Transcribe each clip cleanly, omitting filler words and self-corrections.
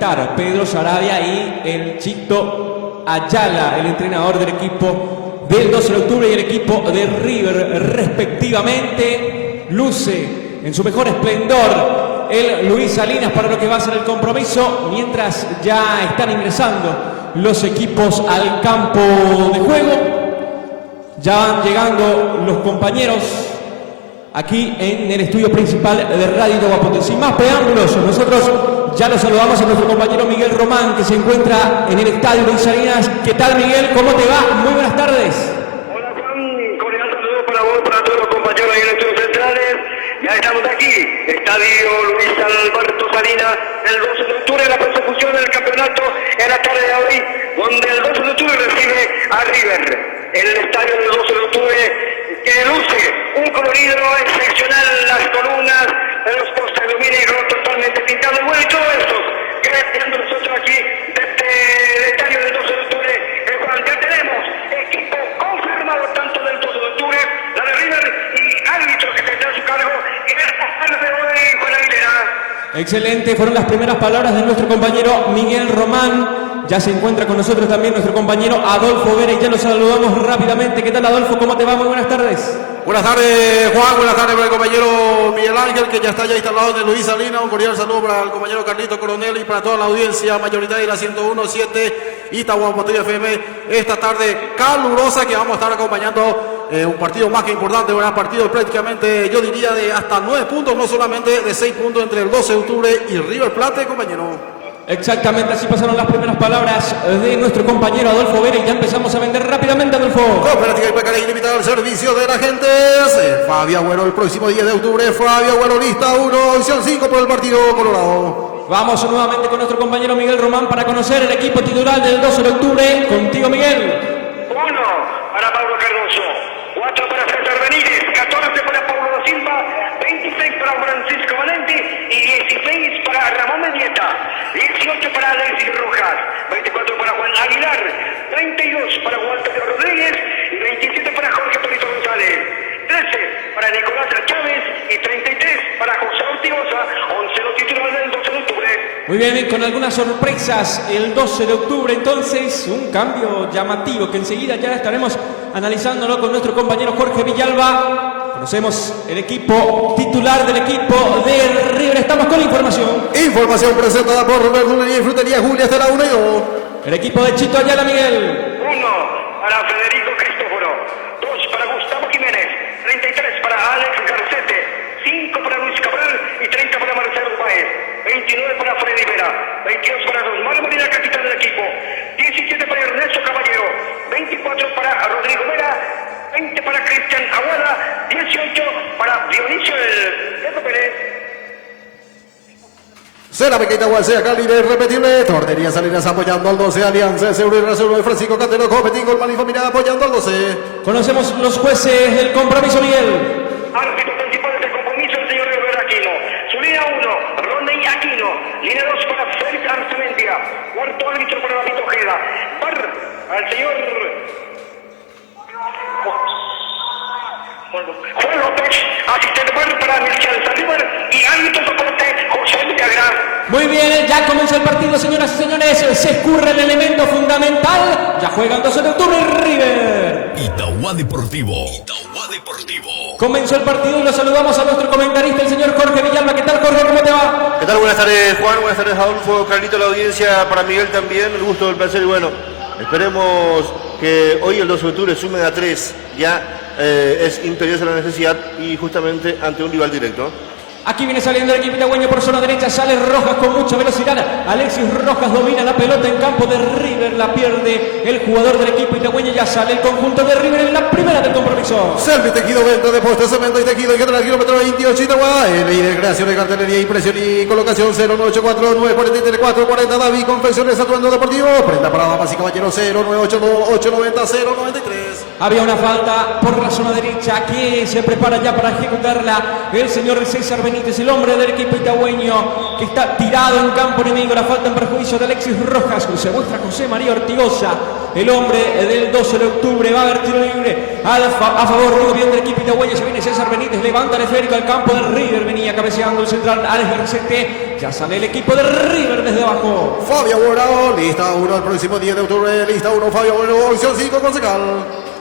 estar Pedro Sarabia y el Chito Ayala, el entrenador del equipo del 12 de octubre y el equipo de River, respectivamente. Luce en su mejor esplendor el Luis Salinas para lo que va a ser el compromiso, mientras ya están ingresando los equipos al campo de juego. Ya van llegando los compañeros aquí en el estudio principal de Radio Itahuapote. Sin más preámbulos, nosotros ya lo saludamos a nuestro compañero Miguel Román, que se encuentra en el estadio Luis Salinas. ¿Qué tal, Miguel? ¿Cómo te va? Muy buenas tardes. Hola, Juan. Cordial saludo para vos, para todos los compañeros ahí en los estudios centrales. Ya estamos aquí, estadio Luis Alberto Salinas, el 12 de octubre, la persecución del campeonato en la tarde de hoy, donde el 12 de octubre recibe a River. El estadio del 12 de octubre que luce un colorido excepcional, las columnas de los postes lumínicos totalmente pintados. Bueno, y todo esto que viendo nosotros aquí desde el estadio del 12 de octubre, el cual ya tenemos equipo confirmado tanto del 12 de octubre, la de River, y árbitros que tendrán su cargo en esta tarde de hoy, Juan Aguilera. Excelente, fueron las primeras palabras de nuestro compañero Miguel Román. Ya se encuentra con nosotros también nuestro compañero Adolfo Vera y ya lo saludamos rápidamente. ¿Qué tal, Adolfo? ¿Cómo te va? Muy buenas tardes. Buenas tardes, Juan. Buenas tardes para el compañero Miguel Ángel, que ya está ya instalado en Luis Salinas. Un cordial saludo para el compañero Carlito Coronel y para toda la audiencia mayoritaria de la 101.7 Itahuapote FM. Esta tarde calurosa que vamos a estar acompañando un partido más que importante, un partido prácticamente, yo diría, de hasta 9 puntos, no solamente de 6 puntos entre el 12 de octubre y River Plate, compañero. Exactamente, así pasaron las primeras palabras de nuestro compañero Adolfo Vera y ya empezamos a vender rápidamente, Adolfo. Cooperativa y Pecuaria Ilimitada al servicio de la gente. Fabio Agüero el próximo 10 de octubre. Fabio Agüero, lista 1, opción 5 por el partido colorado. Vamos nuevamente con nuestro compañero Miguel Román para conocer el equipo titular del 12 de octubre. Contigo, Miguel. 1 para Pablo Cardoso, 4 para César Benítez, 14 para Paulo da Silva, 26 para Francisco Valenti y 16 para Ramón Mendieta, 18 para Alexis Rojas, 24 para Juan Aguilar, 32 para Walter Rodríguez y 27 para Jorge Torito González, 13 para Nicolás Chávez y 33 para José Ortigosa, 11 los titulares del 12 de octubre. Muy bien, con algunas sorpresas el 12 de octubre, entonces un cambio llamativo que enseguida ya estaremos analizándolo con nuestro compañero Jorge Villalba. Conocemos el equipo titular del equipo de River. Estamos con información. Información presentada por Verdulería y Frutería Julia hasta la 1 y 2. El equipo de Chito Ayala, Miguel. 1 para Federico Cristóforo, 2 para Gustavo Jiménez, 33 para Alex Garcete, 5 para Luis Cabral y 30 para Marcelo Páez, 29 para Freddy Vera, 22 para Rosmar Molina, capitán del equipo, 17 para Ernesto Caballero, 24 para Rodrigo Vera, 20 para Cristian Aguada, 18 para Dionisio Edo Pérez. Cerámica Itahuacea, calidad irrepetible. Tornería Salinas apoyando al 12. Alianza Seguro y Reserva de Francisco Cantero, Copetín, Golman y Familia apoyando al 12. Conocemos los jueces del compromiso, Miguel. Árbitro principal del compromiso, el señor Rivera Aquino. Su línea 1, Rodney Aquino. Línea 2 para Félix Arcementia. Cuarto árbitro para David Ojeda. Bar al señor Juan López. Asistente bar para Michel Saldívar. Y árbitro soporte José Villagrán. Muy bien, ya comenzó el partido, señoras y señores. Se escurre el elemento fundamental. Ya juega el 12 de octubre River. Itauá Deportivo. Itauá Deportivo. Comenzó el partido y lo saludamos a nuestro comentarista, el señor Jorge Villalba. ¿Qué tal, Jorge? ¿Cómo te va? ¿Qué tal? Buenas tardes, Juan. Buenas tardes, Adolfo, Carlito, la audiencia. Para Miguel también, el gusto, el placer. Y bueno, esperemos que hoy el 12 de octubre sumen a 3. Ya es imperiosa la necesidad y justamente ante un rival directo. Aquí viene saliendo el equipo itagüeño por zona derecha, sale Rojas con mucha velocidad. Alexis Rojas domina la pelota en campo de River, la pierde el jugador del equipo itagüeño. Ya sale el conjunto de River en la primera del compromiso. Selvi Tejido, venta de postes, cemento y tejido, y general kilómetro 28 Itagua. De creación de cartelería, impresión y colocación 0984 943 440. David, confecciones, atuendo deportivo. Prenda para damas y caballeros 0982 890 093. Había una falta por la zona derecha que se prepara ya para ejecutarla el señor César Benítez, el hombre del equipo itagüeño que está tirado en campo enemigo. La falta en perjuicio de Alexis Rojas. Se muestra José María Ortigosa, el hombre del 12 de octubre. Va a haber tiro libre a favor, digo bien, del equipo itagüeño. Se viene César Benítez, levanta el esférico al campo del River. Venía cabeceando el central Alex Garcete. Ya sale el equipo de River desde abajo. Fabio Bueno, lista 1 el próximo 10 de octubre. Lista 1, Fabio Bueno, opción 5, concejal.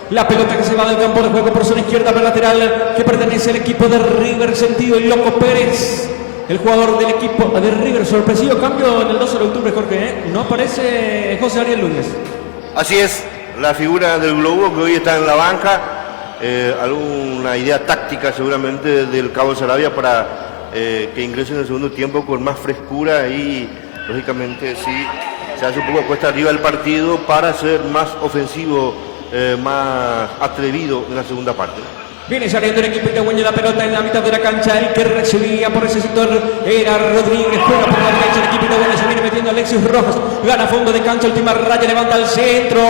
La pelota que se va del campo de juego por zona izquierda para lateral, que pertenece al equipo de River, sentido el Loco Pérez, el jugador del equipo de River. Sorpresivo cambio en el 12 de octubre, Jorge, no aparece José Ariel Núñez. Así es, la figura del Globo que hoy está en la banca, alguna idea táctica seguramente del Cabo Sarabia para que ingrese en el segundo tiempo con más frescura y lógicamente sí se hace un poco cuesta arriba el partido para ser más ofensivo, más atrevido en la segunda parte. Viene saliendo el equipo itagüeño, la pelota en la mitad de la cancha. El que recibía por ese sector era Rodríguez. Juega por la derecha el equipo itagüeño. Se viene metiendo Alexis Rojas. Gana fondo de cancha, última raya, levanta al centro.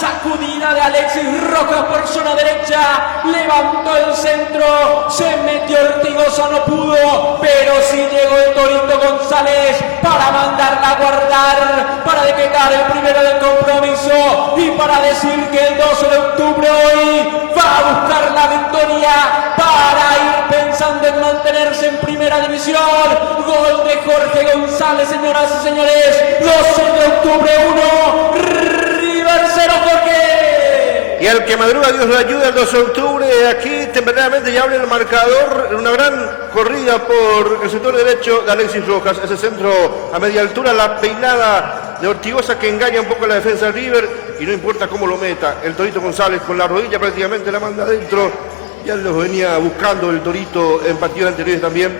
Sacudida de Alexis Rojas por zona derecha, levantó el centro, se metió Ortigosa, no pudo, pero sí llegó el Torito González para mandarla a guardar, para decretar el primero del compromiso y para decir que el 12 de octubre hoy va a buscar la victoria para ir pensando en mantenerse en primera división. Gol de Jorge González, señoras y señores, 12 de octubre 1, River 0, Jorge. Y al que madruga Dios lo ayuda el 12 de octubre, aquí tempranamente ya abre el marcador, una gran corrida por el sector derecho de Alexis Rojas, ese centro a media altura, la peinada de Ortigosa que engaña un poco la defensa de River y no importa cómo lo meta, el Torito González con la rodilla prácticamente la manda adentro, ya los venía buscando el Torito en partidos anteriores también,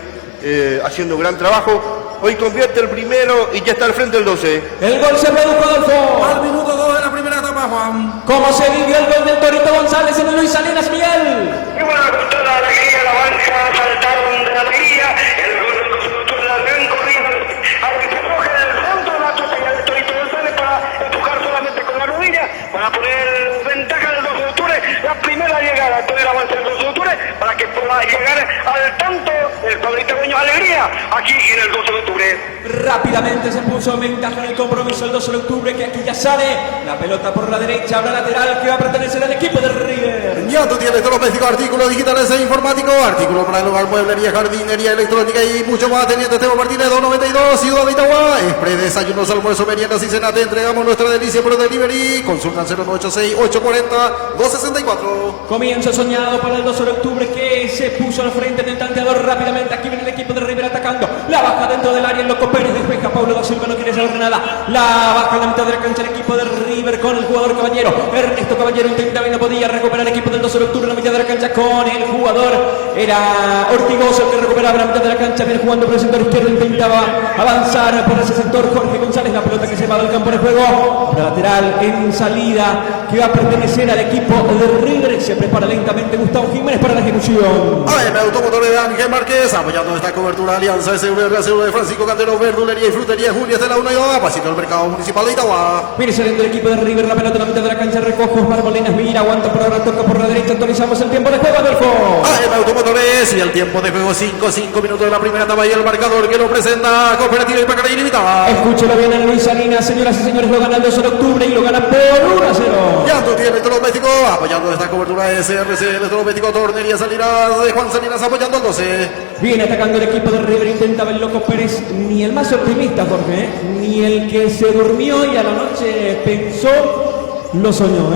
haciendo gran trabajo. Hoy convierte el primero y ya está al frente del 12. El gol se produjo, Adolfo. Al minuto 2 de la primera etapa, Juan. ¿Cómo se vivió el gol del Torito González en el Luis Salinas, Miguel? Y bueno, con toda la alegría, la banca saltaron de la alegría. El gol de los minutos, la gran corrida al que se coge del centro de la toalla del Torito González para empujar solamente con la rodilla, para poner ventaja del 12 de octubre. La primera llegada, todo el avance del 12 de octubre, para que pueda llegar al tanto el Torito González. Alegría aquí en el 12 de octubre. Rápidamente se puso en ventaja en el compromiso el 12 de octubre, que aquí ya sale la pelota por la derecha, habrá lateral que va a pertenecer al equipo de River. Ya tú tienes domésticos, artículos digitales e informáticos, artículos para el hogar, mueblería, jardinería, electrónica y mucho más. Teniente Esteban Martínez, 292, Ciudad de Itagua. Express, desayunos, almuerzos, meriendas y cenas. Te entregamos nuestra delicia por delivery. Consulta al 0986-840-264. Comienzo soñado para el 12 de octubre, que se puso al frente del tanteador rápidamente. Aquí viene el equipo de River atacando. La baja dentro del área, el Loco Pérez despeja. Pablo da Silva no quiere saber nada. La baja en la mitad de la cancha el equipo de River con el jugador Caballero. Ernesto Caballero intentaba y no podía recuperar el equipo del 12 de octubre en la mitad de la cancha con el jugador. Era Ortigosa el que recuperaba la mitad de la cancha. Viene jugando por el sector izquierdo. Intentaba avanzar por ese sector Jorge González. La pelota que se va del campo de juego. La lateral en salida que va a pertenecer al equipo de River. Se prepara lentamente Gustavo Jiménez para la ejecución. AM Automotores de Ángel Márquez, apoyando esta cobertura. Alianza SUV de Francisco Cantero, verdulería y frutería Julia de la 1 y 2, pasito del mercado municipal de Itagua. Viene saliendo el equipo de River, la pelota en la mitad de la cancha, recoge Osmar Molinas, mira, aguanta por ahora, toca por la derecha, actualizamos el tiempo de juego, Adolfo. AM Automotores y el tiempo de juego 5 minutos de la primera etapa y el marcador que lo presenta Cooperativa Hipacara Ilimitada. Escúchelo bien en Luis Salinas, señoras y señores, lo gana el 12 de octubre y lo gana por 1-0. Ya tú tienes electrodoméstico, apoyando esta cobertura SRC, electrodoméstico, tornería Salinas de Juan Salinas, apoyando al 12. Viene atacando el equipo de River, intentaba el Loco Pérez, ni el más optimista, Jorge, ni el que se durmió y a la noche pensó, lo soñó,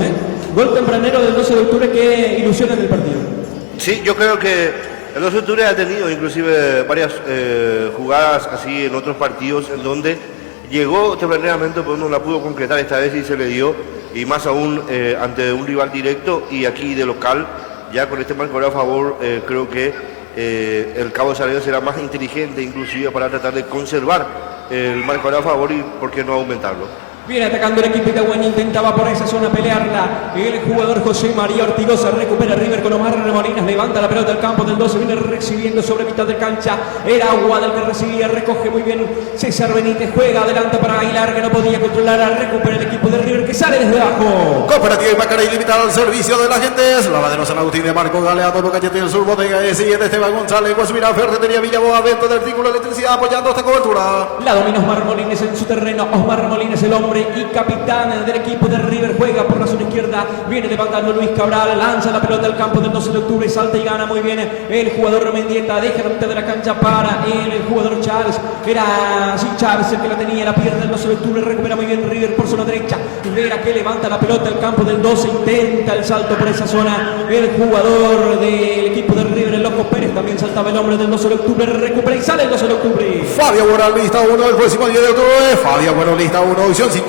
Gol tempranero del 12 de octubre que ilusiona en el partido. Sí, yo creo que el 12 de octubre ha tenido inclusive varias jugadas así en otros partidos en donde llegó tempranamente, pero no la pudo concretar esta vez y se le dio, y más aún ante un rival directo y aquí de local. ya con este marcador a favor, creo que el Cabo Saavedra será más inteligente inclusive para tratar de conservar el marcador a favor y por qué no aumentarlo. Viene atacando el equipo itagüeño, intentaba por esa zona pelearla. El jugador José María Ortigosa recupera River con Omar Remolinas, levanta la pelota al campo del 12, viene recibiendo sobre mitad de cancha. Era Agua del que recibía, recoge muy bien César Benítez, juega adelante para Aguilar que no podía controlar, recupera el equipo de River que sale desde abajo. Cooperativa Macará ilimitada al servicio de la gente. Lavadero San Agustín de Marco Galeano, Bocachete del Sur, Bodega de Siguiente, Esteban González, Guasumira, Ferretería Villaboa, venta de artículos de electricidad apoyando esta cobertura. La domina Osmar Molines en su terreno. Osmar Molines, el hombre y capitán del equipo de River, juega por la zona izquierda, viene levantando Luis Cabral, lanza la pelota al campo del 12 de octubre, salta y gana muy bien el jugador Mendieta, deja la mitad de la cancha para el jugador Chávez, era así Chávez el que la tenía, la pierde el 12 de octubre, recupera muy bien River por zona derecha, Vera que levanta la pelota al campo del 12, intenta el salto por esa zona, el jugador del equipo de River, el Loco Pérez, también saltaba el hombre del 12 de octubre, recupera y sale el 12 de octubre. Fabio Moralista 1 el próximo 10 de octubre, Fabio Moralista 1, opción 5.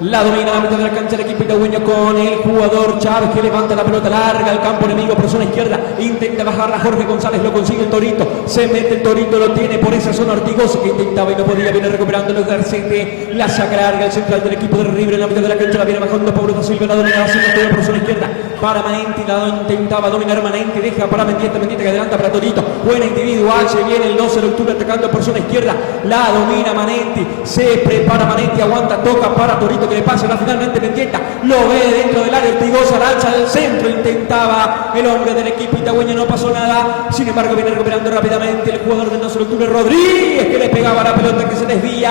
La domina la mitad de la cancha el equipo itagüeño con el jugador Chávez que levanta la pelota larga al campo enemigo por zona izquierda, intenta bajarla Jorge González, lo consigue el Torito, se mete el Torito, lo tiene por esa zona Ortigosa que intentaba y no podía, viene recuperando el Garcete, la saca larga el central del equipo de River en la mitad de la cancha, la viene bajando Pablo da Silva, la domina haciendo por zona izquierda para Manenti, la intentaba dominar Manenti, deja para Mendieta, Mendieta que adelanta para Torito, buena individual, se viene el 12 de octubre atacando por zona izquierda, la domina Manenti, se prepara Manenti, aguanta, toca para Torito que le pasa, finalmente Mendieta, lo ve dentro del área, Ortigosa lanza del centro, intentaba el hombre del equipo itagüeño, no pasó nada, sin embargo viene recuperando rápidamente el jugador del 12 de octubre, Rodríguez, que le pegaba la pelota que se desvía,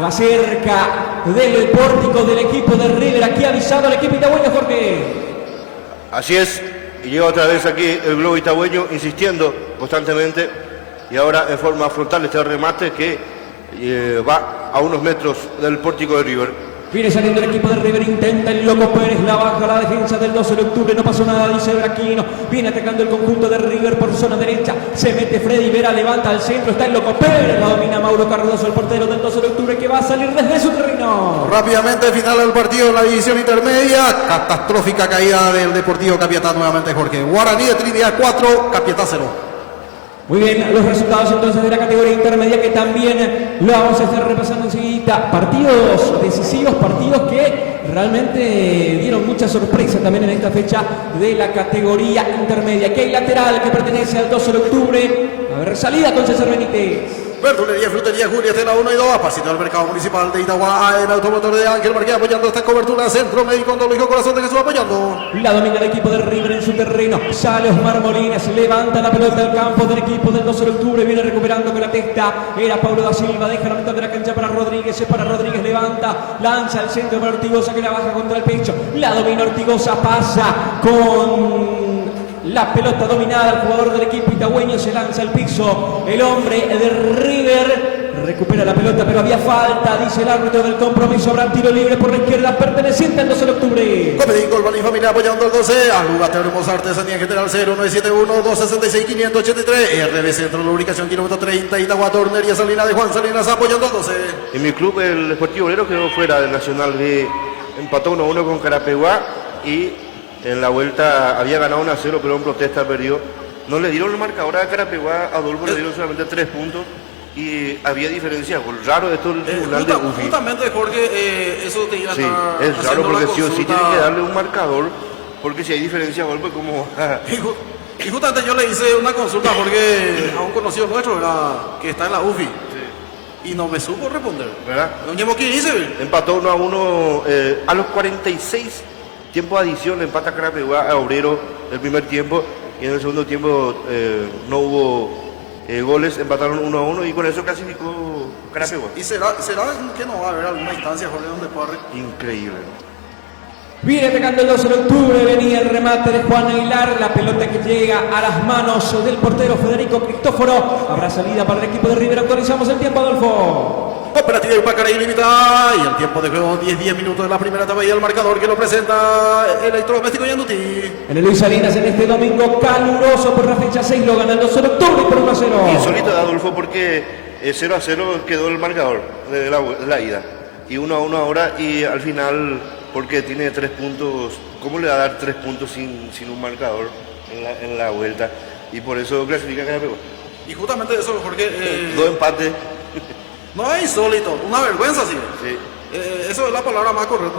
va cerca del pórtico del equipo de River, aquí avisado el equipo itagüeño, Jorge. Así es, y llega otra vez aquí el globo itagüeño insistiendo constantemente y ahora en forma frontal este remate que va a unos metros del pórtico de River. Viene saliendo el equipo de River, intenta el Loco Pérez, la baja la defensa del 12 de octubre, no pasó nada, dice Braquino, viene atacando el conjunto de River por zona derecha, se mete Freddy Vera, levanta al centro, está el Loco Pérez, la domina Mauro Cardoso, el portero del 12 de octubre que va a salir desde su terreno. Rápidamente final del partido en la división intermedia, catastrófica caída del Deportivo Capiatá nuevamente Jorge, Guaraní de Trinidad 4, Capiatá 0. Muy bien, los resultados entonces de la categoría intermedia que también lo vamos a estar repasando enseguida. Partidos decisivos, partidos que realmente dieron mucha sorpresa también en esta fecha de la categoría intermedia. Que hay lateral que pertenece al 12 de octubre. A ver, salida con César Benítez. Verdulería, frutería, Julia, Estela 1 y 2, pasito del mercado municipal de Itagua, el automotor de Ángel Marqués apoyando esta cobertura, centro médico, Don Corazón de Jesús apoyando. La domina el equipo de River en su terreno, sale Osmar Molines, levanta la pelota al campo del equipo del 12 de octubre, viene recuperando con la testa, era Pablo da Silva, deja la mitad de la cancha para Rodríguez, es para Rodríguez, levanta, lanza al centro para Ortigosa que la baja contra el pecho, la domina Ortigosa, pasa con la pelota dominada, el jugador del equipo itagüeño se lanza al piso, el hombre de River recupera la pelota pero había falta, dice el árbitro del compromiso, habrá tiro libre por la izquierda perteneciente al 12 de octubre. Comedín, Golban y familia apoyando al 12, Aluga, Hermosa Artesanía General 0971-266-583, RB Centro Lubricación kilómetro 30, Itagua, Tornería Salina de Juan Salinas apoyando al 12. En mi club el Deportivo Obrero quedó fuera del Nacional B, empató 1-1 con Carapeguá y en la vuelta había ganado 1-0 pero en protesta perdió. No le dieron el marcador a Carapeguá, a Adolfo le dieron solamente 3 puntos y había diferencia. Raro esto del tribunal de UFI. Justamente Jorge, eso te iba a Sí, estar es raro porque sí o sí consulta. tienen que darle un marcador porque si hay diferencia de golpe como... Y justamente yo le hice una consulta a Jorge, a un conocido nuestro, ¿verdad? Que está en la UFI. Y no me supo responder. ¿Verdad? No llamo quién dice. Empató 1-1 a los 46 tiempo de adición, empata Carapeguá a Obrero el primer tiempo y en el segundo tiempo no hubo goles, empataron 1-1 y con eso clasificó Carapeguá. ¿Y será que no va a haber alguna instancia, Jorge, donde pueda... Increíble. Viene atacando el 12 de octubre, venía el remate de Juan Aguilar, la pelota que llega a las manos del portero Federico Cristóforo. Habrá salida para el equipo de River, actualizamos el tiempo, Adolfo. Cooperativa de Pacara ilimitada y el tiempo de juego 10 minutos de la primera etapa y el marcador que lo presenta Electrodoméstico Yanduti. En el Luis Salinas en este domingo caluroso por la fecha 6 lo gana el 12 de octubre por 1-0. Insólito de Adolfo porque 0-0 quedó el marcador de la ida y 1-1 ahora y al final porque tiene 3 puntos. ¿Cómo le va a dar 3 puntos sin un marcador en la vuelta? Y por eso clasifica cada pegó. Y justamente eso, Jorge. 2 empates. No es insólito, una vergüenza, sí. Eso es la palabra más correcta.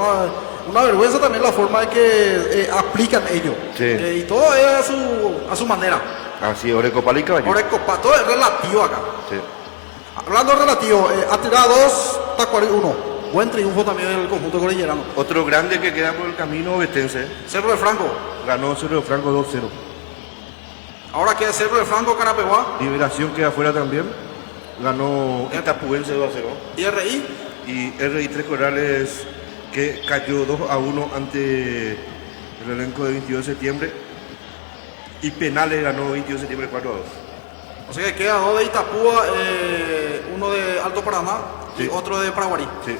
Una vergüenza también la forma en que aplican ellos. Sí. Y todo es a su manera. Así, Orecopa y Caballero. Orecopa, todo es relativo acá. Sí. Hablando de relativo, ha tirado 2, Tacuari 1. Buen triunfo también del conjunto cordillerano. Otro grande que queda por el camino, Ovetense. Cerro de Franco. Ganó Cerro de Franco 2-0. Ahora queda Cerro de Franco, Carapeguá. Liberación queda afuera también. Ganó Itapuense 2-0. Y RI. Y RI Tres Corrales, que cayó 2-1 ante el elenco de 22 de septiembre. Y Penales ganó 22 de septiembre 4-2. O sea que queda 2 de Itapúa, uno de Alto Paraná y Sí. otro de Paraguarí. Sí.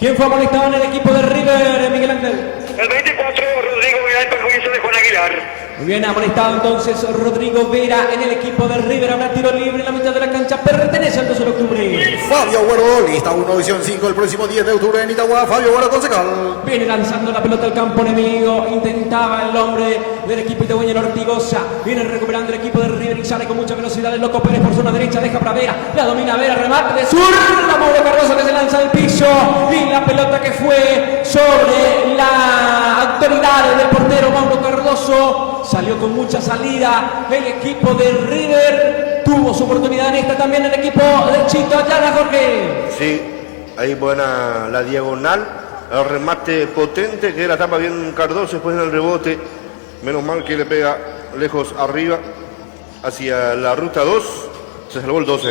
¿Quién fue amonestado en el equipo de River, Miguel Ángel? El 24, Rodrigo Vera, en perjuicio de Juan Aguilar. Muy bien, amonestado entonces Rodrigo Vera en el equipo de River. Habrá tiro libre en la mitad de la cancha. Pertenece al 12 de octubre. Fabio Agüero, lista 1, visión 5, el próximo 10 de octubre en Itagua. Fabio Agüero, concejal. Viene lanzando la pelota al campo enemigo. Intentaba el hombre del equipo itagüeño, el Ortigosa. Viene recuperando el equipo de River y sale con mucha velocidad. El Loco Pérez por zona derecha. Deja para Vera. La domina Vera. Remate de zurda. Mauro Cardoso que se lanza al piso. Y la pelota que fue sobre la autoridad del portero Mauro Cardoso. Salió con mucha salida. El equipo de River tuvo su oportunidad en esta también. El equipo de Chito Ayala, Jorge. Sí, ahí buena la diagonal, el remate potente, que la tapa bien Cardoso, después en el rebote, menos mal que le pega lejos arriba, hacia la ruta 2, se salvó el 12,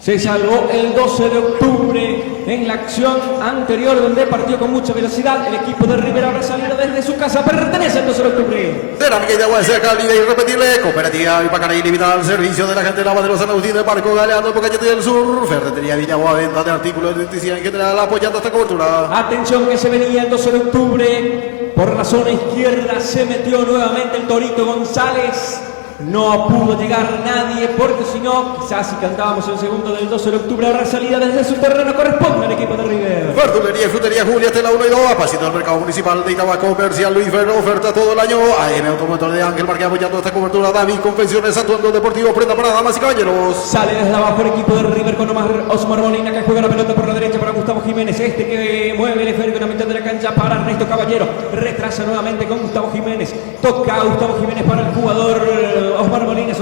Se salvó el 12 de octubre en la acción anterior donde partió con mucha velocidad. El equipo de River habrá salido desde su casa. Pertenece al 12 de octubre. Cerámica de Agua Seca, líder irrepetible. Cooperativa Ipacaray limitada al servicio de la gente Lava de los San Agustín de Parco Galeano, Pocayete del Sur. Ferretería Villaboa, venta de artículos de electricidad en general, apoyando esta cobertura. Atención que se venía el 12 de octubre. Por la zona izquierda se metió nuevamente el Torito González. No pudo llegar nadie porque si no, quizás si cantábamos el segundo del 12 de octubre, habrá salida desde su terreno. Corresponde al equipo de River. Verdulería y frutería Julia, Tela 1 y 2, pasito del mercado municipal de Itagua, comercial Luis Ferro, oferta todo el año. AM Automotor de Ángel Marqués apoyando esta cobertura. David Confecciones, atuendo deportivo, prenda para damas y caballeros. Sale desde abajo el equipo de River con Osmar Molina que juega la pelota por la derecha para Gustavo Jiménez. Este que mueve el esférico en la mitad de la cancha para Ernesto Caballero. Retrasa nuevamente con Gustavo Jiménez. Toca a Gustavo Jiménez para el jugador Osmar Molina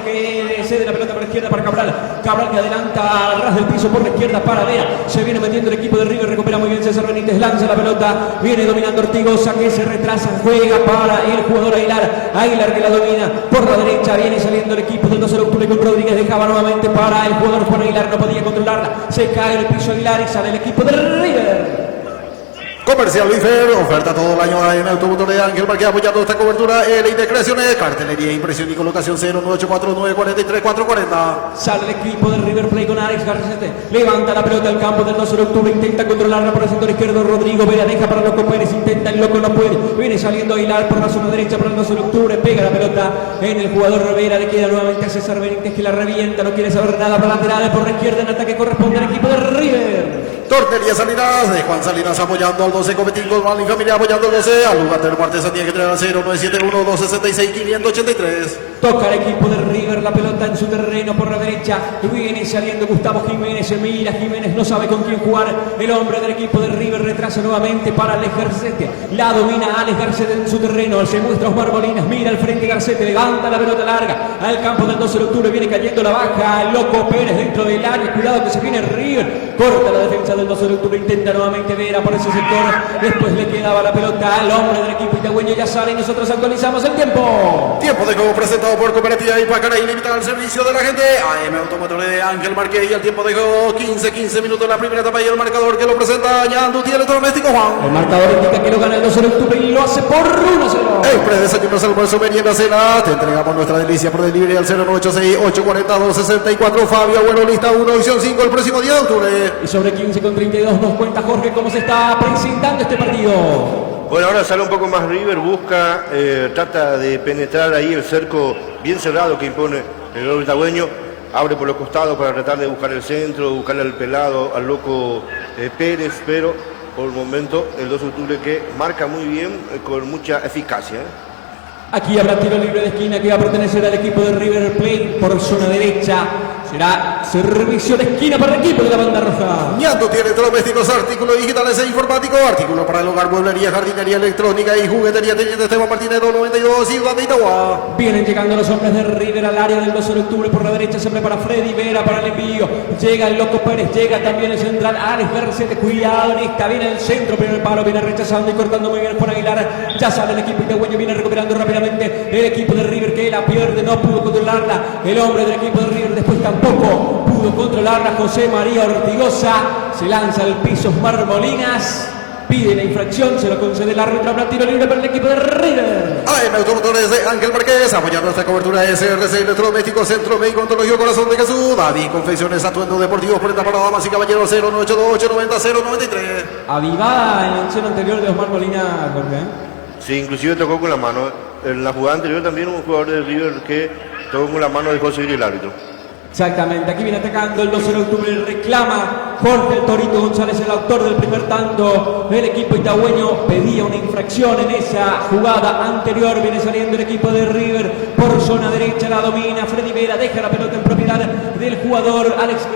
que cede la pelota por la izquierda para Cabral. Cabral que adelanta al ras del piso por la izquierda para Vera. Se viene metiendo el equipo de River, recupera muy bien César Benítez, lanza la pelota, viene dominando Ortigosa que se retrasa, juega para el jugador Aguilar. Aguilar que la domina por la derecha, viene saliendo el equipo del 12 de octubre con Rodríguez, dejaba nuevamente para el jugador Juan Aguilar, no podía controlarla, se cae en el piso Aguilar y sale el equipo de River. Comercial Luis Fer, oferta todo el año en Automotor de Ángel Marqués apoyando esta cobertura. Elite de Creaciones, cartelería, impresión y colocación 0984-943-440. Sale el equipo de River Plate con Alex Garcete. Levanta la pelota al campo del 12 de octubre. Intenta controlarla por el sector izquierdo. Rodrigo Vera deja para Loco Pérez. Intenta, el Loco no puede. Viene saliendo Aguilar por la zona derecha para el 12 de octubre. Pega la pelota en el jugador Vera. Le queda nuevamente a César Benítez que la revienta. No quiere saber nada para laterales por la izquierda. En ataque corresponde al equipo de River. Tortería Salinas, de Juan Salinas apoyando al 12, Cometín Guzmán y familia apoyando al 12, al lugar del artesanía que trae al 0971-266-583. Toca el equipo de River la pelota en su terreno por la derecha. Viene saliendo Gustavo Jiménez. Se mira Jiménez, no sabe con quién jugar. El hombre del equipo de River retrasa nuevamente para Alex Garcete. La domina Alex Garcete en su terreno. Se muestra Osmar Molinas. Mira al frente Garcete. Levanta la pelota larga al campo del 12 de octubre. Viene cayendo la baja. El Loco Pérez dentro del área. Cuidado que se viene River. Corta la defensa del 12 de octubre. Intenta nuevamente Vera por ese sector. Después le quedaba la pelota al hombre del equipo itagüeño. Ya sale y nosotros actualizamos el tiempo. Tiempo de juego presentado por Cooperativa Ipacaray limitada al servicio de la gente. AM Automotor de Ángel Marqués y el tiempo de juego 15 minutos en la primera etapa y el marcador que lo presenta Yanduti Electrodoméstico Juan. El marcador indica que lo gana el 12 de octubre y lo hace por 1-0. Express Desayunos, almuerzo, merienda, cena. Te entregamos nuestra delicia por delivery al 0986-842-64. Fabio Agüero, lista 1, edición 5, el próximo 10 de octubre. Y sobre 15:32 nos cuenta Jorge cómo se está presentando este partido. Bueno, ahora sale un poco más River, busca, trata de penetrar ahí el cerco bien cerrado que impone el globo itagüeño. abre por los costados para tratar de buscar el centro, buscarle al pelado, al loco Pérez, pero por el momento el 2 de octubre que marca muy bien, con mucha eficacia. Aquí habrá tiro libre de esquina que va a pertenecer al equipo de River Plate por zona derecha. Será servicio de esquina para el equipo de la banda roja. Ñando tiene electrodomésticos, artículos digitales e informáticos, artículos para el hogar, mueblería, jardinería, electrónica y juguetería. Teniente Esteban Martínez, 292, Ciudad de Itagua. Vienen llegando los hombres de River al área del 12 de octubre. Por la derecha se prepara Freddy Vera para el envío. Llega el loco Pérez, llega también el central Alex Garcete. Cuidado en esta, viene el centro, primer palo, viene rechazando y cortando muy bien por Aguilar. Ya sale el equipo itagüeño, viene recuperando rápidamente el equipo de River que la pierde, no pudo controlarla. El hombre del equipo de River después tampoco pudo controlarla. José María Ortigosa se lanza al piso. Osmar Molinas pide la infracción, se lo concede el árbitro. Habrá tiro libre para el equipo de River. AM Automotores de Ángel Márquez, apoyando esta cobertura de SRC Electrodomésticos, Centro Médico, Ontología, Corazón de Jesús. David Confecciones, atuendos deportivos, prenda para damas y caballeros, 0982-890-093. Avivada en la acción anterior de Osmar Molinas, Jorge. Sí, inclusive tocó con la mano. En la jugada anterior también un jugador de River que tocó con la mano, dejó seguir el árbitro. Exactamente, aquí viene atacando el 12 de octubre, reclama Jorge el Torito González, el autor del primer tanto. El equipo itagüeño pedía una infracción en esa jugada anterior. Viene saliendo el equipo de River por zona derecha, la domina Freddy Vera, deja la pelota en propiedad del jugador Alex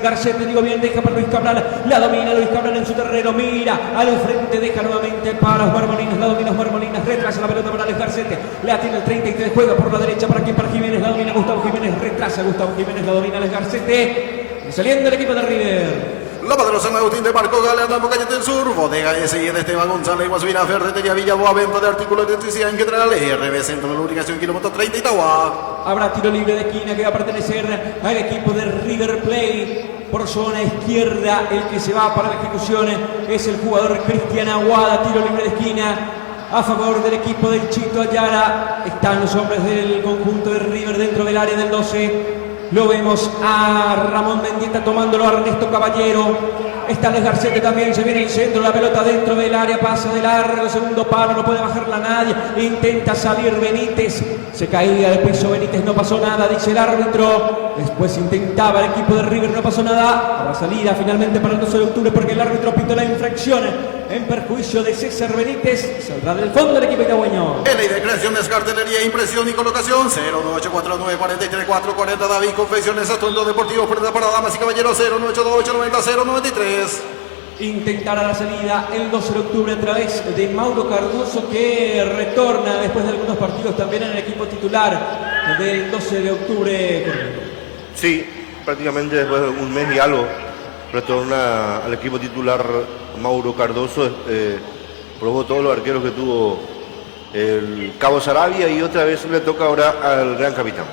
Garcete, digo bien, deja para Luis Cabral, la domina Luis Cabral en su terreno, mira al frente, deja nuevamente para Osmar Molinas, la domina Osmar Molinas, retrasa la pelota para Alex Garcete, la tiene el 33, juega por la derecha para aquí, para Jiménez, la domina Gustavo Jiménez, retrasa Gustavo Jiménez, la domina Alex Garcete, y saliendo el equipo de River. Loma de los San Agustín de Marco Galeano, Calle del Sur, Bodega S.I. de Esteban González, Guasuina, Ferretería Villa Boa, venta de artículos de electricidad en general, RB Centro de Lubricación, kilómetro 30, Itagua. Habrá tiro libre de esquina que va a pertenecer al equipo de River Plate. Por zona izquierda, el que se va para la ejecución es el jugador Cristian Aguada. Tiro libre de esquina a favor del equipo del Chito Ayala. Están los hombres del conjunto de River dentro del área del 12. Lo vemos a Ramón Mendieta tomándolo, a Ernesto Caballero. Está Alex Garcete también, se viene el centro, la pelota dentro del área, pasa de largo, segundo palo, no puede bajarla nadie. Intenta salir Benítez, se caía del piso Benítez, no pasó nada, dice el árbitro. Después intentaba el equipo de River, no pasó nada. Habrá salida finalmente para el 12 de octubre porque el árbitro pitó la infracción en perjuicio de César Benítez. Saldrá del fondo del equipo itagüeño. Ley de creaciones, cartelería, impresión y colocación, 09849433440. David Confecciones, atuendos deportivos, prenda para damas y caballeros, 0982-890-093. Intentará la salida el 12 de octubre a través de Mauro Cardoso, que retorna después de algunos partidos también en el equipo titular del 12 de octubre. Sí, prácticamente después de un mes y algo retorna al equipo titular Mauro Cardoso. Probó todos los arqueros que tuvo el Cabo Sarabia y otra vez le toca ahora al gran capitán.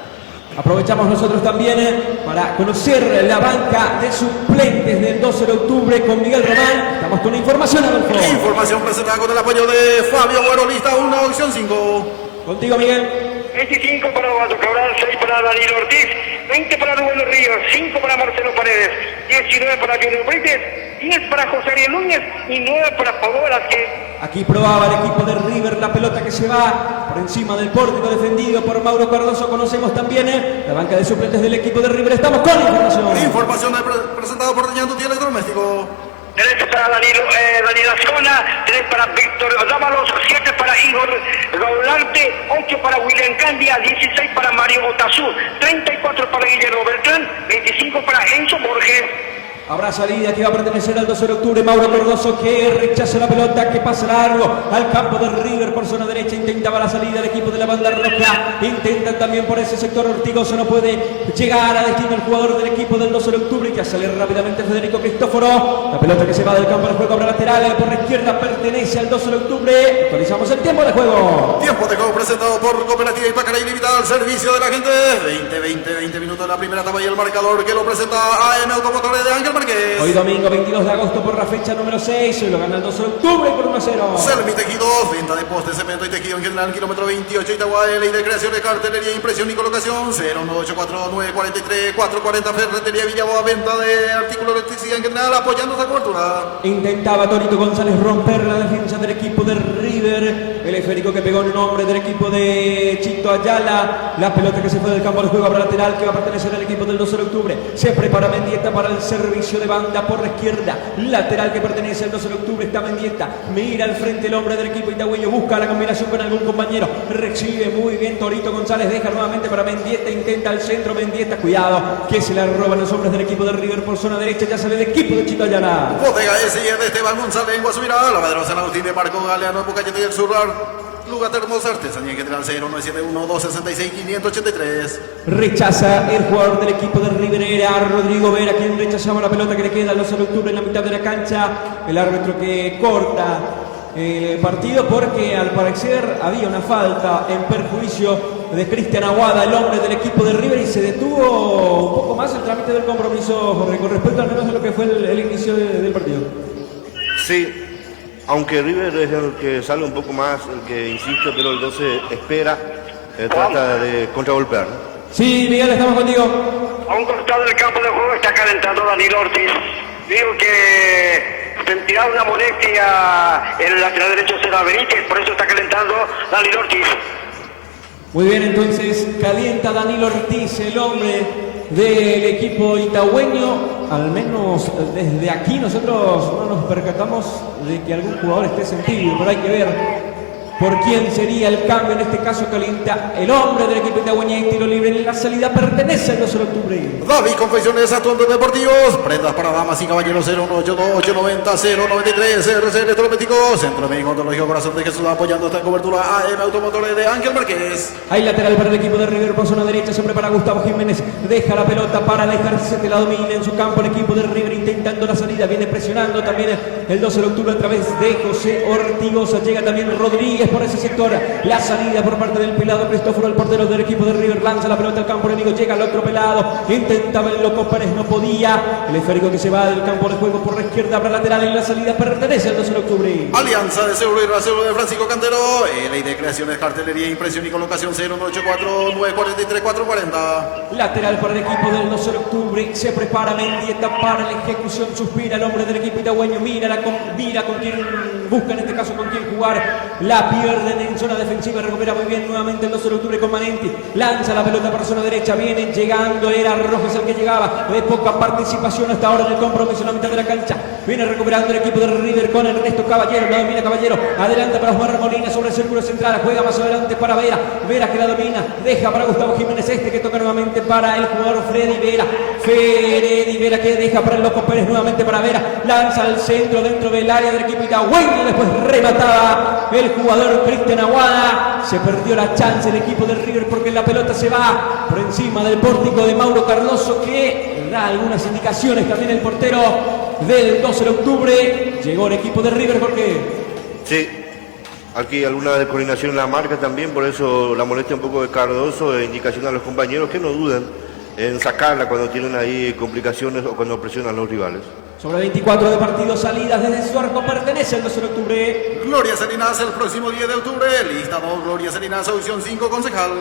Aprovechamos nosotros también para conocer la banca de suplentes del 12 de octubre con Miguel Román. Estamos con información, Adolfo. Información presentada con el apoyo de Fabio Guero, lista 1, opción 5. Contigo, Miguel. 25 para Osvaldo Cabral, 6 para Daniel Ortiz, 20 para Rubén Ríos, 5 para Marcelo Paredes, 19 para Junior Brites, 10 para José Ariel Núñez y 9 para Pablo Velázquez. Aquí probaba el equipo de River la pelota que se va por encima del pórtico defendido por Mauro Cardoso. Conocemos también la banca de suplentes del equipo de River. Estamos con información. Información presentada por Ñando Tiene Electrodoméstico. 3 para Daniel Azcona, 3 para Víctor Dávalos, 7 para Igor Gaularte, 8 para William Candia, 16 para Mario Otazú, 34 para Guillermo Bertrán, 25 para Enzo Borges. Habrá salida que va a pertenecer al 12 de octubre. Mauro Cardoso que rechaza la pelota, que pasa largo al campo de River por zona derecha. Intentaba la salida del equipo de la banda roja. Intentan también por ese sector. Ortigoso no puede llegar a destino el jugador del equipo del 12 de octubre. Que sale rápidamente Federico Cristóforo. La pelota que se va del campo del juego para lateral. Por la izquierda pertenece al 12 de octubre. Actualizamos el tiempo de juego. Tiempo de juego presentado por Cooperativa Ipacará Ilimitada al servicio de la gente. 20 minutos de la primera etapa y el marcador que lo presenta AM Automotores de Ángel Márquez. Hoy domingo 22 de agosto por la fecha número 6, hoy lo gana el 12 de octubre por 1-0. Selmi Tejidos, venta de postes, cemento y tejido en general, kilómetro 28, Itagua, ley de creación de cartelería, impresión y colocación, 0184943-440, Ferretería Villaboa, venta de artículos de electricidad en general, apoyando esa cobertura. Intentaba Torito González romper la defensa del equipo de River, el esférico que pegó en nombre del equipo de Chito Ayala, la pelota que se fue del campo de juego habrá lateral que va a pertenecer al equipo del 12 de octubre, se prepara Mendieta para el servicio de banda por la izquierda, lateral que pertenece al 12 de octubre, está Mendieta, mira al frente el hombre del equipo itagüeño, busca la combinación con algún compañero, recibe muy bien Torito González, deja nuevamente para Mendieta, intenta al centro Mendieta, cuidado que se la roban los hombres del equipo de River por zona derecha, ya sale el equipo de Chito Ayala. Bodega S de Esteban González en Guasubirá, Lavadero San Agustín de Marco Galeano, Bucayete y el Surrar. Lugar de Hermosa Artesanía en general 0971-266-583. Rechaza el jugador del equipo de River, era Rodrigo Vera quien rechazaba la pelota que le queda al 12 de octubre en la mitad de la cancha. El árbitro que corta el partido porque al parecer había una falta en perjuicio de Cristian Aguada, el hombre del equipo de River, y se detuvo un poco más el trámite del compromiso, Jorge, con respecto al menos a lo que fue el inicio del partido. Sí. Aunque River es el que sale un poco más, el que insiste, pero el 12 espera, trata de contragolpear, ¿no? Sí, Miguel, estamos contigo. A un costado del campo de juego está calentando Danilo Ortiz. Digo que sentirá una molestia en el lateral derecho será Benítez, por eso está calentando Danilo Ortiz. Muy bien, entonces calienta Danilo Ortiz, el hombre del equipo itagüeño. Al menos desde aquí nosotros no nos percatamos de que algún jugador esté sentido, pero hay que ver por quién sería el cambio. En este caso calienta el hombre del equipo itagüeño en tiro libre. En la salida pertenece al 12 de octubre. David Confecciones Atuendos Deportivos, prendas para damas y caballeros 0182890-093, RC Electrodomésticos, Centro Médico Odontológico Corazón de Jesús, apoyando esta cobertura AM Automotores de Ángel Márquez. Hay lateral para el equipo de River por zona derecha, se prepara Gustavo Jiménez, deja la pelota para alejarse, la domina en su campo el equipo de River intentando la salida, viene presionando también el 12 de octubre a través de José Ortigosa, llega también Rodríguez por ese sector, la salida por parte del pelado Cristóforo, el portero del equipo de River, lanza la pelota al campo enemigo, llega el otro pelado, intentaba el loco Pérez, no podía, el esférico que se va del campo de juego por la izquierda para lateral, en la salida pertenece al 12 de octubre. Alianza de Seguro y Reaseguro de Francisco Cantero, ley de creaciones, cartelería, impresión y colocación 01849433440. Lateral para el equipo del 12 de octubre, se prepara Mendieta para la ejecución, suspira el hombre del equipo itagüeño, mira con quién busca, en este caso con quién jugar, la pierden en zona defensiva, recupera muy bien nuevamente el 12 de octubre con Manenti, lanza la pelota para zona derecha, viene llegando, era Rojas el que llegaba, de poca participación hasta ahora en el compromiso en la mitad de la cancha, viene recuperando el equipo de River con Ernesto Caballero, la domina Caballero, adelanta para Osmar Molina sobre el círculo central, juega más adelante para Vera, Vera que la domina, deja para Gustavo Jiménez, este que toca nuevamente para el jugador Freddy Vera que deja para el loco Pérez nuevamente para Vera, lanza al centro dentro del área del equipo itagüeño, después remataba el jugador Cristian Aguada, se perdió la chance el equipo de River porque la pelota se va por encima del pórtico de Mauro Cardoso, que da algunas indicaciones también el portero del 12 de octubre. Llegó el equipo de River, Jorge. Sí, aquí alguna descoordinación en la marca también, por eso la molestia un poco de Cardoso, indicación a los compañeros que no dudan en sacarla cuando tienen ahí complicaciones o cuando presionan a los rivales. Sobre 24 de partidos, salidas desde su arco, pertenece al 12 de octubre. Gloria Salinas el próximo 10 de octubre, lista 2, Gloria Salinas, audición 5, concejal.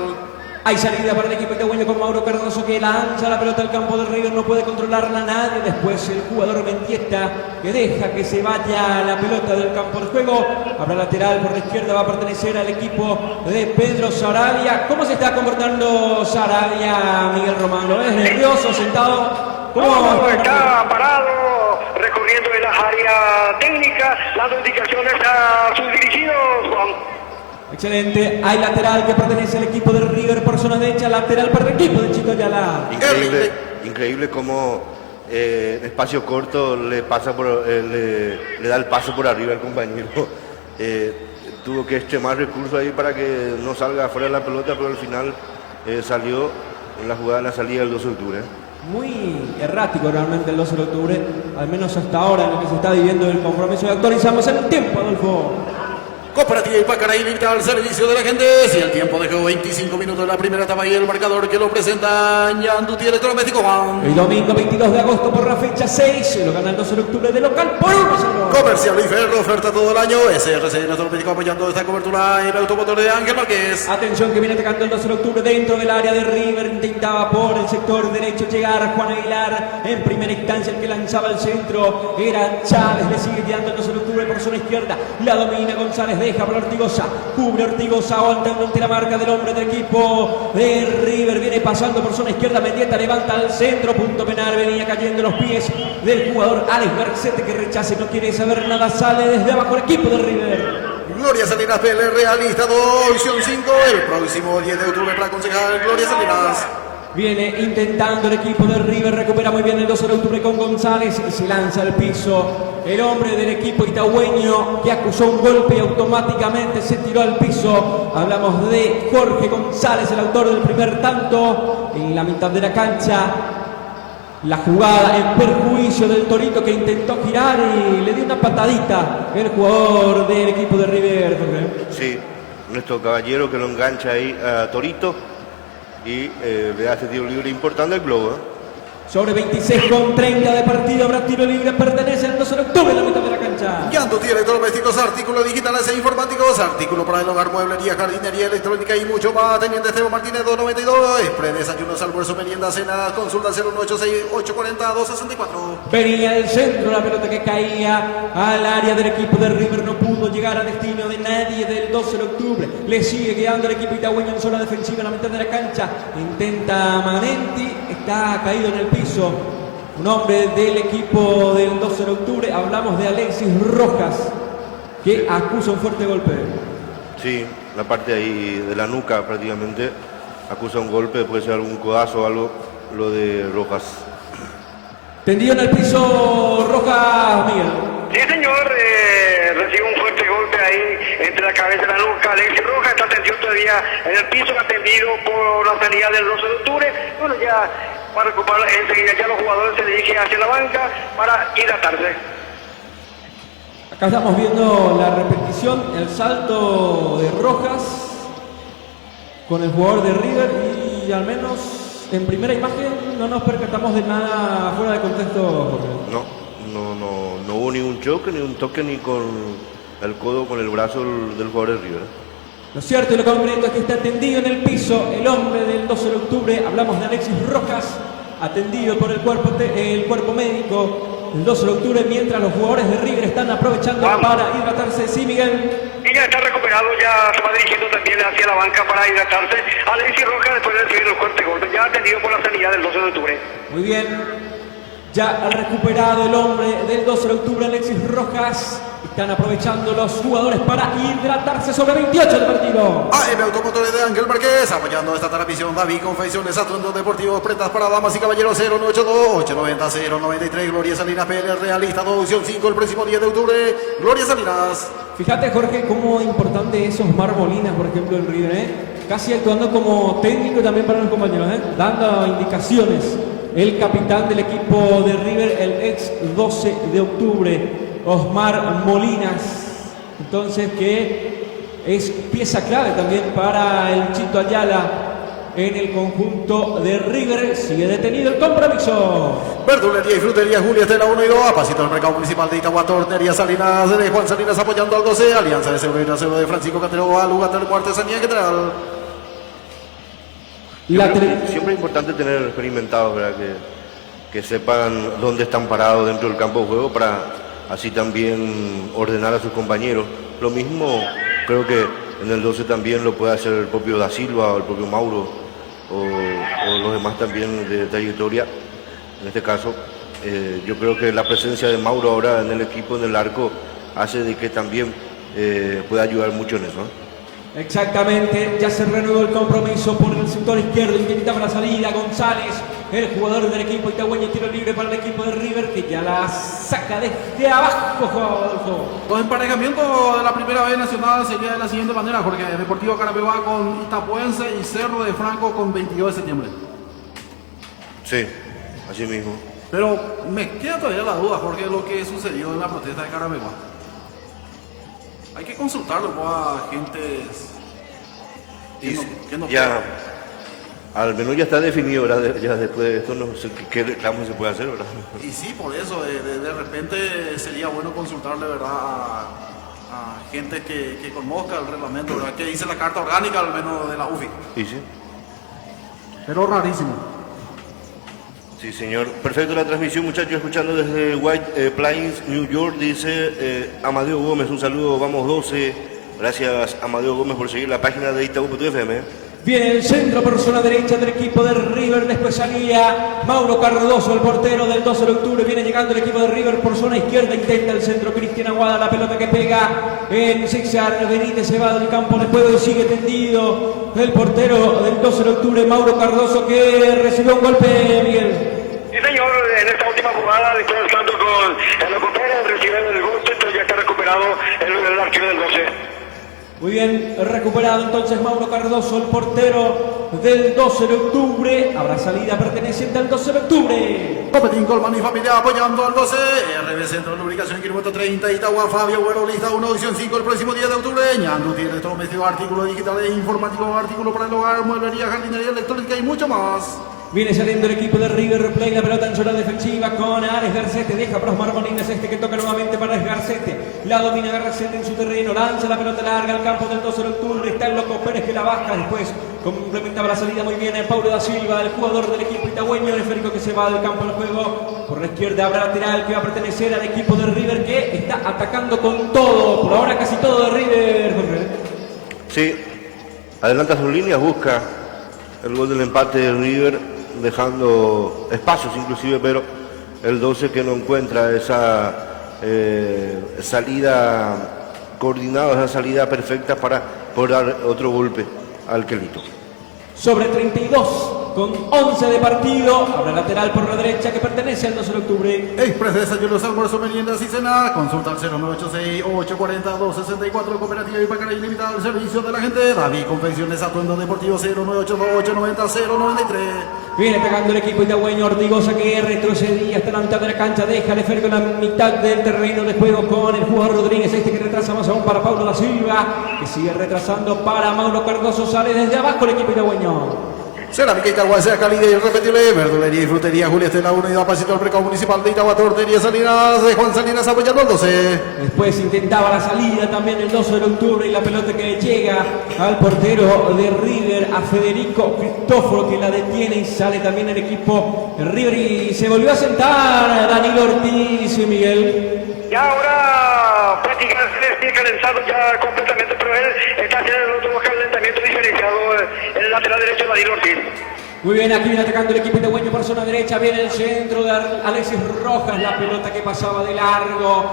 Hay salida para el equipo itagüeño con Mauro Cardoso que lanza la pelota al campo del River, no puede controlarla nadie. Después el jugador Mendieta que deja que se vaya la pelota del campo de juego. Habrá lateral por la izquierda, va a pertenecer al equipo de Pedro Sarabia. ¿Cómo se está comportando Sarabia, Miguel Román? ¿Lo ves nervioso, sentado? No, está parado, recorriendo en las áreas técnicas, dando indicaciones a sus dirigidos, Juan. Excelente, hay lateral que pertenece al equipo de River por zona derecha, lateral para el equipo de Chito Ayala. Increíble cómo en espacio corto le da el paso por arriba al compañero. Tuvo que extremar recursos ahí para que no salga fuera de la pelota, pero al final salió en la jugada de la salida del 12 de octubre. Muy errático realmente el 12 de octubre, al menos hasta ahora en lo que se está viviendo el compromiso. Y actualizamos en el tiempo, Adolfo. Cooperativa Ipacaraí Limitada al servicio de la gente. Si el tiempo dejó 25 minutos en la primera etapa y el marcador que lo presenta Yanduti Electrodoméstico Juan. El domingo 22 de agosto por la fecha 6, lo gana el 12 de octubre de local por 1-0. Comercial y Ferro, oferta todo el año. SRC Electrodoméstico apoyando esta cobertura en el automotor de Ángel Márquez. Atención que viene atacando el 12 de octubre dentro del área de River. Intentaba por el sector derecho llegar Juan Aguilar. En primera instancia el que lanzaba el centro era Chávez. Le sigue guiando el 12 de octubre por zona izquierda. La domina González, deja para Ortigosa. Cubre Ortigosa, aguantando ante la marca del hombre del equipo de River. Viene pasando por zona izquierda. Mendieta levanta al centro. Punto penal. Venía cayendo en los pies del jugador Alex Garcete, que rechaza y no quiere saber nada. Sale desde abajo el equipo de River. Gloria Salinas PL Realista 2, opción 5, el próximo 10 de octubre para concejal Gloria Salinas. Viene intentando el equipo de River, recupera muy bien el 12 de octubre con González y se lanza al piso. El hombre del equipo itagüeño que acusó un golpe y automáticamente se tiró al piso. Hablamos de Jorge González, el autor del primer tanto en la mitad de la cancha. La jugada en perjuicio del Torito, que intentó girar y le dio una patadita el jugador del equipo de River. Sí, nuestro caballero que lo engancha ahí a Torito y le hace tiro libre importante al globo. Sobre 26,30 de partido habrá tiro libre, pertenece al 12 de octubre en la mitad de la cancha. Yanduti Electrodomésticos, artículos digitales e informáticos, artículos para el hogar, mueblería, jardinería, electrónica y mucho más. Teniente Esteban Martínez 292, Expre, desayunos, almuerzo, merienda, cena, consulta 0186-840-264. Venía del centro la pelota que caía al área del equipo de River, no pudo llegar a destino de nadie del 12 de octubre. Le sigue quedando el equipo itagüeño en zona defensiva en la mitad de la cancha. Intenta Manenti, está caído en el piso. Un hombre del equipo del 12 de octubre, hablamos de Alexis Rojas, que acusa un fuerte golpe. Sí, la parte ahí de la nuca prácticamente acusa un golpe, puede ser algún codazo o algo, lo de Rojas. Tendido en el piso Rojas, Miguel. Sí, señor, recibe un fuerte golpe ahí entre la cabeza y la nuca. Alexis Rojas está tendido todavía en el piso, atendido por la salida del 12 de octubre. Bueno, ya para recuperar enseguida ya los jugadores se dirigen hacia la banca para hidratarse. Acá estamos viendo la repetición, el salto de Rojas con el jugador de River y al menos en primera imagen no nos percatamos de nada fuera de contexto. No hubo ni un choque, ni un toque, ni con el codo, con el brazo del jugador de River. Lo cierto y lo concreto es que está tendido en el piso el hombre del 12 de octubre, hablamos de Alexis Rojas, atendido por el cuerpo médico del 12 de octubre, mientras los jugadores de River están aprovechando para hidratarse. Sí, Miguel. Y ya está recuperado, ya se va dirigiendo también hacia la banca para hidratarse. Alexis Rojas después de recibir el fuerte golpe, ya atendido por la salida del 12 de octubre. Muy bien. Ya ha recuperado el hombre del 12 de octubre, Alexis Rojas. Están aprovechando los jugadores para hidratarse sobre 28 del partido. AM Automotores de Ángel Márquez, apoyando esta transmisión. David Confecciones, atuendos deportivos, prendas para damas y caballeros. 0982-890-093. Gloria Salinas PL Realista 2, opción 5, el próximo 10 de octubre. Gloria Salinas. Fíjate, Jorge, cómo importante es Osmar Molina, por ejemplo, el River, casi actuando como técnico también para los compañeros, dando indicaciones. El capitán del equipo de River, el ex 12 de octubre, Osmar Molinas. Entonces, que es pieza clave también para el Chito Ayala en el conjunto de River. Sigue detenido el compromiso. Verdulería y frutería Julia Estela 1 y 2, a pasito del mercado municipal de Itagua, Tornería Salinas de Juan Salinas apoyando al 12, Alianza de Seguro y Trasero de Francisco Cantero, al lugar del artesanía general. Siempre es importante tener experimentados, ¿verdad? Que sepan dónde están parados dentro del campo de juego para así también ordenar a sus compañeros. Lo mismo creo que en el 12 también lo puede hacer el propio Da Silva o el propio Mauro o los demás también de trayectoria. En este caso, yo creo que la presencia de Mauro ahora en el equipo, en el arco, hace de que también pueda ayudar mucho en eso, ¿no? Exactamente, ya se reanudó el compromiso por el sector izquierdo, intentaba la salida González, el jugador del equipo itagüeño, tiro libre para el equipo de River, que ya la saca desde abajo, Adolfo. Los emparejamientos de la primera B nacional sería de la siguiente manera, Jorge: Deportivo Carabobo con Itapuense y Cerro de Franco con 22 de septiembre. Sí, así mismo. Pero me queda todavía la duda, Jorge, de lo que sucedió en la protesta de Carabobo. Hay que consultarlo a agentes que no ya, al menos ya está definido, ¿verdad? Ya después de esto no sé qué reclamo se puede hacer, ¿verdad? Y sí, por eso, de repente sería bueno consultarle, ¿verdad? A gente que conozca el reglamento, ¿verdad? Que dice la carta orgánica, al menos de la UFI. Y sí. Pero rarísimo. Sí, señor. Perfecto la transmisión, muchachos, escuchando desde White Plains, New York, dice Amadeo Gómez, un saludo, vamos 12. Gracias, Amadeo Gómez, por seguir la página de Itaú.fm. Viene el centro por zona derecha del equipo de River, después salía Mauro Cardoso, el portero del 12 de octubre, viene llegando el equipo de River por zona izquierda, intenta el centro Cristian Aguada, la pelota que pega en zigzag, Benítez se va del campo de juego y sigue tendido el portero del 12 de octubre, Mauro Cardoso, que recibió un golpe, Miguel. Sí, señor, en esta última jugada, después del tanto con el Loco Pérez, recibe el golpe, entonces ya está recuperado el arquero del 12. Muy bien, recuperado entonces Mauro Cardoso, el portero del 12 de octubre. Habrá salida perteneciente al 12 de octubre. Copetín, Colman y familia apoyando al 12. RB Centro de Lubricación, kilómetro 30. Itagua, Fabio, Güero, lista 1, edición 5, el próximo 10 de octubre. Ñandu tiene electrodoméstico, artículo digital e informático, artículo para el hogar, mueblería, jardinería, electrónica y mucho más. Viene saliendo el equipo de River Plate, la pelota en zona defensiva con Ares Garcete, deja para Osmar Molines, que toca nuevamente para Ares Garcete, la domina Garcete en su terreno, lanza la pelota larga al campo del 12 de octubre, está el Loco Pérez que la baja, después complementaba la salida muy bien el Paulo da Silva, el jugador del equipo itagüeño, el esférico que se va del campo del juego, por la izquierda habrá lateral que va a pertenecer al equipo de River que está atacando con todo, por ahora casi todo de River, Jorge. Sí, adelanta sus líneas, busca el gol del empate de River, dejando espacios inclusive, pero el 12 que no encuentra esa salida coordinada, esa salida perfecta para poder dar otro golpe al Quelito. Sobre 32 con 11 de partido, habrá lateral por la derecha que pertenece al 12 de octubre. Express Desayunos, Almuerzo, Meriendas y Cena. Consulta al 0986-840-264, Cooperativa y Pacara Ilimitada al servicio de la gente. David Confecciones, Atuendo Deportivo 0982-890-093. Viene pegando el equipo itagüeño, Ortigosa que retrocedía hasta la mitad de la cancha, deja el esférico en la mitad del terreno de juego con el jugador Rodríguez, que retrasa más aún para Paulo da Silva, que sigue retrasando para Mauro Cardoso, sale desde abajo el equipo itagüeño. Cerámica Itagua, sea cálida y irrepetible. Verdulería y frutería Julia Estela 1 y da pasito al mercado municipal de Itagua. Tortería Salinas de Juan Salinas apoyando al 12. Después intentaba la salida también el 12 de octubre y la pelota que llega al portero de River, a Federico Cristóforo, que la detiene y sale también el equipo de River y se volvió a sentar Danilo Ortiz y Miguel. Y ahora prácticamente estoy calentado ya completamente, pero él está haciendo otro calentamiento diferenciado en el lateral derecho de Danilo Ortiz. Muy bien, aquí viene atacando el equipo itagüeño por zona derecha, viene el centro de Alexis Rojas, la pelota que pasaba de largo,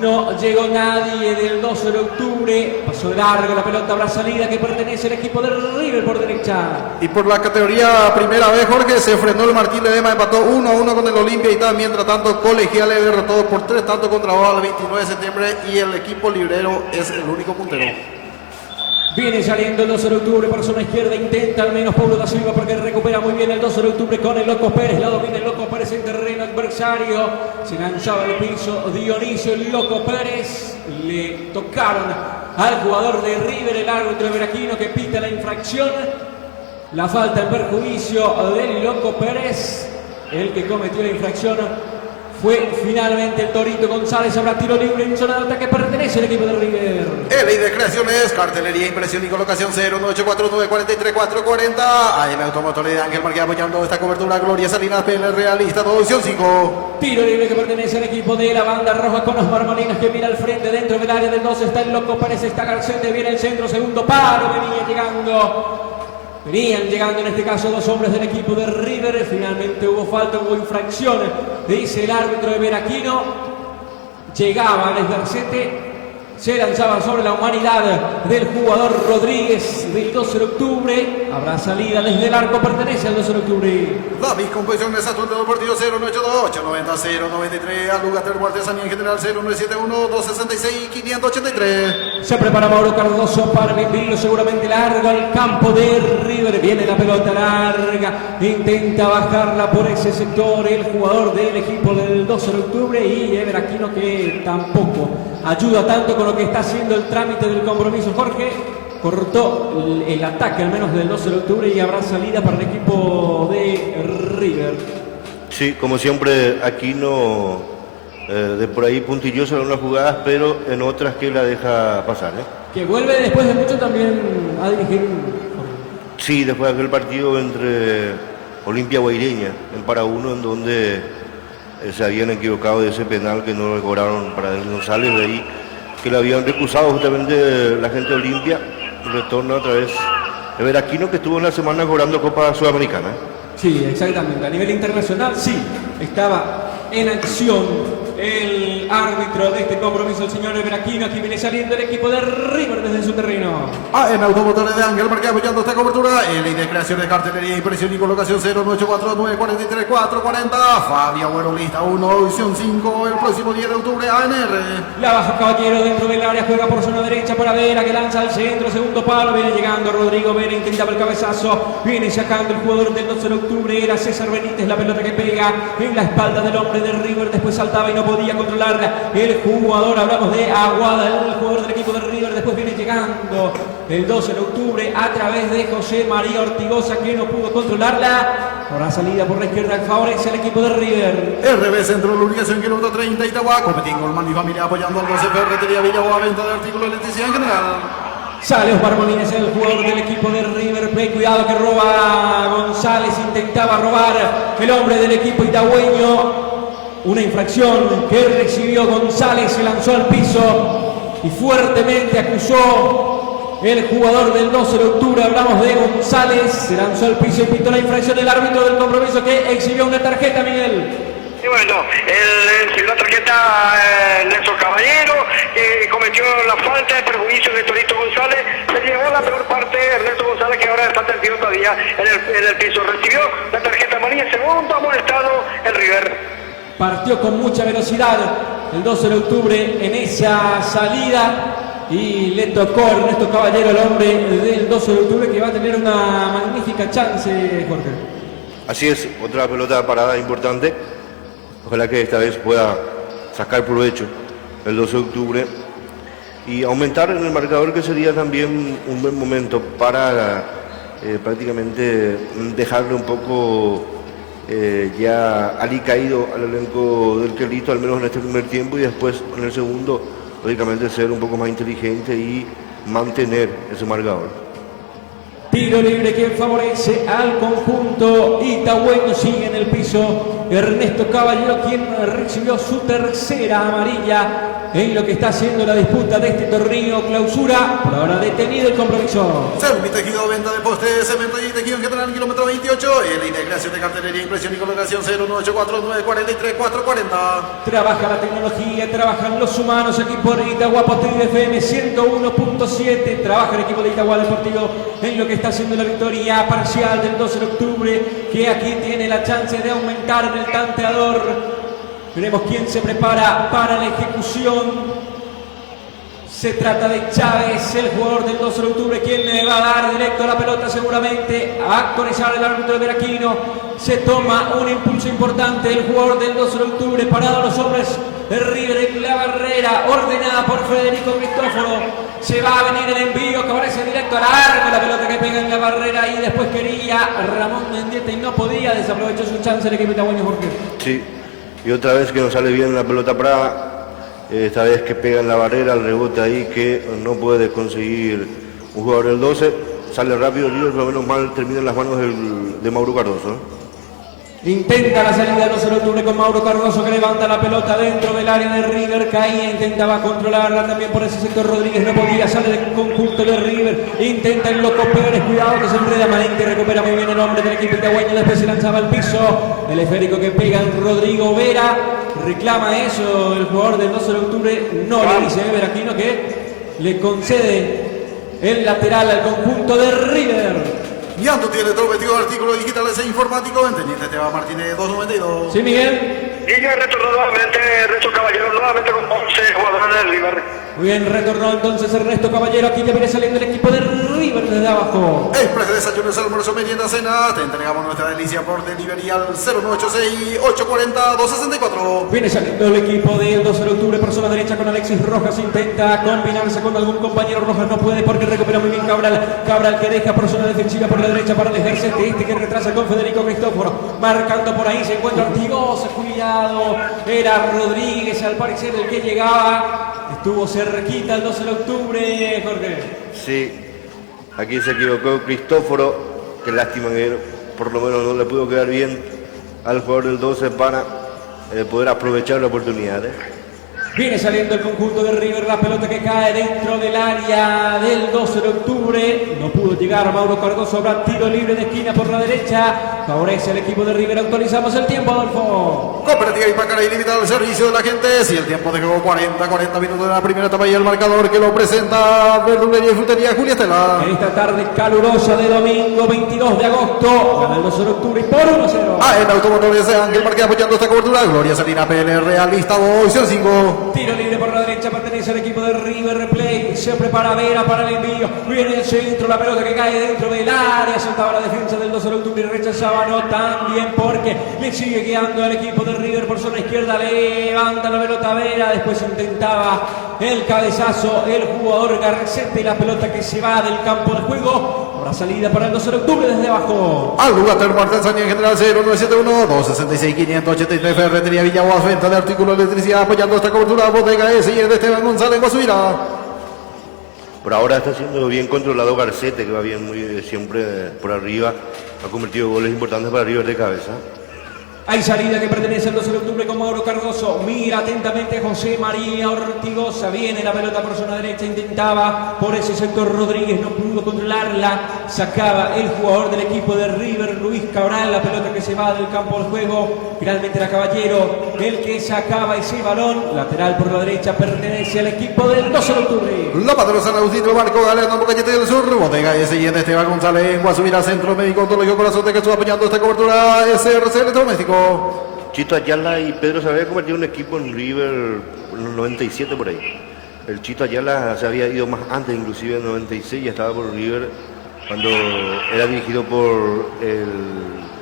no llegó nadie del 12 de octubre, pasó de largo, la pelota habrá salida que pertenece al equipo de River por derecha. Y por la categoría primera vez, Jorge, se frenó el Martín Ledema, empató 1-1 con el Olimpia y también, mientras tanto, Colegiales derrotado por 3 tantos contra Boa el 29 de septiembre y el equipo librero es el único puntero. Viene saliendo el 12 de octubre por zona izquierda, intenta al menos Paulo da Silva porque recupera muy bien el 12 de octubre con el Loco Pérez, la domina el Loco Pérez en terreno adversario, se lanzaba al piso Dionisio el Loco Pérez, le tocaron al jugador de River, el árbitro Veraquino que pita la infracción, la falta en perjuicio del Loco Pérez, el que cometió la infracción fue finalmente el Torito González, habrá tiro libre en zona de ataque, pertenece al equipo de River. Ley de creaciones, cartelería, impresión y colocación 09849-43440. AM Automotores de Ángel Marqués apoyando esta cobertura. Gloria Salinas, PL Realista, producción 5. Tiro libre que pertenece al equipo de la banda roja con Osmar Molinas que mira al frente dentro del área del 12. Está el Loco Pérez, está Garcete, viene el centro, segundo paro, Venían llegando en este caso dos hombres del equipo de River. Finalmente hubo falta, hubo infracción, dice el árbitro de Veraquino. Llegaba Alex Garcete, se lanzaba sobre la humanidad del jugador Rodríguez del 12 de octubre. Habrá salida desde el arco, pertenece al 12 de octubre. David Confecciones, Atuendo Deportivo 0982-890-093. Al lugar de artesanía en general 0971-266-583. Se prepara Mauro Cardoso para el envío seguramente largo al campo de River. Viene la pelota larga, intenta bajarla por ese sector el jugador del equipo del 12 de octubre y Veraquino que tampoco ayuda tanto con lo que está haciendo el trámite del compromiso. Jorge cortó el ataque al menos del 12 de octubre y habrá salida para el equipo de River. Sí, como siempre, Aquino de por ahí puntilloso en unas jugadas, pero en otras que la deja pasar. Que vuelve después de mucho también a dirigir. Sí, después de aquel partido entre Olimpia Guaireña, en Paraguno, en donde se habían equivocado de ese penal que no le cobraron para el González, de ahí que le habían recusado justamente la gente de Olimpia. Retorna otra vez Ever Aquino, que estuvo en la semana cobrando Copa Sudamericana. Sí, exactamente. A nivel internacional, sí, estaba en acción el árbitro de este compromiso, el señor Ever Aquino. Aquí viene saliendo el equipo de River desde su terreno. En Automotores de Ángel, marca apoyando esta cobertura. Línea de creación de cartelería, impresión y colocación 0984-943-440. Fabio Agüero, lista 1, edición 5, el próximo 10 de octubre, ANR. La baja Caballero dentro del área, juega por zona derecha para Vera, que lanza al centro, segundo palo, viene llegando Rodrigo Vera, intentaba el cabezazo, viene sacando el jugador del 12 de octubre, era César Benítez, la pelota que pega en la espalda del hombre de River, después saltaba y no podía controlarla el jugador, hablamos de Aguada, el jugador del equipo de River, después viene llegando el 12 de octubre a través de José María Ortigosa, que no pudo controlarla. Ahora salida por la izquierda favorece al equipo de River. RB Centro de Lubricación, kilómetro 30, Itagua. Competín Golman y familia apoyando al 12, Ferretería Villaboa, venta de artículos de electricidad en general. Sale Oscar Molines, el jugador del equipo de River Plate. Cuidado que roba González, intentaba robar el hombre del equipo itagüeño. Una infracción que recibió González, se lanzó al piso y fuertemente acusó el jugador del 12 de octubre. Hablamos de González, se lanzó al piso y pitó la infracción el árbitro del compromiso, que exhibió una tarjeta, Miguel. Y bueno, la tarjeta Nelson Caballero, que cometió la falta de perjuicio de Torito González, se llevó la peor parte Ernesto González, que ahora está tendido todavía en el piso. Recibió la tarjeta amarilla, segundo amonestado el River. Partió con mucha velocidad el 12 de octubre en esa salida y le tocó a Ernesto Caballero, el hombre del 12 de octubre, que va a tener una magnífica chance, Jorge. Así es, otra pelota parada importante. Ojalá que esta vez pueda sacar provecho el 12 de octubre y aumentar en el marcador, que sería también un buen momento para prácticamente dejarle un poco ya alicaído al elenco del Quelito, al menos en este primer tiempo, y después en el segundo, lógicamente, ser un poco más inteligente y mantener ese marcador. Tiro libre que favorece al conjunto itagüeño. Sigue en el piso Ernesto Caballero, quien recibió su tercera amarilla en lo que está haciendo la disputa de este torneo clausura. Por ahora detenido el compromiso. Servi Tejido, venta de postes, cemento y tejido en general, kilómetro 28. Línea de creación de cartelería, impresión y colocación 0984-943-440. Trabaja la tecnología, trabajan los humanos aquí por Itagua Deportivo FM 101.7. Trabaja el equipo de Itagua Deportivo en lo que está haciendo la victoria parcial del 12 de octubre, que aquí tiene la chance de aumentar en el tanteador. Veremos quién se prepara para la ejecución. Se trata de Chávez, el jugador del 12 de octubre, quien le va a dar directo a la pelota seguramente. A actualizar el árbitro de Veraquino. Se toma un impulso importante el jugador del 12 de octubre. Parado los hombres de River en la barrera, ordenada por Federico Cristóforo. Se va a venir el envío que aparece directo al arco. La pelota que pega en la barrera y después quería Ramón Mendieta y no podía. Desaprovechó su chance el equipo itagüeño, Jorge. Sí, y otra vez que no sale bien la pelota parada. Esta vez que pega en la barrera, el rebote ahí que no puede conseguir un jugador del 12. Sale rápido River, pero menos mal termina en las manos de Mauro Cardoso. Intenta la salida del 12 de octubre con Mauro Cardoso, que levanta la pelota dentro del área de River. Caía, intentaba controlarla también por ese sector. Rodríguez no podía, sale del conjunto de River. Intenta el loco Pérez, cuidado que se enreda Marenque, recupera muy bien el hombre del equipo itagüeño. Después se lanzaba al piso. El esférico que pega en Rodrigo Vera. Reclama eso el jugador del 12 de octubre. No le dice Veraquino, que le concede el lateral al conjunto de River. Yanto tiene todo vestido de artículos digitales e informáticos en Teniente Esteban Martínez 292. Sí, Miguel. Y ya retornó nuevamente Renzo Caballero, nuevamente con 11 jugadores del River. Muy bien, retornó entonces Ernesto Caballero. Aquí ya viene saliendo el equipo de River desde abajo. Express de desayunos, almuerzo, merienda, cena. Te entregamos nuestra delicia por delivery al 0986-840-264. Viene saliendo el equipo del 12 de octubre por zona derecha con Alexis Rojas. Intenta combinarse con algún compañero. Rojas no puede porque recupera muy bien Cabral. Cabral que deja por zona defensiva por la derecha para alejarse. Este que retrasa con Federico Cristóforo. Marcando por ahí se encuentra Ortigosa. Cuidado. Era Rodríguez al parecer el que llegaba. Estuvo cerquita el 12 de octubre, Jorge. Sí, aquí se equivocó Cristóforo. Qué lástima que por lo menos no le pudo quedar bien al jugador del 12 para poder aprovechar la oportunidad. Viene saliendo el conjunto de River, la pelota que cae dentro del área del 12 de octubre. No pudo llegar Mauro Cardoso, habrá tiro libre de esquina por la derecha. Favorece el equipo de River, actualizamos el tiempo, Adolfo. Cooperativa Hipacara ilimitada al servicio de la gente. Si el tiempo de juego 40 minutos de la primera etapa y el marcador que lo presenta Verdulería y Frutería Julia Estela. En esta tarde calurosa de domingo 22 de agosto, gana el 12 de octubre y por 1-0. En Automotores Ángel Marqués apoyando esta cobertura. Gloria Salina PL Realista 2-5. Tiro libre por la derecha, pertenece al equipo de River Plate. Se prepara Vera para el envío. Viene el centro, la pelota que cae dentro del área. Soltaba la defensa del 12 de octubre y rechazaba. No tan bien porque le sigue guiando al equipo de River por zona izquierda. Levanta la pelota Vera. Después intentaba el cabezazo el jugador Garcete. La pelota que se va del campo de juego. Ahora salida para el 12 de octubre desde abajo. Al lugar termo artesanía en general 0971-266-583 Ferretería Villaguas, venta de artículos de electricidad apoyando esta cobertura. Bodega S y de Esteban González Guasuira. Por ahora está siendo bien controlado Garcete, que va bien muy siempre por arriba. Ha convertido goles importantes para River de cabeza. Hay salida que pertenece al 12 de octubre con Mauro Cardoso. Mira atentamente José María Ortigosa. Viene la pelota por zona derecha. Intentaba por ese sector Rodríguez. No pudo controlarla. Sacaba el jugador del equipo de River, Luis Cabral. La pelota que se va del campo de juego. Finalmente era Caballero el que sacaba ese balón. Lateral por la derecha pertenece al equipo del 12 de octubre. La Patrona San Agustín, Marco Galeano, Bocayete del Sur. Bodega S y de Esteban González en Guasubira, Centro Médico Odontológico Corazón de Jesús apoyando esta cobertura. SRC Electrodoméstico. Chito Ayala y Pedro se había convertido en un equipo en River en los 97 por ahí. El Chito Ayala se había ido más antes, inclusive en 96, ya estaba por River cuando era dirigido por el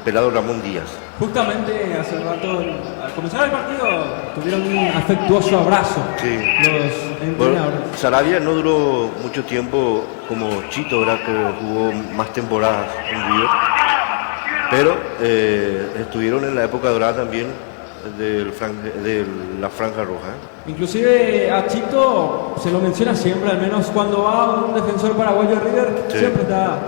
pelado Ramón Díaz. Justamente hace rato, al comenzar el partido, tuvieron un afectuoso abrazo. Sí. Los entrenadores. Sarabia no duró mucho tiempo como Chito, ¿verdad? Que jugó más temporadas en River. Pero estuvieron en la época dorada también de la Franja Roja. Inclusive a Chito se lo menciona siempre, al menos cuando va un defensor paraguayo de River, Sí. siempre está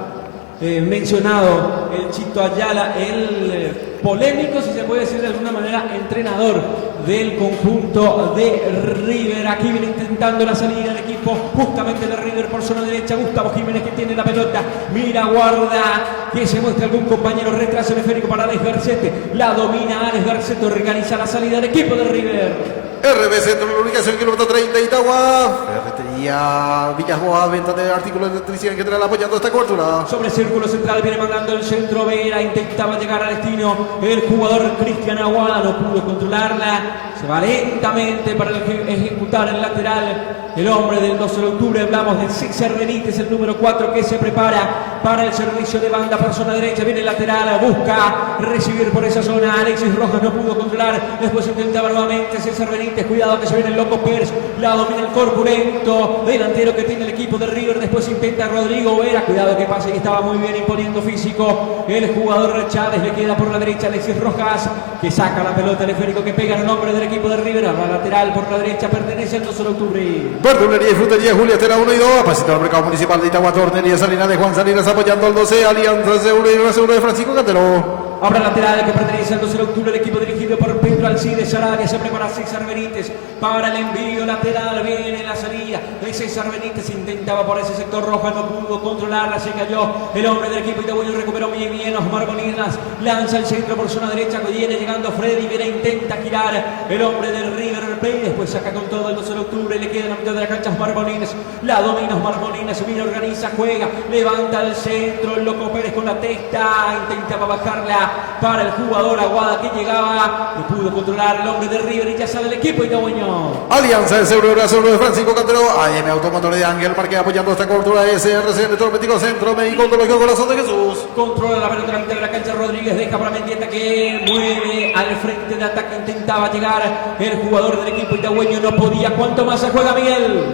mencionado el Chito Ayala, el polémico, si se puede decir de alguna manera, entrenador del conjunto de River. Aquí viene intentando la salida del equipo justamente de River por zona derecha. Gustavo Jiménez que tiene la pelota, mira, guarda, que se muestra algún compañero, retraso esférico para Alex Garcete, la domina Alex Garcete, organiza la salida del equipo de River. RB Centro de Comunicación, kilómetro 30, Itagua. Ferretería Villajuá, venta de artículos de electricidad en general apoyando esta cobertura. Sobre círculo central viene mandando el centro Vera, intentaba llegar al destino el jugador Cristian Aguada, no pudo controlarla, se va lentamente para ejecutar el lateral. El hombre del 12 de octubre, hablamos de César Benítez, el número 4 que se prepara para el servicio de banda por zona derecha. Viene el lateral, busca recibir por esa zona. Alexis Rojas no pudo controlar, después intentaba nuevamente César Benítez. Cuidado que se viene el loco Pérez, la domina el corpulento delantero que tiene el equipo de River. Después intenta Rodrigo Vera, cuidado que pase, que estaba muy bien imponiendo físico. El jugador Chávez le queda por la derecha Alexis Rojas, que saca la pelota, el esférico que pega en el hombre del equipo de River. A la lateral por la derecha pertenece al 12 de octubre. Verdulería y Frutería Julia Estela 1 y 2. Pasito al mercado municipal de Itagua, Tornería Salinas de Juan Salinas apoyando al 12. Alianza Seguro y Seguro de Francisco Cantero. Ahora lateral que pertenece al 12 de octubre, el equipo dirigido por Pedro Alcides Sarabia. Se prepara César Benítez para el envío lateral. Viene la salida de César Benítez, intentaba por ese sector roja, no pudo controlarla, se cayó el hombre del equipo itagüeño, recuperó muy bien Osmar Boninas, lanza el centro por zona derecha, viene llegando Freddy Vera, intenta girar el hombre del River Plate, después saca con todo el 12 de octubre, le queda en la mitad de la cancha Osmar Boninas, la domina Osmar Boninas, viene, organiza, juega, levanta el centro, el Loco Pérez con la testa, intentaba bajarla para el jugador Aguada que llegaba, no pudo controlar el hombre de River y ya sale el equipo itagüeño. Alianza de Seguro de Francisco Cantero, AM Automotores de Ángel Parque apoyando esta cobertura, SRC Electrométrico Centro Médico Oncológico Corazón de Jesús. Controla la pelota en la mitad de la cancha, Rodríguez deja para Mendieta que mueve al frente de ataque, intentaba llegar el jugador del equipo itagüeño, no podía. ¿Cuánto más se juega, Miguel?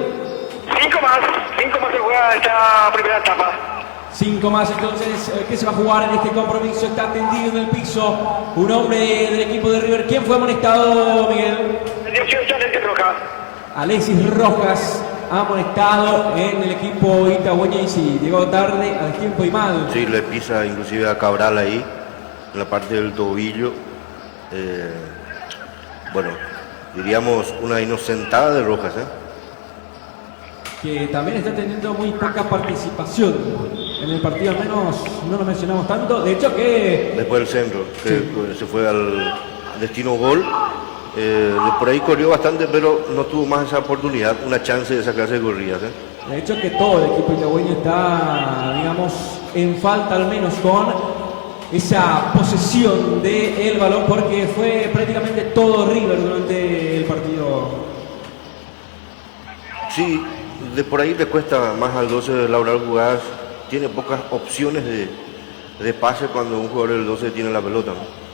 5 más se juega esta primera etapa. 5 más, entonces, ¿qué se va a jugar en este compromiso? Está tendido en el piso un hombre del equipo de River. ¿Quién fue amonestado, Miguel? La dirección está Alexis Rojas. Alexis Rojas, amonestado en el equipo itagüeño y sí, llegó tarde, al tiempo y mal. Sí, le pisa inclusive a Cabral ahí, en la parte del tobillo. Bueno, diríamos una inocentada de Rojas, Que también está teniendo muy poca participación en el partido, al menos no lo mencionamos tanto. De hecho que... Después del centro, que Sí. se fue al destino gol. Por ahí corrió bastante, pero no tuvo más esa oportunidad, una chance de sacarse de corridas. De hecho que todo el equipo itagüeño está, digamos, en falta al menos con esa posesión del balón, porque fue prácticamente todo River durante el partido. Sí, de por ahí le cuesta más al 12 elaborar jugadas, tiene pocas opciones de pase cuando un jugador del 12 tiene la pelota, ¿no?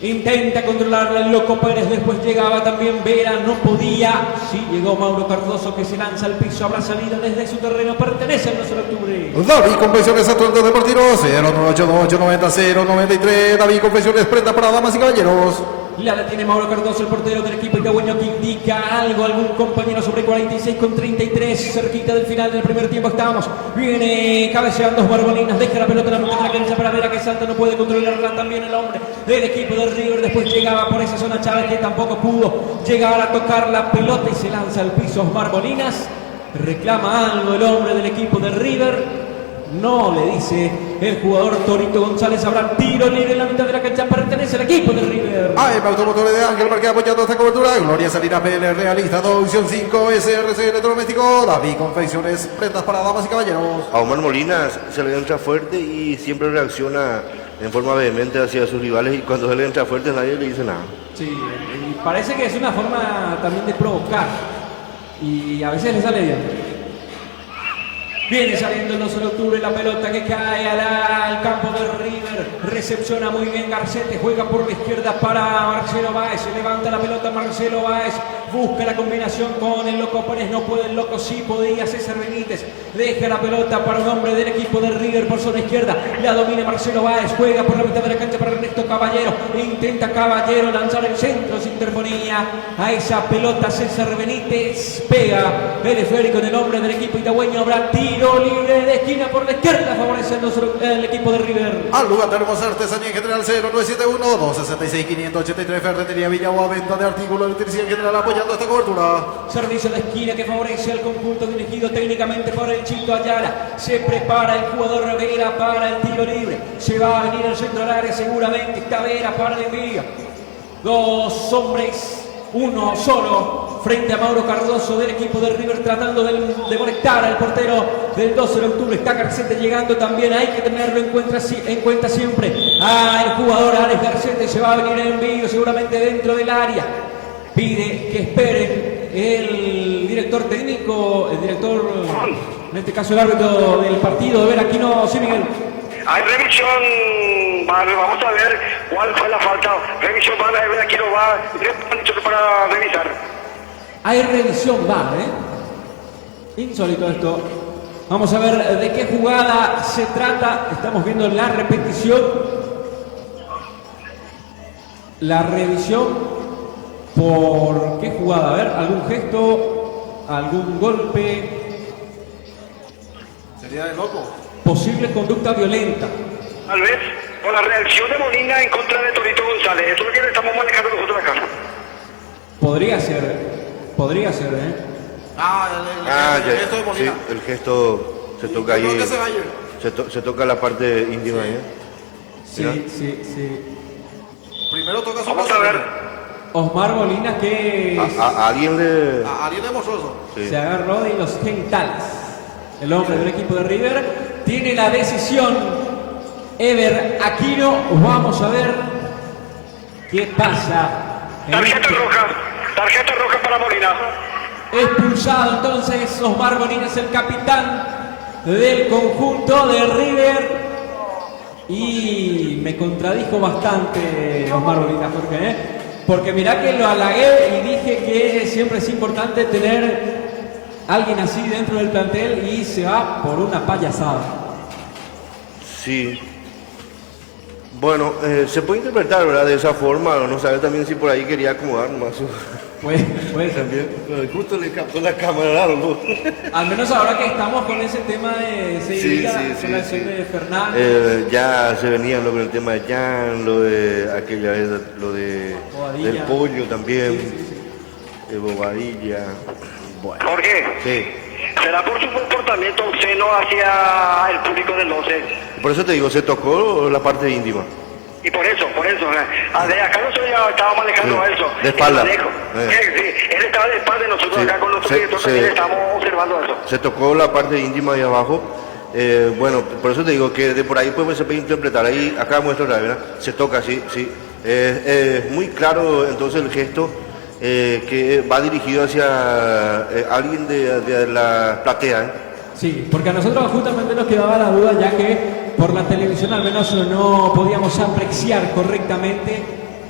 Intenta controlarla el Loco Pérez, después llegaba también Vera, no podía. Sí, llegó Mauro Cardoso que se lanza al piso, habrá salido desde su terreno, pertenece al 12 de octubre. David Confecciones Atuendos Deportivos 0988-90-093. David Confecciones, prenda para damas y caballeros. La tiene Mauro Cardoso, el portero del equipo itagüeño, que indica algo, algún compañero sobre 46 con 33, cerquita del final del primer tiempo estamos. Viene cabeceando Osmar Boninas, deja la pelota en la mitad de la cancha para Vera que salta, no puede controlarla también el hombre del equipo de River. Después llegaba por esa zona Chávez que tampoco pudo llegar a tocar la pelota y se lanza al piso Osmar Boninas. Reclama algo el hombre del equipo de River. No, le dice el jugador Torito González, habrá tiro libre en la mitad de la cancha, pertenece al equipo de River. AM Automotores de Ángel Parque apoyando esta cobertura, Gloria Salinas PL Realista, Opción 5, SRC Electrodoméstico, David Confecciones, prendas para damas y caballeros. A Omar Molinas se le entra fuerte y siempre reacciona en forma vehemente hacia sus rivales y cuando se le entra fuerte nadie le dice nada. Sí, y parece que es una forma también de provocar y a veces le sale bien. Viene saliendo el 12 de octubre la pelota que cae al campo del River. Recepciona muy bien Garcete. Juega por la izquierda para Marcelo Báez. Se levanta la pelota Marcelo Báez. Busca la combinación con el Loco Pérez. No puede el Loco, sí podía César Benítez. Deja la pelota para un hombre del equipo del River por zona izquierda. La domina Marcelo Báez. Juega por la mitad de la cancha para Ernesto Caballero. Intenta Caballero lanzar el centro. Se interponía a esa pelota César Benítez. Pega el esférico en el hombre del equipo itagüeño. Habrá tiro libre de esquina por la izquierda, favoreciendo el equipo de River. Al lugar de hermosa artesanía en general 0971-266-583 Ferretería Villagua, venta de artículos de electricidad en general apoyando esta cobertura. Servicio de esquina que favorece al conjunto dirigido técnicamente por el Chito Ayala. Se prepara el jugador Vera para el tiro libre. Se va a venir al centro del área seguramente. Está Vera para el envío. Dos hombres, uno solo frente a Mauro Cardoso del equipo de River tratando de conectar al portero del 12 de octubre. Está Garcete llegando también, hay que tenerlo en cuenta siempre. El jugador Alex Garcete se va a venir en envío seguramente dentro del área. Pide que espere el director técnico, el director, en este caso el árbitro del partido, de ver aquí no, sí Miguel. Hay revisión, vamos a ver cuál fue la falta. Revisión, van a ver aquí lo va para revisar. Hay revisión, va, insólito esto. Vamos a ver de qué jugada se trata. Estamos viendo la repetición. La revisión. ¿Por qué jugada? A ver, algún gesto, algún golpe. Sería de loco. Posible conducta violenta. Tal vez con la reacción de Molina en contra de Torito González. Eso es lo que le estamos manejando nosotros acá. Podría ser, El gesto de Molina. Sí, el gesto se toca ahí. Creo que se va a ir. Se toca la parte íntima ahí. Sí. Primero toca su Vamos a ver. Osmar Molina que A alguien le. A alguien de Mozoso. Sí. se agarró de los genitales. El hombre del equipo de River tiene la decisión. Ever Aquino, vamos a ver qué pasa. Tarjeta roja para Molina. Expulsado entonces Osmar Molina, es el capitán del conjunto de River. Y me contradijo bastante Osmar Molina, Jorge, porque mirá que lo halagué y dije que siempre es importante tener alguien así dentro del plantel y se va por una payasada. Sí. Bueno, se puede interpretar, ¿verdad? De esa forma, o no saber también si por ahí quería acomodar más su... Puede ser. También, justo le captó la cámara, ¿no? Al menos ahora que estamos con ese tema de seguir con la acción de Fernández. Ya se venía lo con el tema de Jan, lo de aquella vez, lo de Bobadilla. del pollo también, Bobadilla. Bueno, Jorge, sí. será por su comportamiento obsceno hacia el público del 12. Por eso te digo, se tocó la parte íntima. Y por eso, de acá nosotros ya estábamos manejando Sí, eso. de espalda. Sí, él estaba de espalda y nosotros Sí, acá con nuestro director también estamos observando eso. Se tocó la parte íntima de abajo. Bueno, por eso te digo que de por ahí pues se puede interpretar. Ahí, acá muestro la ¿verdad? Se toca, sí. Es muy claro entonces el gesto que va dirigido hacia alguien de la platea. Sí, porque a nosotros justamente nos quedaba la duda, ya que por la televisión al menos no podíamos apreciar correctamente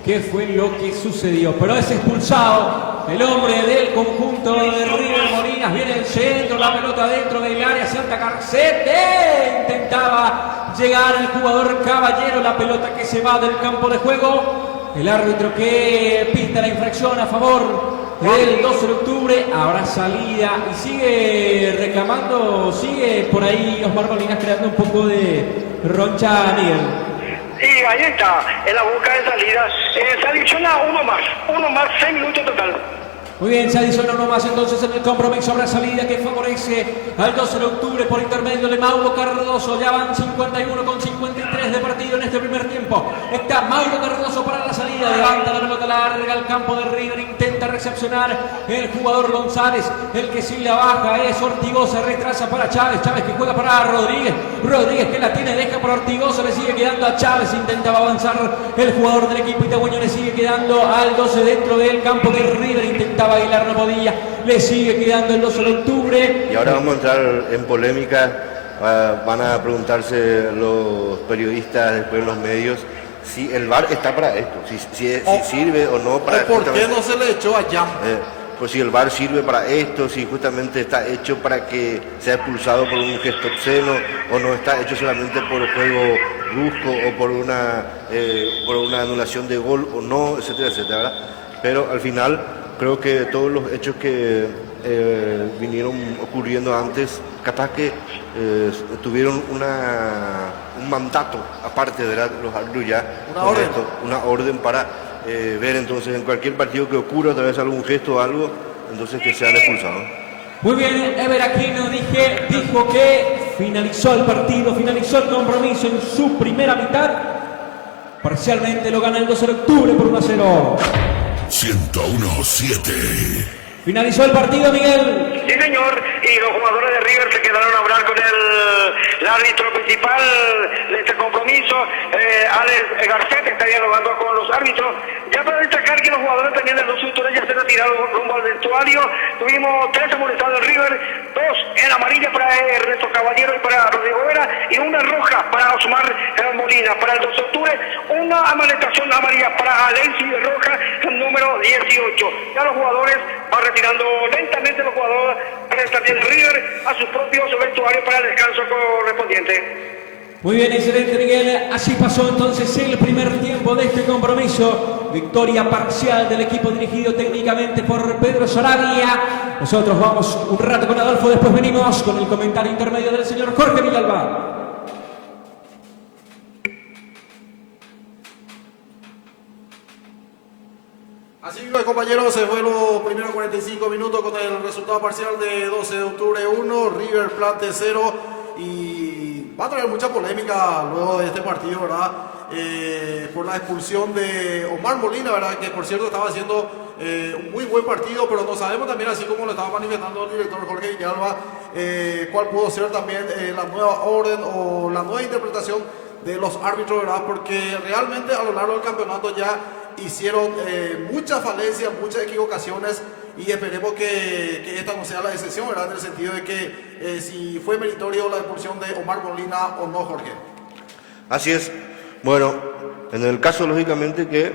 qué fue lo que sucedió. Pero es expulsado el hombre del conjunto de River. Molinas viene el centro, la pelota dentro del área, Santa Carcete. Intentaba llegar el jugador Caballero, la pelota que se va del campo de juego. El árbitro que pita la infracción a favor del 12 de octubre, habrá salida y sigue reclamando, sigue por ahí Osmar Molinas creando un poco de roncha a Miguel. Y ahí está, en la boca de salida, se adiciona uno más, 6 minutos total. Muy bien, se adiciona uno más entonces en el compromiso. Habrá salida que favorece al 12 de octubre por intermedio de Mauro Cardoso. Ya van 51 con 53 de partido en este primer tiempo. Está Mauro Cardoso para la salida. Levanta la pelota larga al campo de River. Intenta recepcionar el jugador González. El que sí la baja es Ortigosa. Retrasa para Chávez. Chávez que juega para Rodríguez. Rodríguez que la tiene, deja para Ortigosa. Le sigue quedando a Chávez. Intentaba avanzar el jugador del equipo itagüeño. Le sigue quedando al 12 dentro del campo de River. Intentaba Aguilar, no podía, le sigue quedando el 12 de octubre. Y ahora vamos a entrar en polémica, van a preguntarse los periodistas, después los medios, si el VAR está para esto, si sirve o no para esto. ¿Por qué no se le echó a Jan? Pues si el VAR sirve para esto, si justamente está hecho para que sea expulsado por un gesto obsceno o no está hecho solamente por el juego brusco o por una anulación de gol o no, etcétera, etcétera, ¿verdad? Pero al final creo que todos los hechos que vinieron ocurriendo antes, capaz que tuvieron un mandato aparte de los árbitros ya, una orden para ver entonces en cualquier partido que ocurra a través de algún gesto o algo, entonces que sean expulsados. Muy bien, Ever Aquino dijo que finalizó el partido, finalizó el compromiso en su primera mitad. Parcialmente lo gana el 12 de octubre por 1-0. 101-7. Finalizó el partido, Miguel. Sí, señor, y los jugadores de River se quedaron a hablar con el árbitro principal de este compromiso, Alex Garcete, está dialogando con los árbitros. Ya para destacar que los jugadores también de los sectores ya se retiraron rumbo al vestuario. Tuvimos 3 amonestados de River, 2 en amarilla para Ernesto Caballero y para Rodrigo Vera, y una roja para Osmar Molina. Para el 2 de octubre, una amonestación amarilla para Alexis Roja, número 18. Ya los jugadores van retirando lentamente los jugadores también River a sus propios vestuarios para el descanso correspondiente. Muy bien, excelente, Miguel. Así pasó entonces el primer tiempo de este compromiso. Victoria parcial del equipo dirigido técnicamente por Pedro Sarabia. Nosotros vamos un rato con Adolfo, después venimos con el comentario intermedio del señor Jorge Villalba. Así que compañeros, se fue los primeros 45 minutos con el resultado parcial de 12 de octubre 1, River Plate 0. Y va a traer mucha polémica luego de este partido, ¿verdad? Por la expulsión de Omar Molina, ¿verdad? Que por cierto estaba haciendo un muy buen partido, pero no sabemos también, así como lo estaba manifestando el director Jorge Villalba, cuál pudo ser también la nueva orden o la nueva interpretación de los árbitros, ¿verdad? Porque realmente a lo largo del campeonato ya hicieron muchas falencias, muchas equivocaciones, y esperemos que esta no sea la excepción, ¿verdad? En el sentido de que si fue meritorio la expulsión de Omar Molina o no, Jorge. Así es. Bueno, en el caso lógicamente que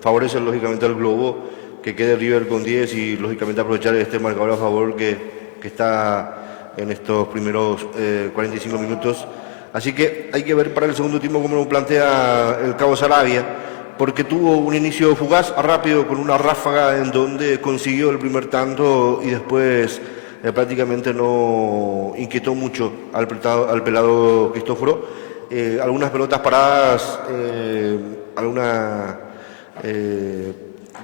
favorece lógicamente al Globo que quede River con 10 y lógicamente aprovechar este marcador a favor que está en estos primeros 45 minutos. Así que hay que ver para el segundo tiempo cómo lo plantea el Cabo Sarabia, porque tuvo un inicio fugaz, rápido, con una ráfaga en donde consiguió el primer tanto y después prácticamente no inquietó mucho al pelado Cristóforo. Algunas pelotas paradas, alguna,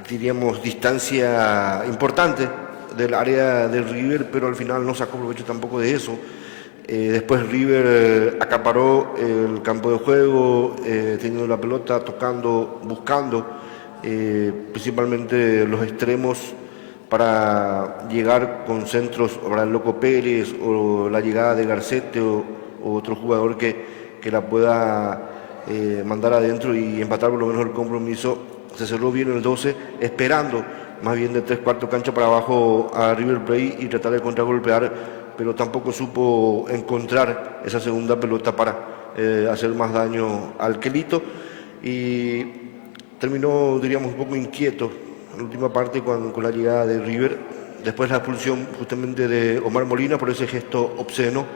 diríamos, distancia importante del área del River, pero al final no sacó provecho tampoco de eso. Después River acaparó el campo de juego, teniendo la pelota, tocando, buscando, principalmente los extremos para llegar con centros para el Loco Pérez o la llegada de Garcete o otro jugador que la pueda mandar adentro y empatar por lo menos el compromiso. Se cerró bien el 12, esperando más bien de 3/4 cancha para abajo a River Plate y tratar de contragolpear, pero tampoco supo encontrar esa segunda pelota para hacer más daño al Quelito, y terminó, diríamos, un poco inquieto en la última parte con la llegada de River. Después la expulsión justamente de Omar Molina por ese gesto obsceno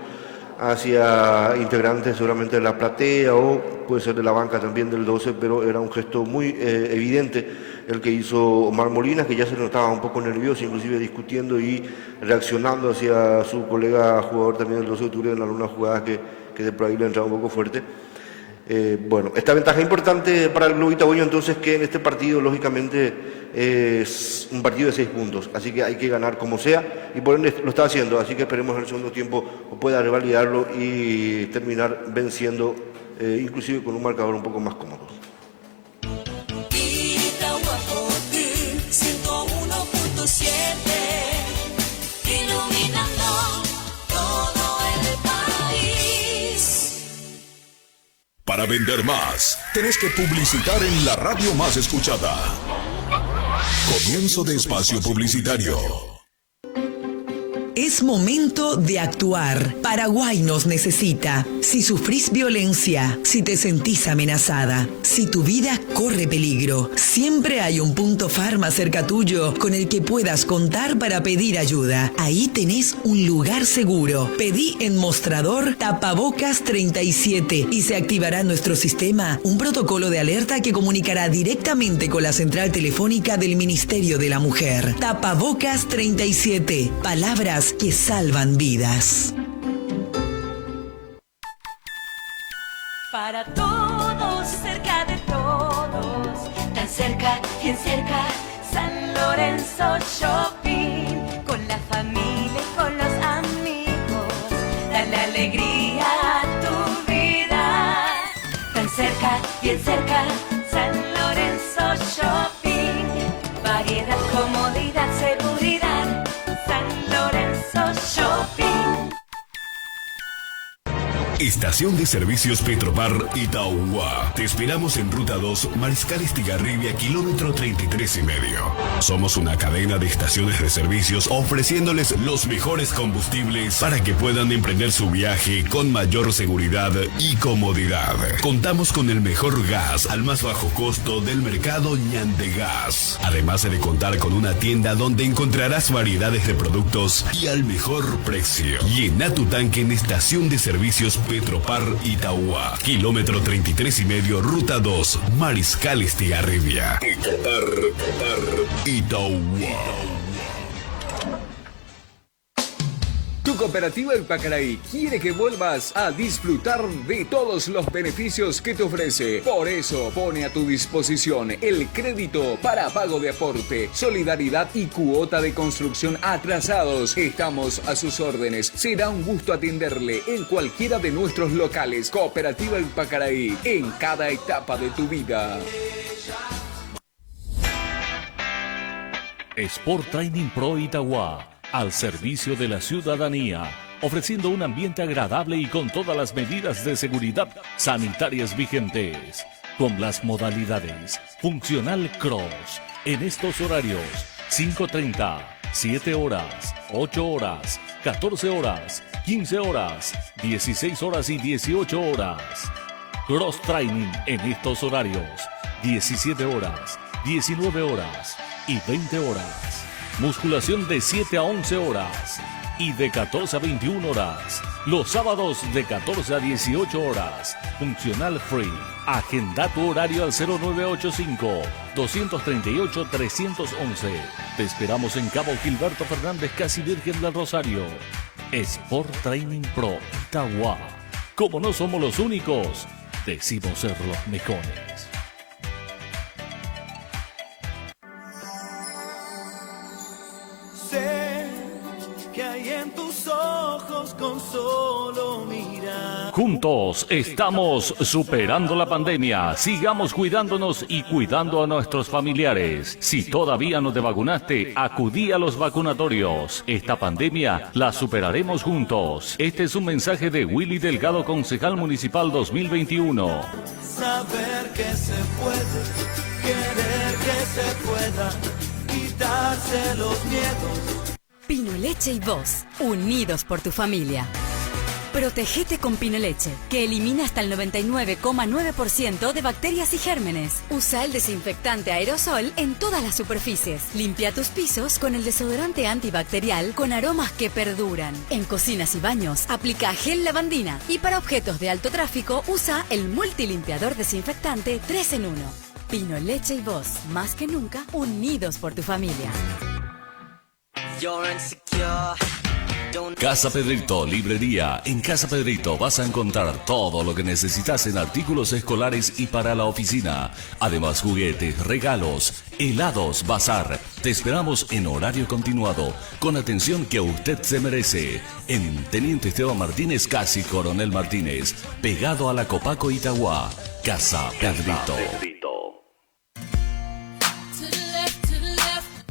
hacia integrantes seguramente de la platea o puede ser de la banca también del 12, pero era un gesto muy evidente el que hizo Omar Molina, que ya se notaba un poco nervioso, inclusive discutiendo y reaccionando hacia su colega jugador también del 12 de octubre en algunas jugadas que de por ahí le entraba un poco fuerte. Bueno, esta ventaja importante para el Globito Boño, entonces, que en este partido lógicamente es un partido de 6 puntos, así que hay que ganar como sea, y por ende lo está haciendo, así que esperemos en el segundo tiempo pueda revalidarlo y terminar venciendo, inclusive con un marcador un poco más cómodo. Para vender más, tenés que publicitar en la radio más escuchada. Comienzo de espacio publicitario. Es momento de actuar. Paraguay nos necesita. Si sufrís violencia, si te sentís amenazada, si tu vida corre peligro, siempre hay un punto farma cerca tuyo con el que puedas contar para pedir ayuda. Ahí tenés un lugar seguro. Pedí en mostrador Tapabocas 37 y se activará en nuestro sistema un protocolo de alerta que comunicará directamente con la central telefónica del Ministerio de la Mujer. Tapabocas 37. Palabras que salvan vidas. Para todos, cerca de todos, tan cerca, bien cerca, San Lorenzo Shopping, con la familia y con los amigos, dale alegría a tu vida. Tan cerca, bien cerca, San Lorenzo Shopping, variedad, comodidad, seguridad, San Lorenzo Shopping. Estación de Servicios Petropar Itauguá. Te esperamos en Ruta 2, Mariscal Estigarribia, kilómetro 33,5. Somos una cadena de estaciones de servicios ofreciéndoles los mejores combustibles para que puedan emprender su viaje con mayor seguridad y comodidad. Contamos con el mejor gas al más bajo costo del mercado Ñandegas. Además de contar con una tienda donde encontrarás variedades de productos y al mejor precio. Llena tu tanque en Estación de Servicios Petropar Itauguá, kilómetro 33,5, Ruta 2, Mariscal Estigarribia. Petropar Itauguá. Tu cooperativa El Pacaraí quiere que vuelvas a disfrutar de todos los beneficios que te ofrece. Por eso pone a tu disposición el crédito para pago de aporte, solidaridad y cuota de construcción atrasados. Estamos a sus órdenes. Será un gusto atenderle en cualquiera de nuestros locales. Cooperativa El Pacaraí, en cada etapa de tu vida. Sport Training Pro Itagua, al servicio de la ciudadanía, ofreciendo un ambiente agradable y con todas las medidas de seguridad sanitarias vigentes, con las modalidades Funcional Cross, en estos horarios, 5:30, 7 horas, 8 horas, 14 horas, 15 horas, 16 horas y 18 horas. Cross Training en estos horarios, 17 horas, 19 horas y 20 horas. Musculación de 7 a 11 horas y de 14 a 21 horas. Los sábados de 14 a 18 horas. Funcional Free. Agenda tu horario al 0985-238-311. Te esperamos en Cabo Gilberto Fernández, casi Virgen del Rosario. Sport Training Pro Itagua. Como no somos los únicos, decimos ser los mejores. Sé que hay en tus ojos con solo mirar. Juntos estamos superando la pandemia. Sigamos cuidándonos y cuidando a nuestros familiares. Si todavía no te vacunaste, acudí a los vacunatorios. Esta pandemia la superaremos juntos. Este es un mensaje de Willy Delgado, concejal municipal 2021. Saber que se puede, querer que se pueda, quitarse los miedos. Pino Leche y vos, unidos por tu familia. Protégete con Pino Leche, que elimina hasta el 99,9% de bacterias y gérmenes. Usa el desinfectante aerosol en todas las superficies. Limpia tus pisos con el desodorante antibacterial con aromas que perduran. En cocinas y baños, aplica gel lavandina. Y para objetos de alto tráfico, usa el multilimpiador desinfectante 3 en 1. Pino Leche y vos, más que nunca, unidos por tu familia. Casa Pedrito, librería. En Casa Pedrito vas a encontrar todo lo que necesitas en artículos escolares y para la oficina. Además, juguetes, regalos, helados, bazar. Te esperamos en horario continuado, con atención que usted se merece. En Teniente Esteban Martínez, casi Coronel Martínez, pegado a la Copaco Itagua. Casa Pedrito.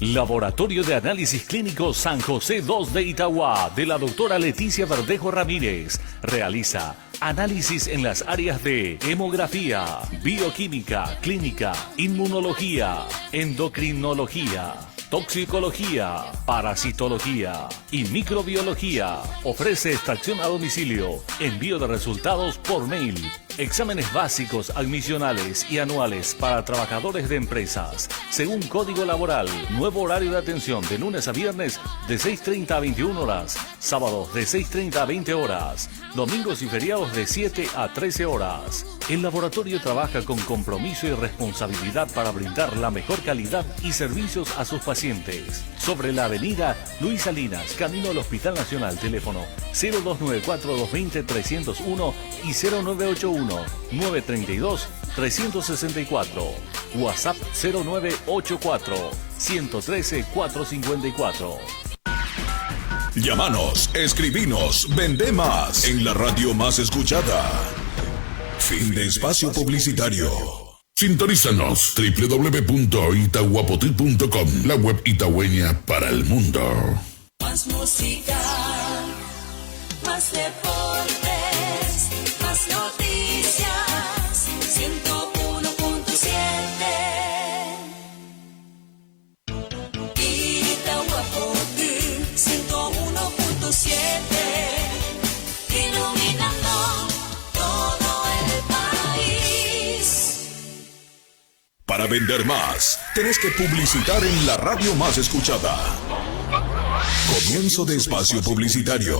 Laboratorio de Análisis Clínico San José 2 de Itagua, de la doctora Leticia Verdejo Ramírez. Realiza análisis en las áreas de hemografía, bioquímica, clínica, inmunología, endocrinología, toxicología, parasitología y microbiología. Ofrece extracción a domicilio, envío de resultados por mail. Exámenes básicos, admisionales y anuales para trabajadores de empresas. Según Código Laboral, nuevo horario de atención de lunes a viernes de 6:30 a 21 horas, sábados de 6:30 a 20 horas, domingos y feriados de 7 a 13 horas. El laboratorio trabaja con compromiso y responsabilidad para brindar la mejor calidad y servicios a sus pacientes. Sobre la avenida Luis Salinas, camino al Hospital Nacional, teléfono 0294-220-301 y 0981-932-364. WhatsApp 0984-113-454. Llámanos, escribinos, vende más en la radio más escuchada. Fin de espacio publicitario. Sintonízanos www.itahuapotil.com, la web itagüeña para el mundo. Más música, más deportes, más noticias. 101.7 Itahuapotil 101.7, iluminando todo el país. Para vender más, tenés que publicitar en la radio más escuchada. Comienzo de espacio publicitario.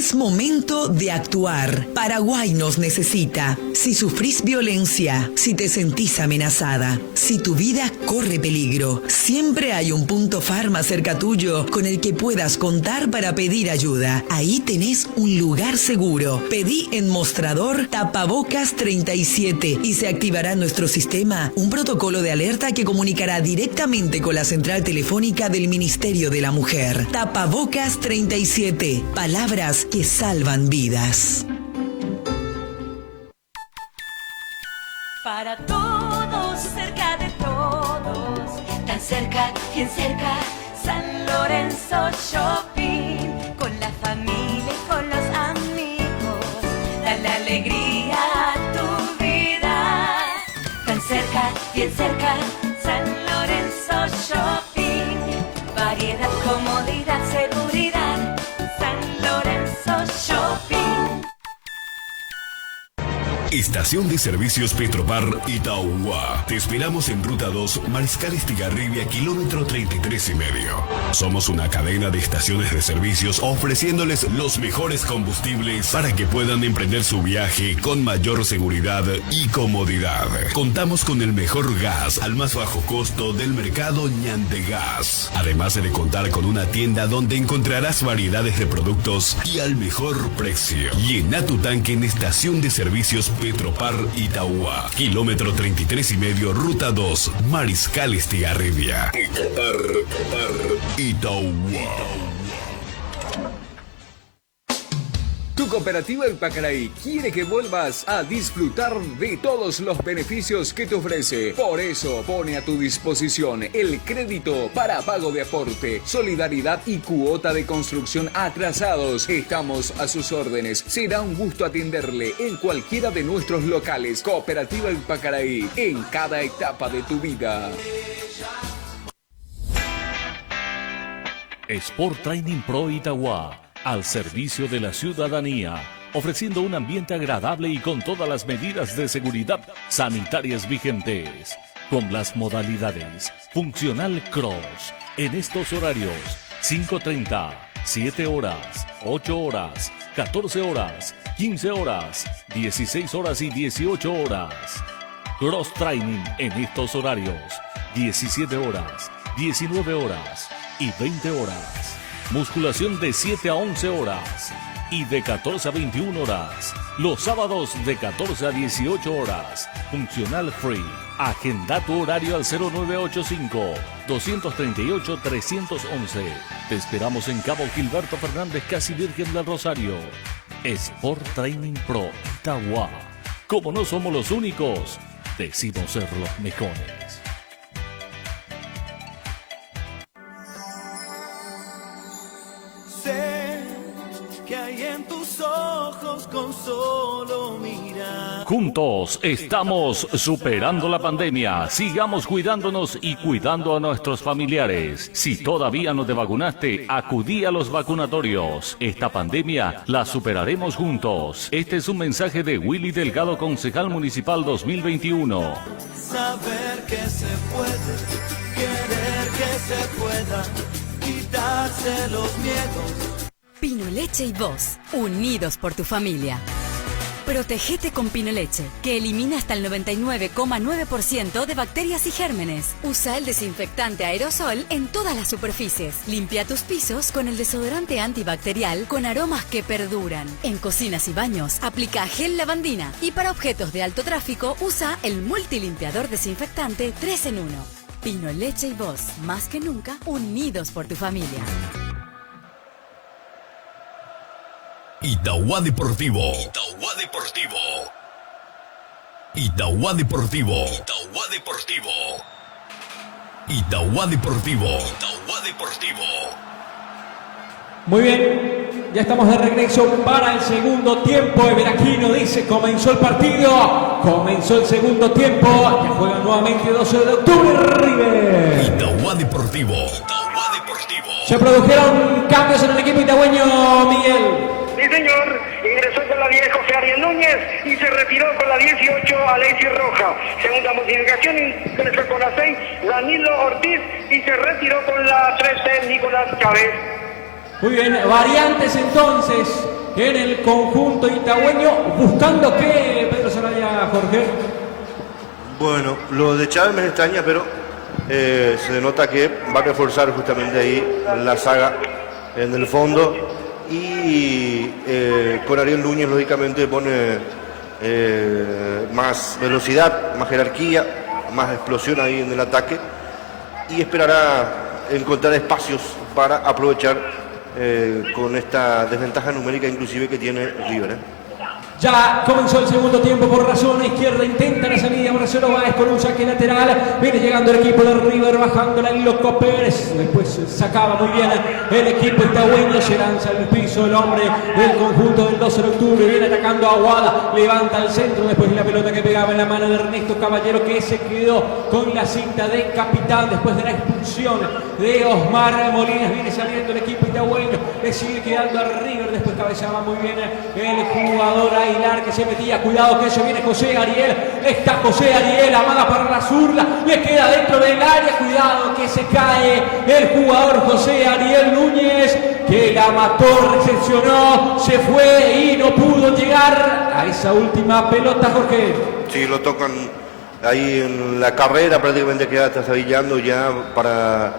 Es momento de actuar. Paraguay nos necesita. Si sufrís violencia, si te sentís amenazada, si tu vida corre peligro, siempre hay un punto farma cerca tuyo con el que puedas contar para pedir ayuda. Ahí tenés un lugar seguro. Pedí en mostrador Tapabocas 37 y se activará en nuestro sistema un protocolo de alerta que comunicará directamente con la central telefónica del Ministerio de la Mujer. Tapabocas 37. Palabras que salvan vidas. Para todos, cerca de todos, tan cerca, bien cerca, San Lorenzo Shopping, con la familia y con los amigos, dale alegría a tu vida. Tan cerca, bien cerca, San Lorenzo Shopping, variedad, comodidad, seguridad, San Lorenzo Shopping. Estación de Servicios Petropar Itauguá. Te esperamos en Ruta 2, Mariscal Estigarribia, kilómetro 33 y medio. Somos una cadena de estaciones de servicios ofreciéndoles los mejores combustibles para que puedan emprender su viaje con mayor seguridad y comodidad. Contamos con el mejor gas al más bajo costo del mercado Ñandegas. Además de contar con una tienda donde encontrarás variedades de productos y al mejor precio. Llena tu tanque en Estación de Servicios Petropar Itauguá, kilómetro 33 y medio, ruta 2, Mariscal Estigarribia. Petropar Itauguá. Tu cooperativa El Pacaraí quiere que vuelvas a disfrutar de todos los beneficios que te ofrece. Por eso pone a tu disposición el crédito para pago de aporte, solidaridad y cuota de construcción atrasados. Estamos a sus órdenes. Será un gusto atenderle en cualquiera de nuestros locales. Cooperativa El Pacaraí, en cada etapa de tu vida. Sport Training Pro Itauguá, al servicio de la ciudadanía, ofreciendo un ambiente agradable y con todas las medidas de seguridad sanitarias vigentes, con las modalidades Funcional Cross, en estos horarios 5:30, 7 horas, 8 horas, 14 horas, 15 horas, 16 horas y 18 horas. Cross Training en estos horarios 17 horas, 19 horas y 20 horas. Musculación de 7 a 11 horas y de 14 a 21 horas. Los sábados de 14 a 18 horas. Funcional Free. Agenda tu horario al 0985-238-311. Te esperamos en Cabo Gilberto Fernández, Casi Virgen del Rosario. Sport Training Pro Itauguá. Como no somos los únicos, decimos ser los mejores. Sé que hay en tus ojos con solo mirar. Juntos estamos superando la pandemia. Sigamos cuidándonos y cuidando a nuestros familiares. Si todavía no te vacunaste, acudí a los vacunatorios. Esta pandemia la superaremos juntos. Este es un mensaje de Willy Delgado, concejal municipal 2021. Saber que se puede, querer que se pueda, quitarse los miedos. Pino Leche y vos, unidos por tu familia. Protégete con Pino Leche, que elimina hasta el 99,9% de bacterias y gérmenes. Usa el desinfectante aerosol en todas las superficies. Limpia tus pisos con el desodorante antibacterial con aromas que perduran. En cocinas y baños, aplica gel lavandina. Y para objetos de alto tráfico, usa el multilimpiador desinfectante 3 en 1. Pino Leche y vos, más que nunca, unidos por tu familia. Itauguá Deportivo. Itauguá Deportivo. Itauguá Deportivo. Itauguá Deportivo. Itauguá Deportivo. Itauguá Deportivo. Muy bien, ya estamos de regreso para el segundo tiempo. Everaquino dice, comenzó el partido, comenzó el segundo tiempo, ya juega nuevamente 12 de octubre, River. Itauguá Deportivo. Itauguá Deportivo. Se produjeron cambios en el equipo itagüeño, Miguel. Sí, señor. Ingresó con la 10 José Ariel Núñez y se retiró con la 18 Alexis Roja. Segunda modificación, ingresó con la 6 Danilo Ortiz y se retiró con la 13 Nicolás Chávez. Muy bien, variantes entonces. en el conjunto itagüeño. ¿Buscando qué, Pedro Sarabia, Jorge? Bueno, lo de Chávez me extraña, pero se nota que va a reforzar justamente ahí la saga en el fondo. Y con Ariel Núñez, lógicamente, pone más velocidad, más jerarquía, más explosión ahí en el ataque. Y esperará encontrar espacios para aprovechar con esta desventaja numérica inclusive que tiene River. Ya comenzó el segundo tiempo por la zona izquierda, intenta la salida Marcelo Báez con un saque lateral, viene llegando el equipo de River, bajándola el Loco Pérez, después sacaba muy bien el equipo itagüeño, se lanza al piso el hombre del conjunto del 12 de octubre, viene atacando a Aguada, levanta al centro, después la pelota que pegaba en la mano de Ernesto Caballero, que se quedó con la cinta de capitán después de la expulsión de Osmar Molinas, viene saliendo el equipo itagüeño, le sigue quedando a River, después cabeceaba muy bien el jugador Aguilar, que se metía, cuidado que se viene José Ariel, está José Ariel, amaga para la zurda, le queda dentro del área, cuidado que se cae el jugador José Ariel Núñez, que la mató, recepcionó, se fue y no pudo llegar a esa última pelota, Jorge. Sí, lo tocan ahí en la carrera, prácticamente queda trastabillando ya para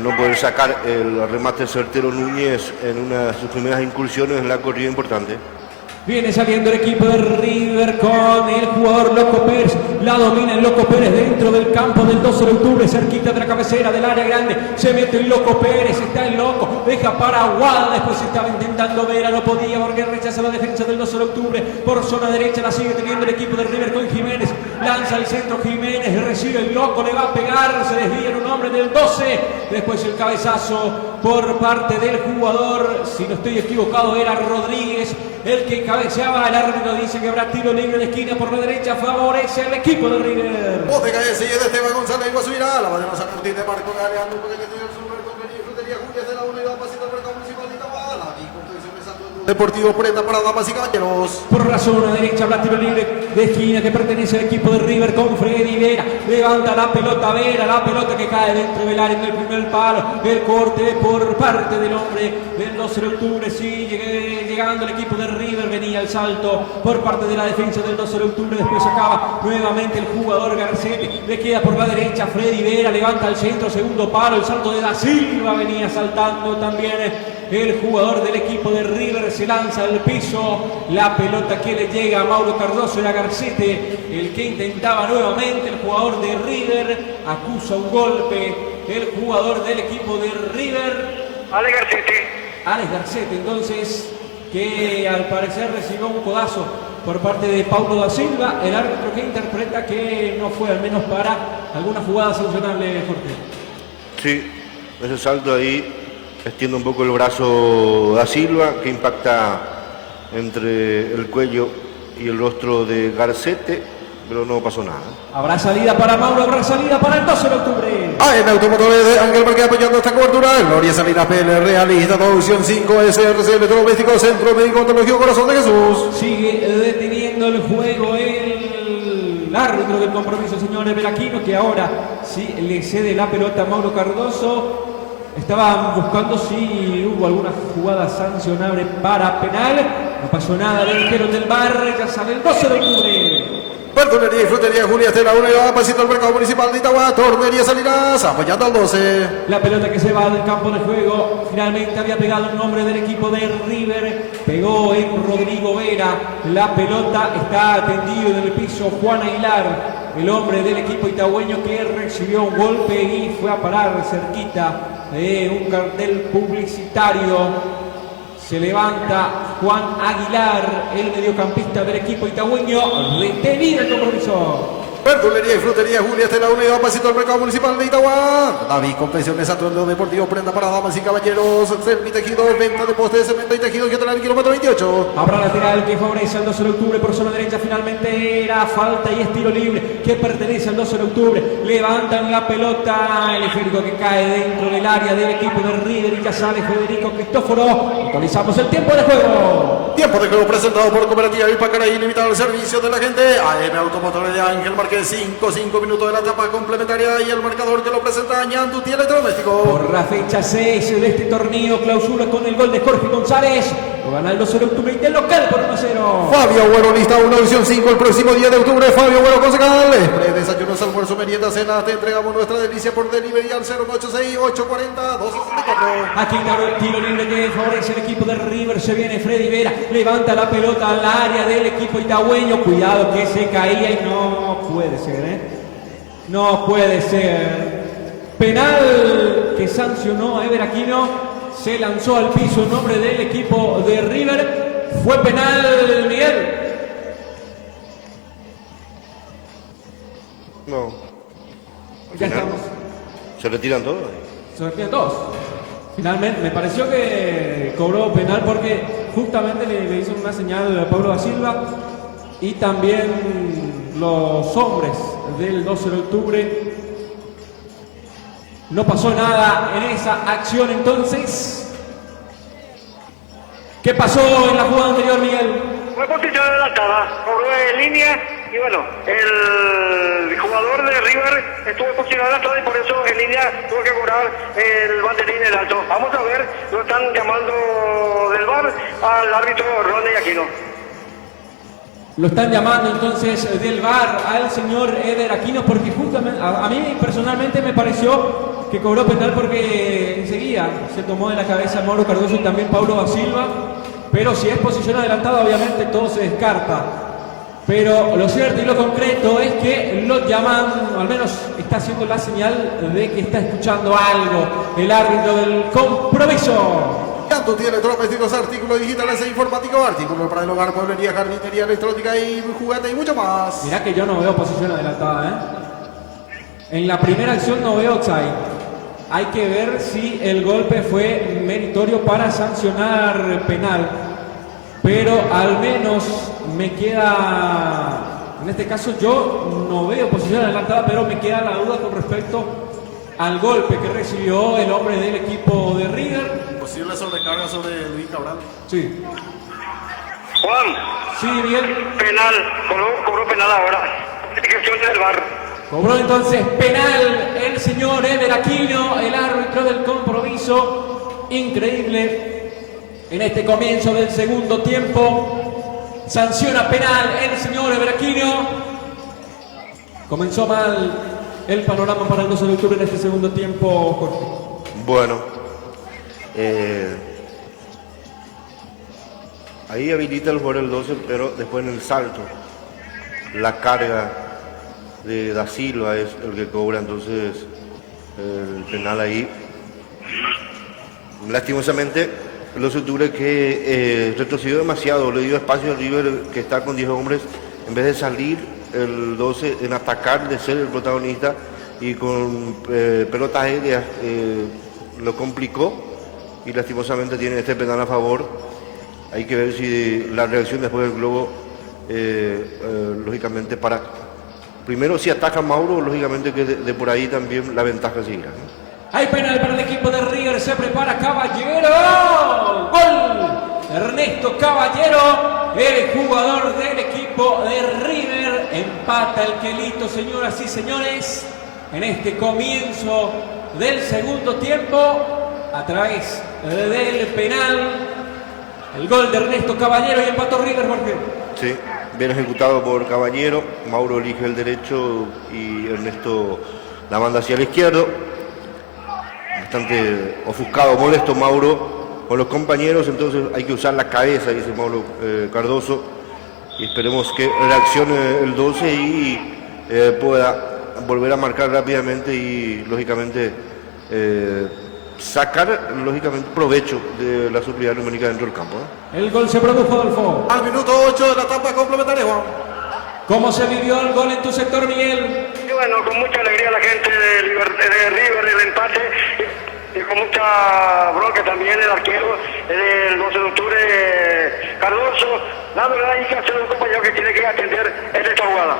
no poder sacar el remate certero Núñez en una de sus primeras incursiones en la corrida importante. Viene saliendo el equipo de River con el jugador Loco Pérez. La domina el Loco Pérez dentro del campo del 12 de octubre, cerquita de la cabecera del área grande. Se mete el Loco Pérez, está el Loco, deja para Aguada. Después estaba intentando Vera, no podía porque rechaza la defensa del 12 de octubre. Por zona derecha la sigue teniendo el equipo de River con Jiménez. Lanza el centro Jiménez, recibe el Loco, le va a pegar. Se desvía en un hombre del 12. Después el cabezazo por parte del jugador, si no estoy equivocado, era Rodríguez el que cabeceaba. El árbitro dice que habrá tiro libre de esquina por la derecha, favorece al equipo de River. Voz de cabeza y de Esteban González Iguazubirá, la bandera San Martín de Marco Galeano, porque que tiene el super con frutería Julias de la unidad pasito al mercado municipal de Itaguala, y contención de Santo Deportivo Prenda para damas y caballeros. Por la zona derecha habrá tiro libre de esquina que pertenece al equipo de River con Freddy Vera. Levanta la pelota Vera, la pelota que cae dentro del área en el primer palo. El corte por parte del hombre del 12 de octubre. Sigue llegando el equipo de River. Venía el salto por parte de la defensa del 12 de octubre. Después acaba nuevamente el jugador Garcetti. Le queda por la derecha Freddy Vera. Levanta al centro, segundo palo. El salto de Da Silva venía saltando también. El jugador del equipo de River se lanza al piso. La pelota que le llega a Mauro Cardoso era Garcete, el que intentaba nuevamente. El jugador de River acusa un golpe. El jugador del equipo de River, Alex Garcete. Alex Garcete, entonces, que al parecer recibió un codazo por parte de Paulo da Silva. El árbitro que interpreta que no fue al menos para alguna jugada sancionable, Jorge. Sí, ese salto ahí extiende un poco el brazo da Silva, que impacta entre el cuello y el rostro de Garcete, pero no pasó nada. Habrá salida para Mauro, habrá salida para el 12 de octubre. En Automotores de Ángel Marqués apoyando esta cobertura. Gloria Salinas PL, Realista, Producción 5, SRC, Electrodoméstico, Centro Médico Ontológico Corazón de Jesús. Sigue deteniendo el juego el árbitro del compromiso, señor Veraquino, que ahora sí le cede la pelota a Mauro Cardoso. Estaban buscando si hubo alguna jugada sancionable para penal. No pasó nada, le dijeron del bar, ya sale el 12 de octubre. Verdulería y frutería Julia Estela, unidad, pasito al mercado municipal de Itagua, Tornería Salinas, apoyando al 12. La pelota que se va del campo de juego, finalmente había pegado un hombre del equipo de River, pegó en Rodrigo Vera. La pelota está tendido en el piso Juan Aguilar, el hombre del equipo itagüeño que recibió un golpe y fue a parar cerquita de un cartel publicitario. Se levanta Juan Aguilar, el mediocampista del equipo itagüeño, detenido el compromiso. Verdulería y frutería Julia Estela, unidad, pasito al mercado municipal de Itagua. David, Confecciones Atuendo Deportivo, prenda para damas y caballeros, Servitejido, venta de postes de cemento y tejido, que el kilómetro 28. Habrá lateral que favorece al 12 de octubre por zona derecha, finalmente era falta y es tiro libre que pertenece al 12 de octubre. Levantan la pelota, el esférico que cae dentro del área del equipo de River y ya sale Federico Cristóforo. Actualizamos el tiempo de juego. Tiempo de juego presentado por Cooperativa Ipacaraí, limitado al servicio de la gente. AM Automotores de Ángel Márquez, 5 minutos de la etapa complementaria y el marcador que lo presenta Ñandutí Electrodoméstico. Por la fecha 6 de este torneo, clausura con el gol de Jorge González. Lo gana el 12 de octubre y del local por 1-0. Fabio Agüero lista una edición 5 el próximo 10 de octubre. Fabio Agüero concejal. Desayunos, almuerzo, merienda, cena. Te entregamos nuestra delicia por delivery al 086-840-264. Aquí está el tiro libre que favorece el equipo de River. Se viene Freddy Vera. Levanta la pelota al área del equipo itagüeño. Cuidado que se caía y no puede ser, No puede ser. Penal que sancionó a Ever Aquino. Se lanzó al piso en nombre del equipo de River. Fue penal, Miguel. No. Ya estamos. ¿Se retiran todos? Se retiran todos. Finalmente, me pareció que cobró penal porque justamente le hizo una señal a Pablo da Silva y también los hombres del 12 de octubre. No pasó nada en esa acción entonces. ¿Qué pasó en la jugada anterior, Miguel? Fue posición adelantada, cobró en línea y bueno, el jugador de River estuvo en posición adelantada y por eso en línea tuvo que cobrar el banderín en alto. Vamos a ver, lo están llamando del VAR al árbitro Ronnie Aquino. Lo están llamando entonces del VAR al señor Eder Aquino porque justamente a mí personalmente me pareció que cobró penal porque enseguida se tomó de la cabeza Mauro Cardoso y también Paulo da Silva, pero si es posición adelantada obviamente todo se descarta. Pero lo cierto y lo concreto es que lo llaman, al menos está haciendo la señal de que está escuchando algo el árbitro del compromiso. Ñandutí Electrodomésticos, artículos digitales e informáticos, artículos para el hogar, mueblería, jardinería, electrónica y juguete y mucho más. Mirá que yo no veo posición adelantada, En la primera acción no veo offside. Hay que ver si el golpe fue meritorio para sancionar penal. Pero al menos me queda, en este caso yo no veo posición adelantada, pero me queda la duda con respecto al golpe que recibió el hombre del equipo de River. Posible sobrecarga sobre Luis Cabral. Sí. Juan. Sí, Miguel. Penal, cobró penal ahora. Indicación del VAR. Cobró entonces penal el señor Eder Aquino, el árbitro del compromiso. Increíble. En este comienzo del segundo tiempo, sanciona penal el señor Eder Aquino. Comenzó mal el panorama para el 12 de octubre en este segundo tiempo, Jorge. Bueno, ahí habilita el jugador el 12, pero después en el salto, la carga de da Silva es el que cobra entonces el penal ahí. Lastimosamente, el 12 de octubre que retrocedió demasiado, le dio espacio a River que está con 10 hombres, en vez de salir el 12 en atacar, de ser el protagonista y con pelotas aéreas lo complicó y lastimosamente tiene este penal a favor. Hay que ver si la reacción después del globo, lógicamente para... Primero si ataca Mauro, lógicamente que de por ahí también la ventaja seguirá, Hay penal para el equipo de River, se prepara Caballero. ¡Gol! Ernesto Caballero, el jugador del equipo de River. Empata el Quelito, señoras y señores, en este comienzo del segundo tiempo, a través del penal. El gol de Ernesto Caballero y empató River, Jorge. Sí, bien ejecutado por Caballero. Mauro elige el derecho y Ernesto la manda hacia el izquierdo. Bastante ofuscado, molesto Mauro con los compañeros, entonces hay que usar la cabeza, dice Mauro Cardoso. Y esperemos que reaccione el 12 y pueda volver a marcar rápidamente y lógicamente sacar lógicamente provecho de la superioridad numérica dentro del campo. El gol se produjo, Adolfo. Al minuto 8 de la etapa complementaria, Juan. ¿Cómo se vivió el gol en tu sector, Miguel? Y bueno, con mucha alegría la gente de River, el empate, y con mucha bronca también el arquero del 12 de octubre, Cardoso, dándole la indicación a un compañero que tiene que atender esta jugada.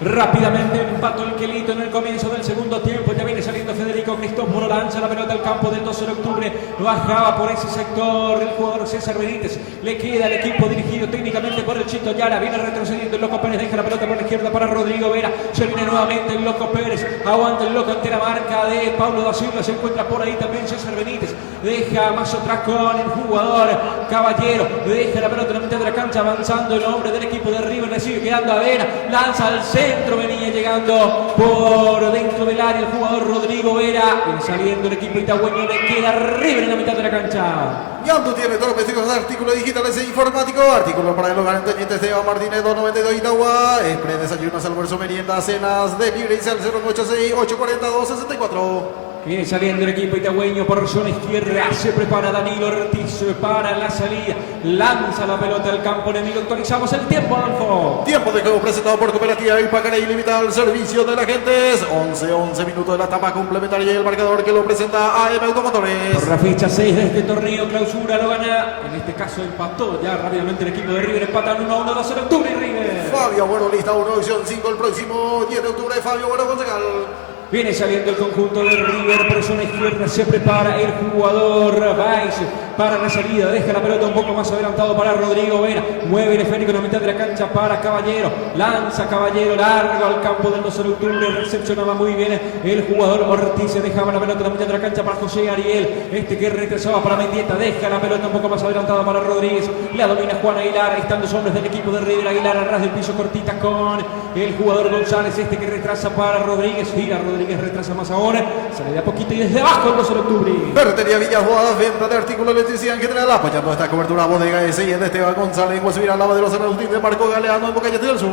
Rápidamente empató el Quelito en el comienzo del segundo tiempo. Ya viene saliendo Federico Cristóforo. Lanza la pelota al campo del 12 de octubre. Bajaba por ese sector el jugador César Benítez. Le queda al equipo dirigido técnicamente por el Chito Yara. Viene retrocediendo el Loco Pérez. Deja la pelota por la izquierda para Rodrigo Vera. Se viene nuevamente el Loco Pérez. Aguanta el Loco ante la marca de Pablo da Silva. Se encuentra por ahí también César Benítez. Deja más atrás con el jugador Caballero. Deja la pelota en la mitad de la cancha. Avanzando el hombre del equipo de River. Le sigue quedando a Vera. Lanza al centro, venía llegando por dentro del área el jugador Rodrigo Vera. Viene saliendo el equipo itagüeño, le queda River en la mitad de la cancha. Yando tiene todos los vestidos de artículos digitales e informáticos. Artículos para el hogar en Teniente Esteban Martínez 292 Itagua. Express, desayunos, almuerzo, merienda, cenas, delivery al 086-842-64. Viene saliendo el equipo itagüeño por zona izquierda. Se prepara Danilo Ortiz para la salida. Lanza la pelota al campo enemigo. Actualizamos el tiempo, Adolfo. Tiempo de juego presentado por Cooperativa Ipacará Ilimitada al servicio de la gente. 11 minutos de la etapa complementaria y el marcador que lo presenta AM Automotores. Por la fecha 6 de este torneo clausura lo gana. En este caso empató ya rápidamente el equipo de River. Empatan 1-1, 12 de octubre y River. Fabio Bueno, lista 1, opción 5 el próximo 10 de octubre. Fabio Bueno, concejal. Viene saliendo el conjunto de River por zona izquierda. Se prepara el jugador Valls para la salida. Deja la pelota un poco más adelantado para Rodrigo Vera. Mueve el esférico en la mitad de la cancha para Caballero. Lanza Caballero largo al campo del 12 de octubre. Recepcionaba muy bien el jugador Ortiz. Se dejaba la pelota en la mitad de la cancha para José Ariel. Este que retrasaba para Mendieta. Deja la pelota un poco más adelantada para Rodríguez. La domina Juan Aguilar. Están los hombres del equipo de River. Aguilar a ras del piso cortita con el jugador González. Este que retrasa para Rodríguez. Gira Rodríguez, retrasa más ahora, sale de a poquito y desde abajo el 12 de octubre. Ferretería Villajuadas, venta de artículos de electricidad en general, apoyando esta cobertura bodega S&I de Esteban González, en Guasivira, Lava de los Arautín de Marco Galeano, en Bocayate del Sur.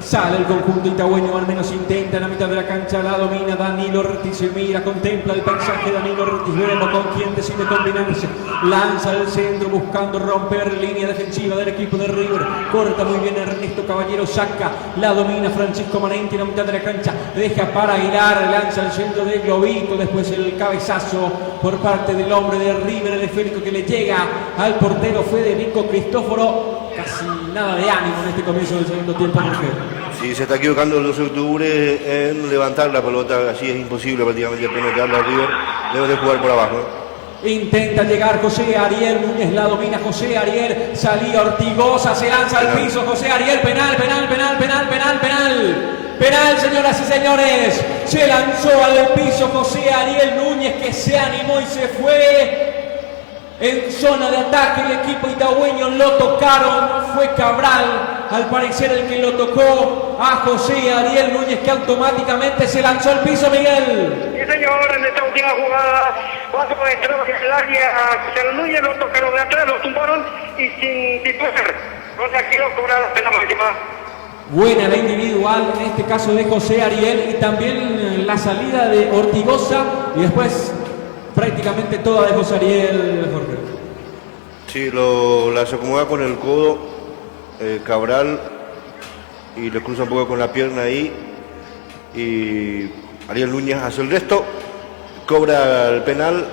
Sale el conjunto itagüeño, al menos intenta en la mitad de la cancha, la domina Danilo Ortiz, se mira, contempla el paisaje, Danilo Ortiz, veremos con quién decide combinarse, lanza al centro buscando romper línea defensiva del equipo de River, corta muy bien Ernesto Caballero, saca, la domina Francisco Manenti en la mitad de la cancha, deja para Aguilar, lanza al centro de Globito, después el cabezazo por parte del hombre de River, el esférico que le llega al portero Federico Cristóforo, casi nada de ánimo en este comienzo del segundo tiempo. Sí, se está equivocando el 12 de octubre en levantar la pelota, así es imposible prácticamente penetrarla a River, debe de jugar por abajo. Intenta llegar José Ariel Núñez, la domina José Ariel, salía Ortigosa, se lanza al piso José Ariel, penal, señoras y señores, se lanzó al piso José Ariel Núñez, que se animó y se fue en zona de ataque. El equipo itagüeño lo tocaron, fue Cabral al parecer el que lo tocó a José Ariel Núñez, que automáticamente se lanzó al piso. Miguel. Sí, señor, en esta última jugada, cuando entró en el área a José Ariel Núñez, lo tocaron de atrás, lo tumbaron y sin disponer. No se aquí lo cobra la pena máxima. Buena la individual, en este caso de José Ariel, y también la salida de Ortigosa, y después prácticamente toda de José Ariel, Jorge. Sí, la se acomoda con el codo Cabral y le cruza un poco con la pierna ahí, y Ariel Núñez hace el resto, cobra el penal.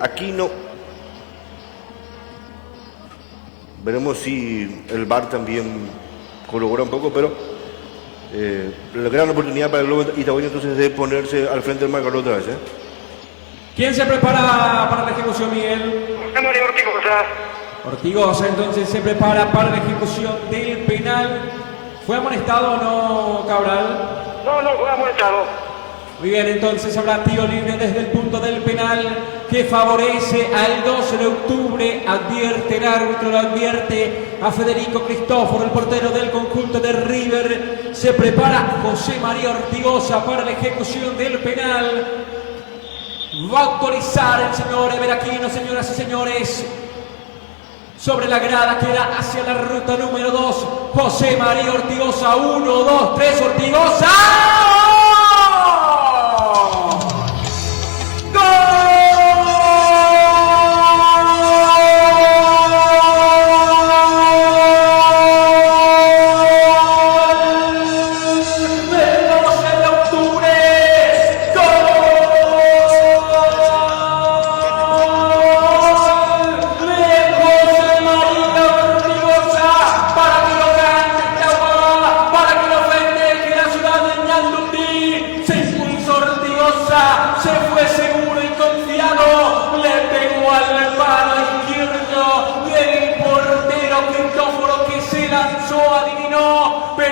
Aquino, veremos si el VAR también colabora un poco, pero la gran oportunidad para el Globo itagüeño entonces de ponerse al frente del marcador otra vez. ¿Quién se prepara para la ejecución, Miguel? Mario Ortigosa. Ortigosa entonces se prepara para la ejecución del penal. ¿Fue amonestado o no, Cabral? No fue amonestado. Muy bien, entonces habrá tiro libre desde el punto del penal que favorece al 12 de octubre. Advierte el árbitro, lo advierte a Federico Cristóforo, el portero del conjunto de River. Se prepara José María Ortigosa para la ejecución del penal. Va a autorizar el señor Ever Aquino, señoras y señores. Sobre la grada queda hacia la ruta número 2. José María Ortigosa, 1, 2, 3, Ortigosa. Para que lo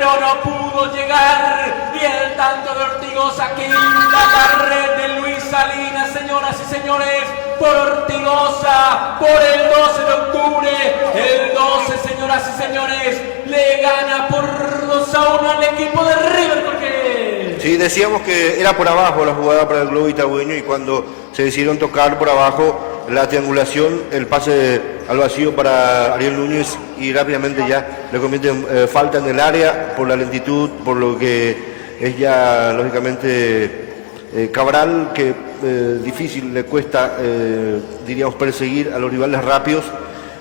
pero no pudo llegar. Y el tanto de Ortigosa que inda la red de Luis Salinas, señoras y señores, por Ortigosa, por el 12 de octubre. El 12, señoras y señores, le gana por 2-1 al equipo de River, porque... Sí, decíamos que era por abajo la jugada para el Globo Itagüeño y cuando se decidieron tocar por abajo la triangulación, el pase al vacío para Ariel Núñez y rápidamente ya le cometen falta en el área por la lentitud, por lo que es ya lógicamente Cabral, que difícil le cuesta, diríamos, perseguir a los rivales rápidos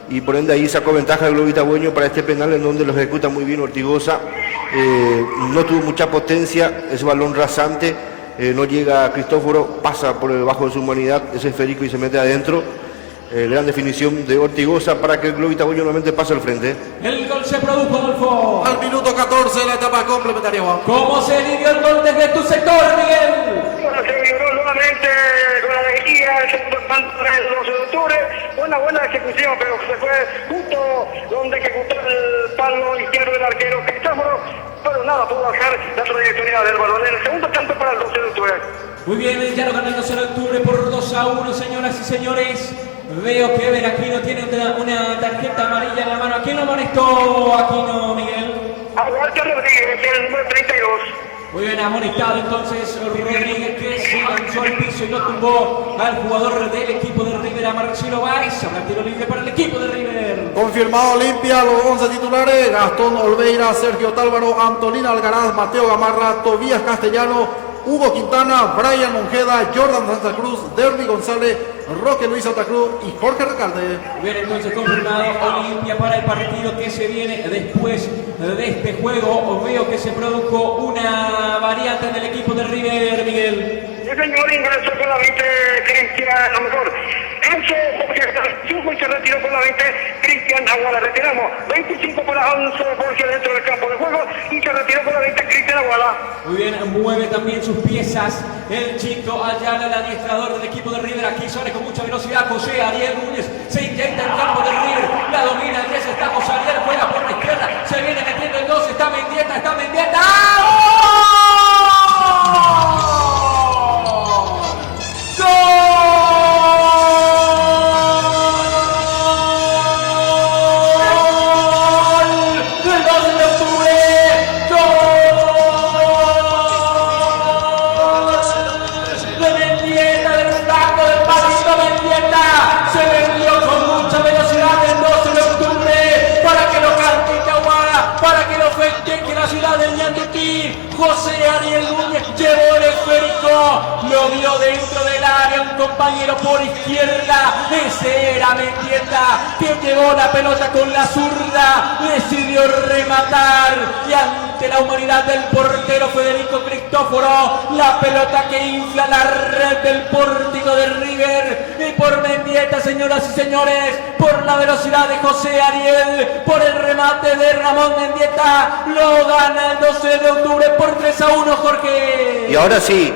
y por ende ahí sacó ventaja el Globo Itagüeño para este penal en donde lo ejecuta muy bien Ortigosa. No tuvo mucha potencia, ese balón rasante. No llega a Cristóforo, pasa por debajo de su humanidad, es esférico y se mete adentro. Gran definición de Ortigosa para que el Globo Itagüeño nuevamente pase al frente. El gol se produjo, Adolfo. Al minuto 14 de la etapa complementaria, Juan. ¿Cómo se vivió el gol desde tu sector, Miguel? Bueno, se vibró nuevamente con alegría el segundo tanto del 12 de octubre. Una buena ejecución, pero se fue justo donde ejecutó el palo izquierdo del arquero Cristóforo. Pero nada, pudo bajar la trayectoria del balón. El segundo tanto para el 12 de octubre. Muy bien, ya lo gana el 12 de octubre por 2-1, señoras y señores. Veo que Veraquino tiene una tarjeta amarilla en la mano. ¿A quién lo amonestó Aquino, Miguel? A Walter Rodríguez, el número 32. Muy bien, amonestado entonces Rodríguez, que se lanzó al piso y no tumbó al jugador del equipo de River, a Marcelo Báez. Habrá tiro libre para el equipo de River. Confirmado limpia los 11 titulares: Gastón Olveira, Sergio Tálvaro, Antolina Algaraz, Mateo Gamarra, Tobías Castellano, Hugo Quintana, Brian Monjeda, Jordan Santa Cruz, Derby González, Roque Luis Santa Cruz y Jorge Recalde. Bien, entonces confirmado Olimpia para el partido que se viene después de este juego. Veo que se produjo una variante en el equipo de River, Miguel. El señor ingresó con la 20, Cristian, a lo mejor. Enzo, porque se retiró con la 20, Cristian Aguala. Retiramos 25 para Alonso Borges dentro del campo de juego y se retiró con la 20, Cristian Aguala. Muy bien, mueve también sus piezas el Chito Ayala, el adiestrador del equipo de River. Aquí sale con mucha velocidad José Ariel Núñez, se inyecta el campo de River, la domina el 10, está José Ariel, juega por la izquierda, se viene metiendo el 2, está Mendieta, José Ariel Núñez llevó el esférico, lo vio dentro del área, un compañero por izquierda, ese era Mendieta, que llevó la pelota con la zurda, decidió rematar y ante la humanidad del portero Federico Cristóforo, la pelota que infla la red del pórtico de River, y por Mendieta, señoras y señores, por la velocidad de José Ariel, por el remate de Ramón Mendieta, lo gana el 12 de octubre por 3-1, Jorge. Y ahora sí,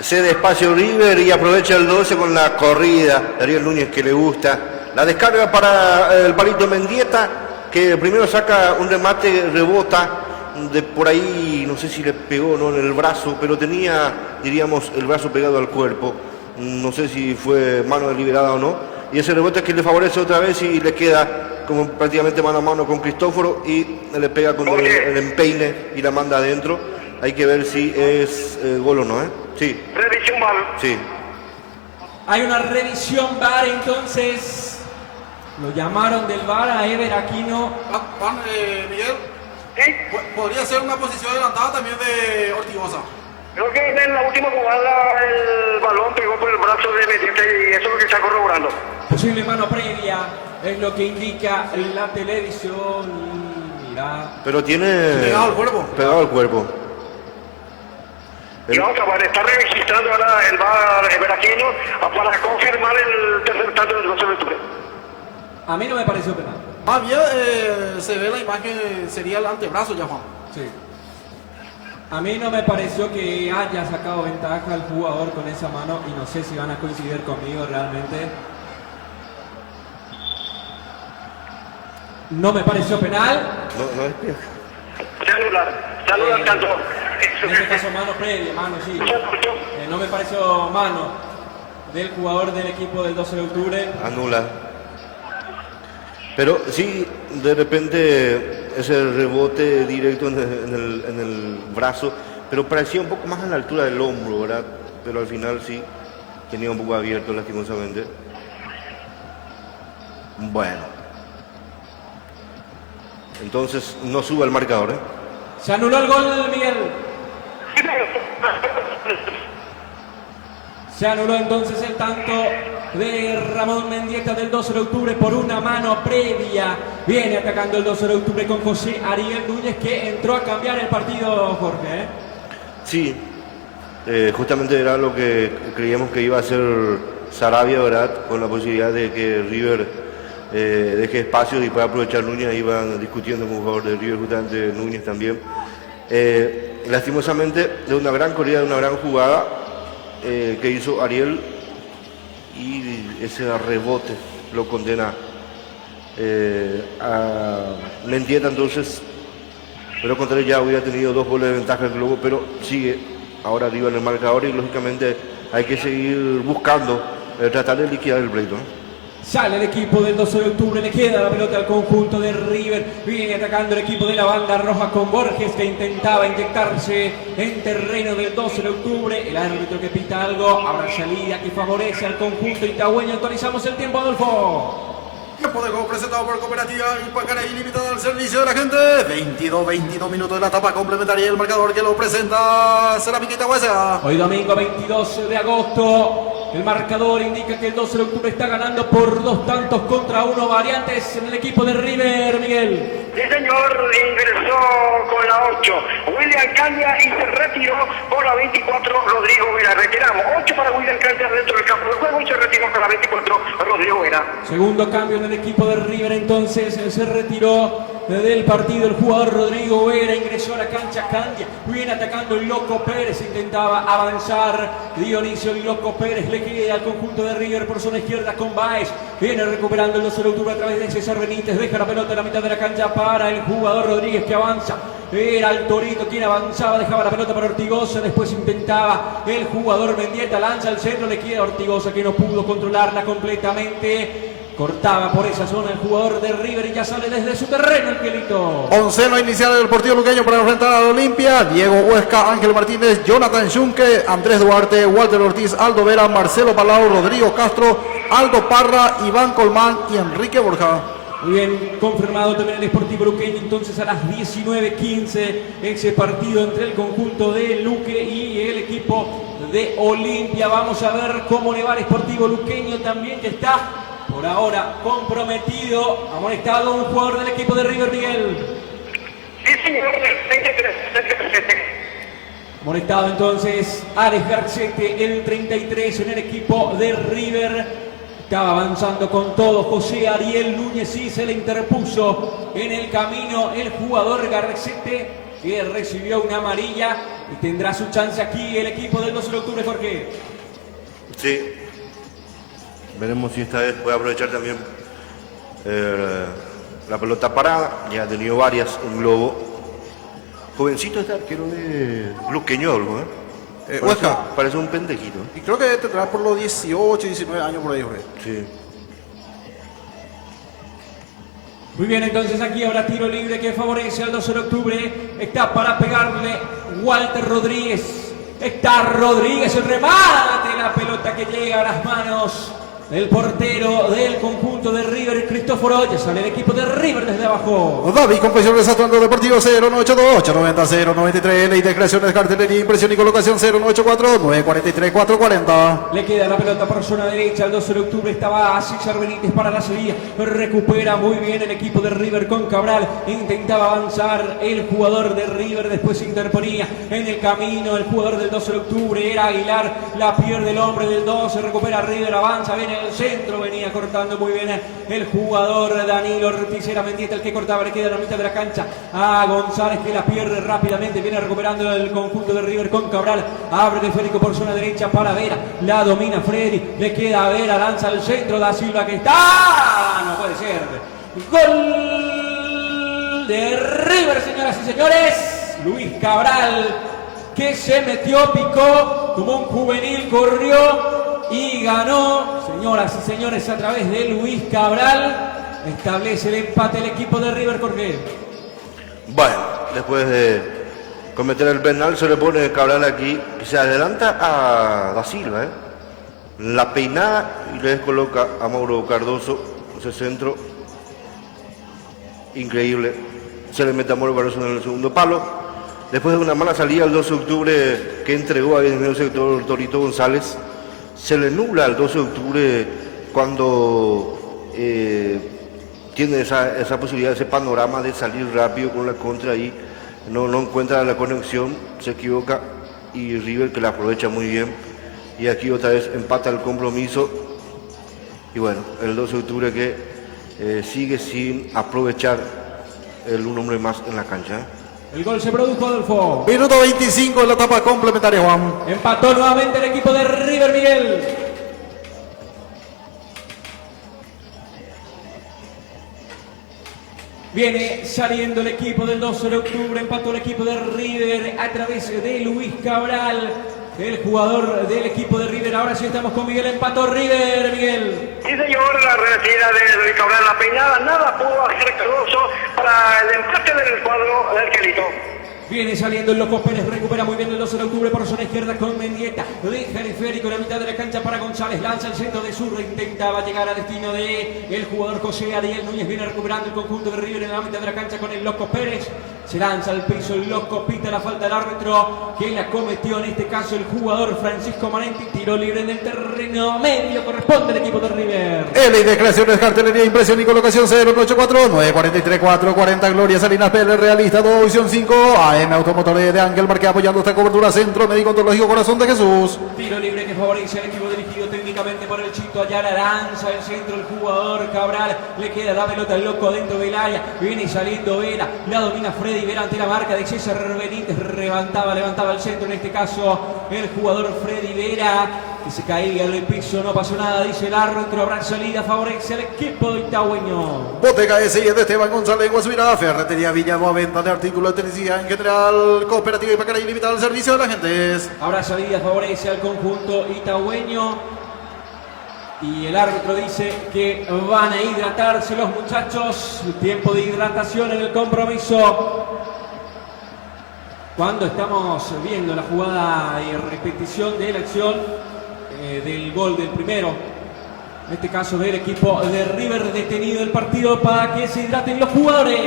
cede espacio River y aprovecha el 12 con la corrida de Ariel Núñez, que le gusta. La descarga para el palito Mendieta, que primero saca un remate, rebota de por ahí, no sé si le pegó no en el brazo, pero tenía, diríamos, el brazo pegado al cuerpo. No sé si fue mano deliberada o no. Y ese rebote es que le favorece otra vez y le queda como prácticamente mano a mano con Cristóforo y le pega con el empeine y la manda adentro. Hay que ver si es gol o no, ¿eh? Sí. Revisión VAR. Sí. Hay una revisión VAR, entonces lo llamaron del VAR a Ever Aquino. Juan, Miguel, ¿Sí? podría ser una posición adelantada también de Ortigosa. Creo que en la última jugada el balón pegó por el brazo de Mendieta y eso es lo que está corroborando. Posible mano previa, es lo que indica la televisión. Mira. Pero tiene pegado al cuerpo. Pegado al cuerpo. Y vamos a ver, está registrando ahora el VAR Veraquino para confirmar el tercer tanto del 12 de octubre. A mí no me pareció penal. Más bien se ve la imagen, sería el antebrazo ya, Juan. Sí. A mí no me pareció que haya sacado ventaja al jugador con esa mano y no sé si van a coincidir conmigo realmente. No me pareció penal. No es penal. O sea, Saluda al tanto. En este caso mano previa, mano sí. No me pareció mano del jugador del equipo del 12 de octubre. Anula. Pero sí, de repente ese rebote directo en el brazo, pero parecía un poco más a la altura del hombro, ¿verdad? Pero al final sí, tenía un poco abierto lastimosamente. Bueno. Entonces no sube el marcador, ¿eh? Se anuló el gol, Miguel. Se anuló entonces el tanto de Ramón Mendieta del 12 de octubre por una mano previa. Viene atacando el 12 de octubre con José Ariel Núñez, que entró a cambiar el partido, Jorge. Sí, justamente era lo que creíamos que iba a hacer Sarabia, ¿verdad? Con la posibilidad de que River deje espacios y pueda aprovechar Núñez. Iban discutiendo con un jugador de River, justamente Núñez también. Lastimosamente, de una gran corrida, de una gran jugada que hizo Ariel, y ese rebote lo condena a Mendieta. Entonces, pero contrario, ya hubiera tenido 2 goles de ventaja el Globo, pero sigue ahora arriba en el marcador y lógicamente hay que seguir buscando tratar de liquidar el pleito, ¿no? Sale el equipo del 12 de octubre, le queda la pelota al conjunto de River. Viene atacando el equipo de la banda roja con Borges, que intentaba inyectarse en terreno del 12 de octubre. El árbitro que pita algo, habrá salida que favorece al conjunto itagüeño. Actualizamos el tiempo, Adolfo. Tiempo de gol presentado por Cooperativa Ipacara Ilimitada al servicio de la gente. 22 minutos de la etapa complementaria. El marcador que lo presenta Cerámica Itagüesa. Hoy domingo 22 de agosto. El marcador indica que el 12 de octubre está ganando por 2 tantos contra 1. Variantes en el equipo de River, Miguel. Sí, señor, ingresó con la 8 William Caña y se retiró por la 24 Rodrigo Vera. Retiramos 8 para William Caña dentro del campo de juego y se retiró con la 24 Rodrigo Vera. Segundo cambio en el equipo de River, entonces se retiró del partido el jugador Rodrigo Vera, ingresó a la cancha Candia, viene atacando el Loco Pérez, intentaba avanzar Dionisio el Loco Pérez, le queda al conjunto de River por zona izquierda con Baez, viene recuperando el 12 de octubre a través de César Benítez, deja la pelota en la mitad de la cancha para el jugador Rodríguez que avanza, era el Torito quien avanzaba, dejaba la pelota para Ortigosa, después intentaba el jugador Mendieta, lanza al centro, le queda Ortigosa que no pudo controlarla completamente. Cortaba por esa zona el jugador de River y ya sale desde su terreno el Pielito. Onceno inicial del partido luqueño para enfrentar a la Olimpia. Diego Huesca, Ángel Martínez, Jonathan Schunke, Andrés Duarte, Walter Ortiz, Aldo Vera, Marcelo Palau, Rodrigo Castro, Aldo Parra, Iván Colmán y Enrique Borja. Muy bien, confirmado también el Sportivo Luqueño, entonces a las 19:15 ese partido entre el conjunto de Luque y el equipo de Olimpia. Vamos a ver cómo le va al Sportivo Luqueño también, que está por ahora comprometido, amonestado un jugador del equipo de River, Miguel. Sí, señor, 33. Amonestado entonces Ares Garcete, el 33 en el equipo de River. Estaba avanzando con todo José Ariel Núñez y se le interpuso en el camino el jugador Garcete, que recibió una amarilla y tendrá su chance aquí el equipo del 12 de octubre, Jorge. Sí. Veremos si esta vez puede aprovechar también la pelota parada. Ya ha tenido varias en Globo. Jovencito este arquero de Luqueño, ¿eh? Huesca. Parece un pendejito. Y creo que tendrá por los 18, 19 años por ahí, Jorge. Sí. Muy bien, entonces aquí habrá tiro libre que favorece al 12 de octubre. Está para pegarle Walter Rodríguez. Está Rodríguez, el remate, la pelota que llega a las manos del portero del conjunto de River, Cristóforo. Ya sale el equipo de River desde abajo. David, Confección de Santuando Deportivo 0982-890-093. Ley de creaciones, cartelería, impresión y colocación 0984-943-440. Le queda la pelota por zona derecha. El 12 de octubre estaba César Benítez para la salida. Recupera muy bien el equipo de River con Cabral. Intentaba avanzar el jugador de River. Después interponía en el camino el jugador del 12 de octubre. Era Aguilar. La pierde el hombre del 12. Recupera River. Avanza. Viene el centro, venía cortando muy bien el jugador Danilo Ortiz, era Mendieta el que cortaba, le queda en la mitad de la cancha a González que la pierde rápidamente, viene recuperando el conjunto de River con Cabral, abre de Federico por zona derecha para Vera, la domina Freddy, le queda a Vera, lanza al centro, Da Silva que está, no puede ser, gol de River, señoras y señores. Luis Cabral, que se metió, picó, como un juvenil, corrió y ganó. Señoras y señores, a través de Luis Cabral, establece el empate el equipo de River. Jorge. Bueno, después de cometer el penal, se le pone Cabral aquí, se adelanta a Da Silva, la peinada y le descoloca a Mauro Cardoso, ese centro increíble, se le mete a Mauro Cardoso en el segundo palo. Después de una mala salida el 12 de octubre que entregó ahí en el medio sector Torito González, se le nubla el 12 de octubre cuando tiene esa posibilidad, ese panorama de salir rápido con la contra ahí, no encuentra la conexión, se equivoca y River que la aprovecha muy bien y aquí otra vez empata el compromiso y bueno, el 12 de octubre que sigue sin aprovechar un hombre más en la cancha. El gol se produjo, Adolfo. Minuto 25 en la etapa complementaria, Juan. Empató nuevamente el equipo de River, Miguel. Viene saliendo el equipo del 12 de octubre, empató el equipo de River a través de Luis Cabral, el jugador del equipo de River. Ahora sí estamos con Miguel, empató River, Miguel. Sí, señor, la retirada de Luis Cabral, la peinada, nada pudo hacer Cardoso para el empate del cuadro del Quelito. Viene saliendo el Loco Pérez, recupera muy bien el 12 de octubre por zona izquierda con Mendieta. Deja el esférico en la mitad de la cancha para González. Lanza el centro de zurda, intentaba llegar al destino de el jugador José Ariel Núñez. Viene recuperando el conjunto de River en la mitad de la cancha con el Loco Pérez. Se lanza al piso el Loco, pita la falta del árbitro que la cometió en este caso el jugador Francisco Manenti. Tiro libre en el terreno medio, corresponde al equipo de River. Ley de creaciones, cartelería, impresión y colocación 0984 943 440 Gloria Salinas Pérez, Realista 2, Visión 5, AM Automotor de Ángel Marque apoyando esta cobertura, Centro Médico Ontológico Corazón de Jesús. Tiro libre que favorece al equipo dirigido técnicamente por el Chito Ayala. Lanza el centro el jugador Cabral, le queda la pelota al Loco dentro del área, viene saliendo Vera, la domina Freddy Vera ante la marca de César Benítez, levantaba el centro en este caso el jugador Freddy Vera, que se caía al piso, no pasó nada, dice el árbitro, habrá salida, favorece al equipo de Itagüeño. Bottega S.I. de Esteban González en Guasubirá, Ferretería Villanueva, venta de artículos de tenería en general, cooperativa y Pacara ilimitada al servicio de las gentes. Habrá salida, favorece al conjunto itagüeño. Y el árbitro dice que van a hidratarse los muchachos. Tiempo de hidratación en el compromiso. Cuando estamos viendo la jugada y repetición de la acción del gol del primero, en este caso del equipo de River, detenido el partido para que se hidraten los jugadores.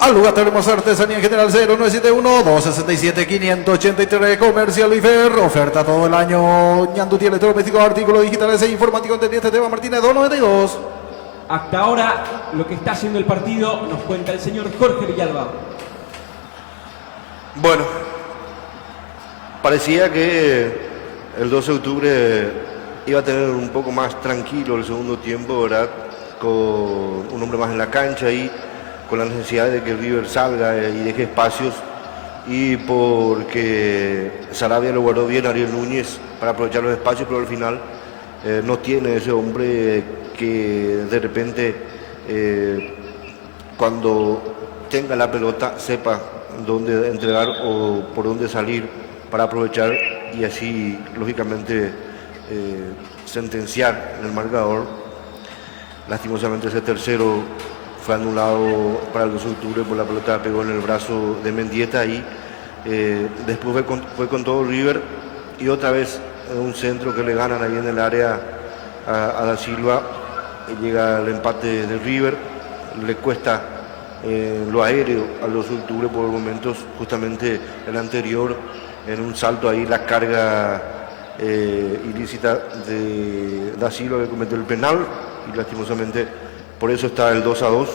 Al lugar tenemos artesanía en general 0971 267 583 Comercial Ifer, oferta todo el año, ñanduti electrodomésticos, artículos digitales e informáticos, entendiente Esteban Martínez 292. Hasta ahora lo que está haciendo el partido nos cuenta el señor Jorge Villalba. Bueno, parecía que el 12 de octubre iba a tener un poco más tranquilo el segundo tiempo, ¿verdad? Con un hombre más en la cancha y con la necesidad de que River salga y deje espacios, y porque Sarabia lo guardó bien a Ariel Núñez para aprovechar los espacios, pero al final no tiene ese hombre que de repente cuando tenga la pelota sepa dónde entregar o por dónde salir para aprovechar y así lógicamente sentenciar en el marcador. Lastimosamente ese tercero fue anulado para el 12 de octubre por la pelota pegó en el brazo de Mendieta y después fue con todo River y otra vez un centro que le ganan ahí en el área a Da Silva. Llega el empate de River, le cuesta lo aéreo al 12 de octubre por momentos, justamente el anterior en un salto ahí la carga ilícita de Da Silva que cometió el penal y lastimosamente por eso está el 2-2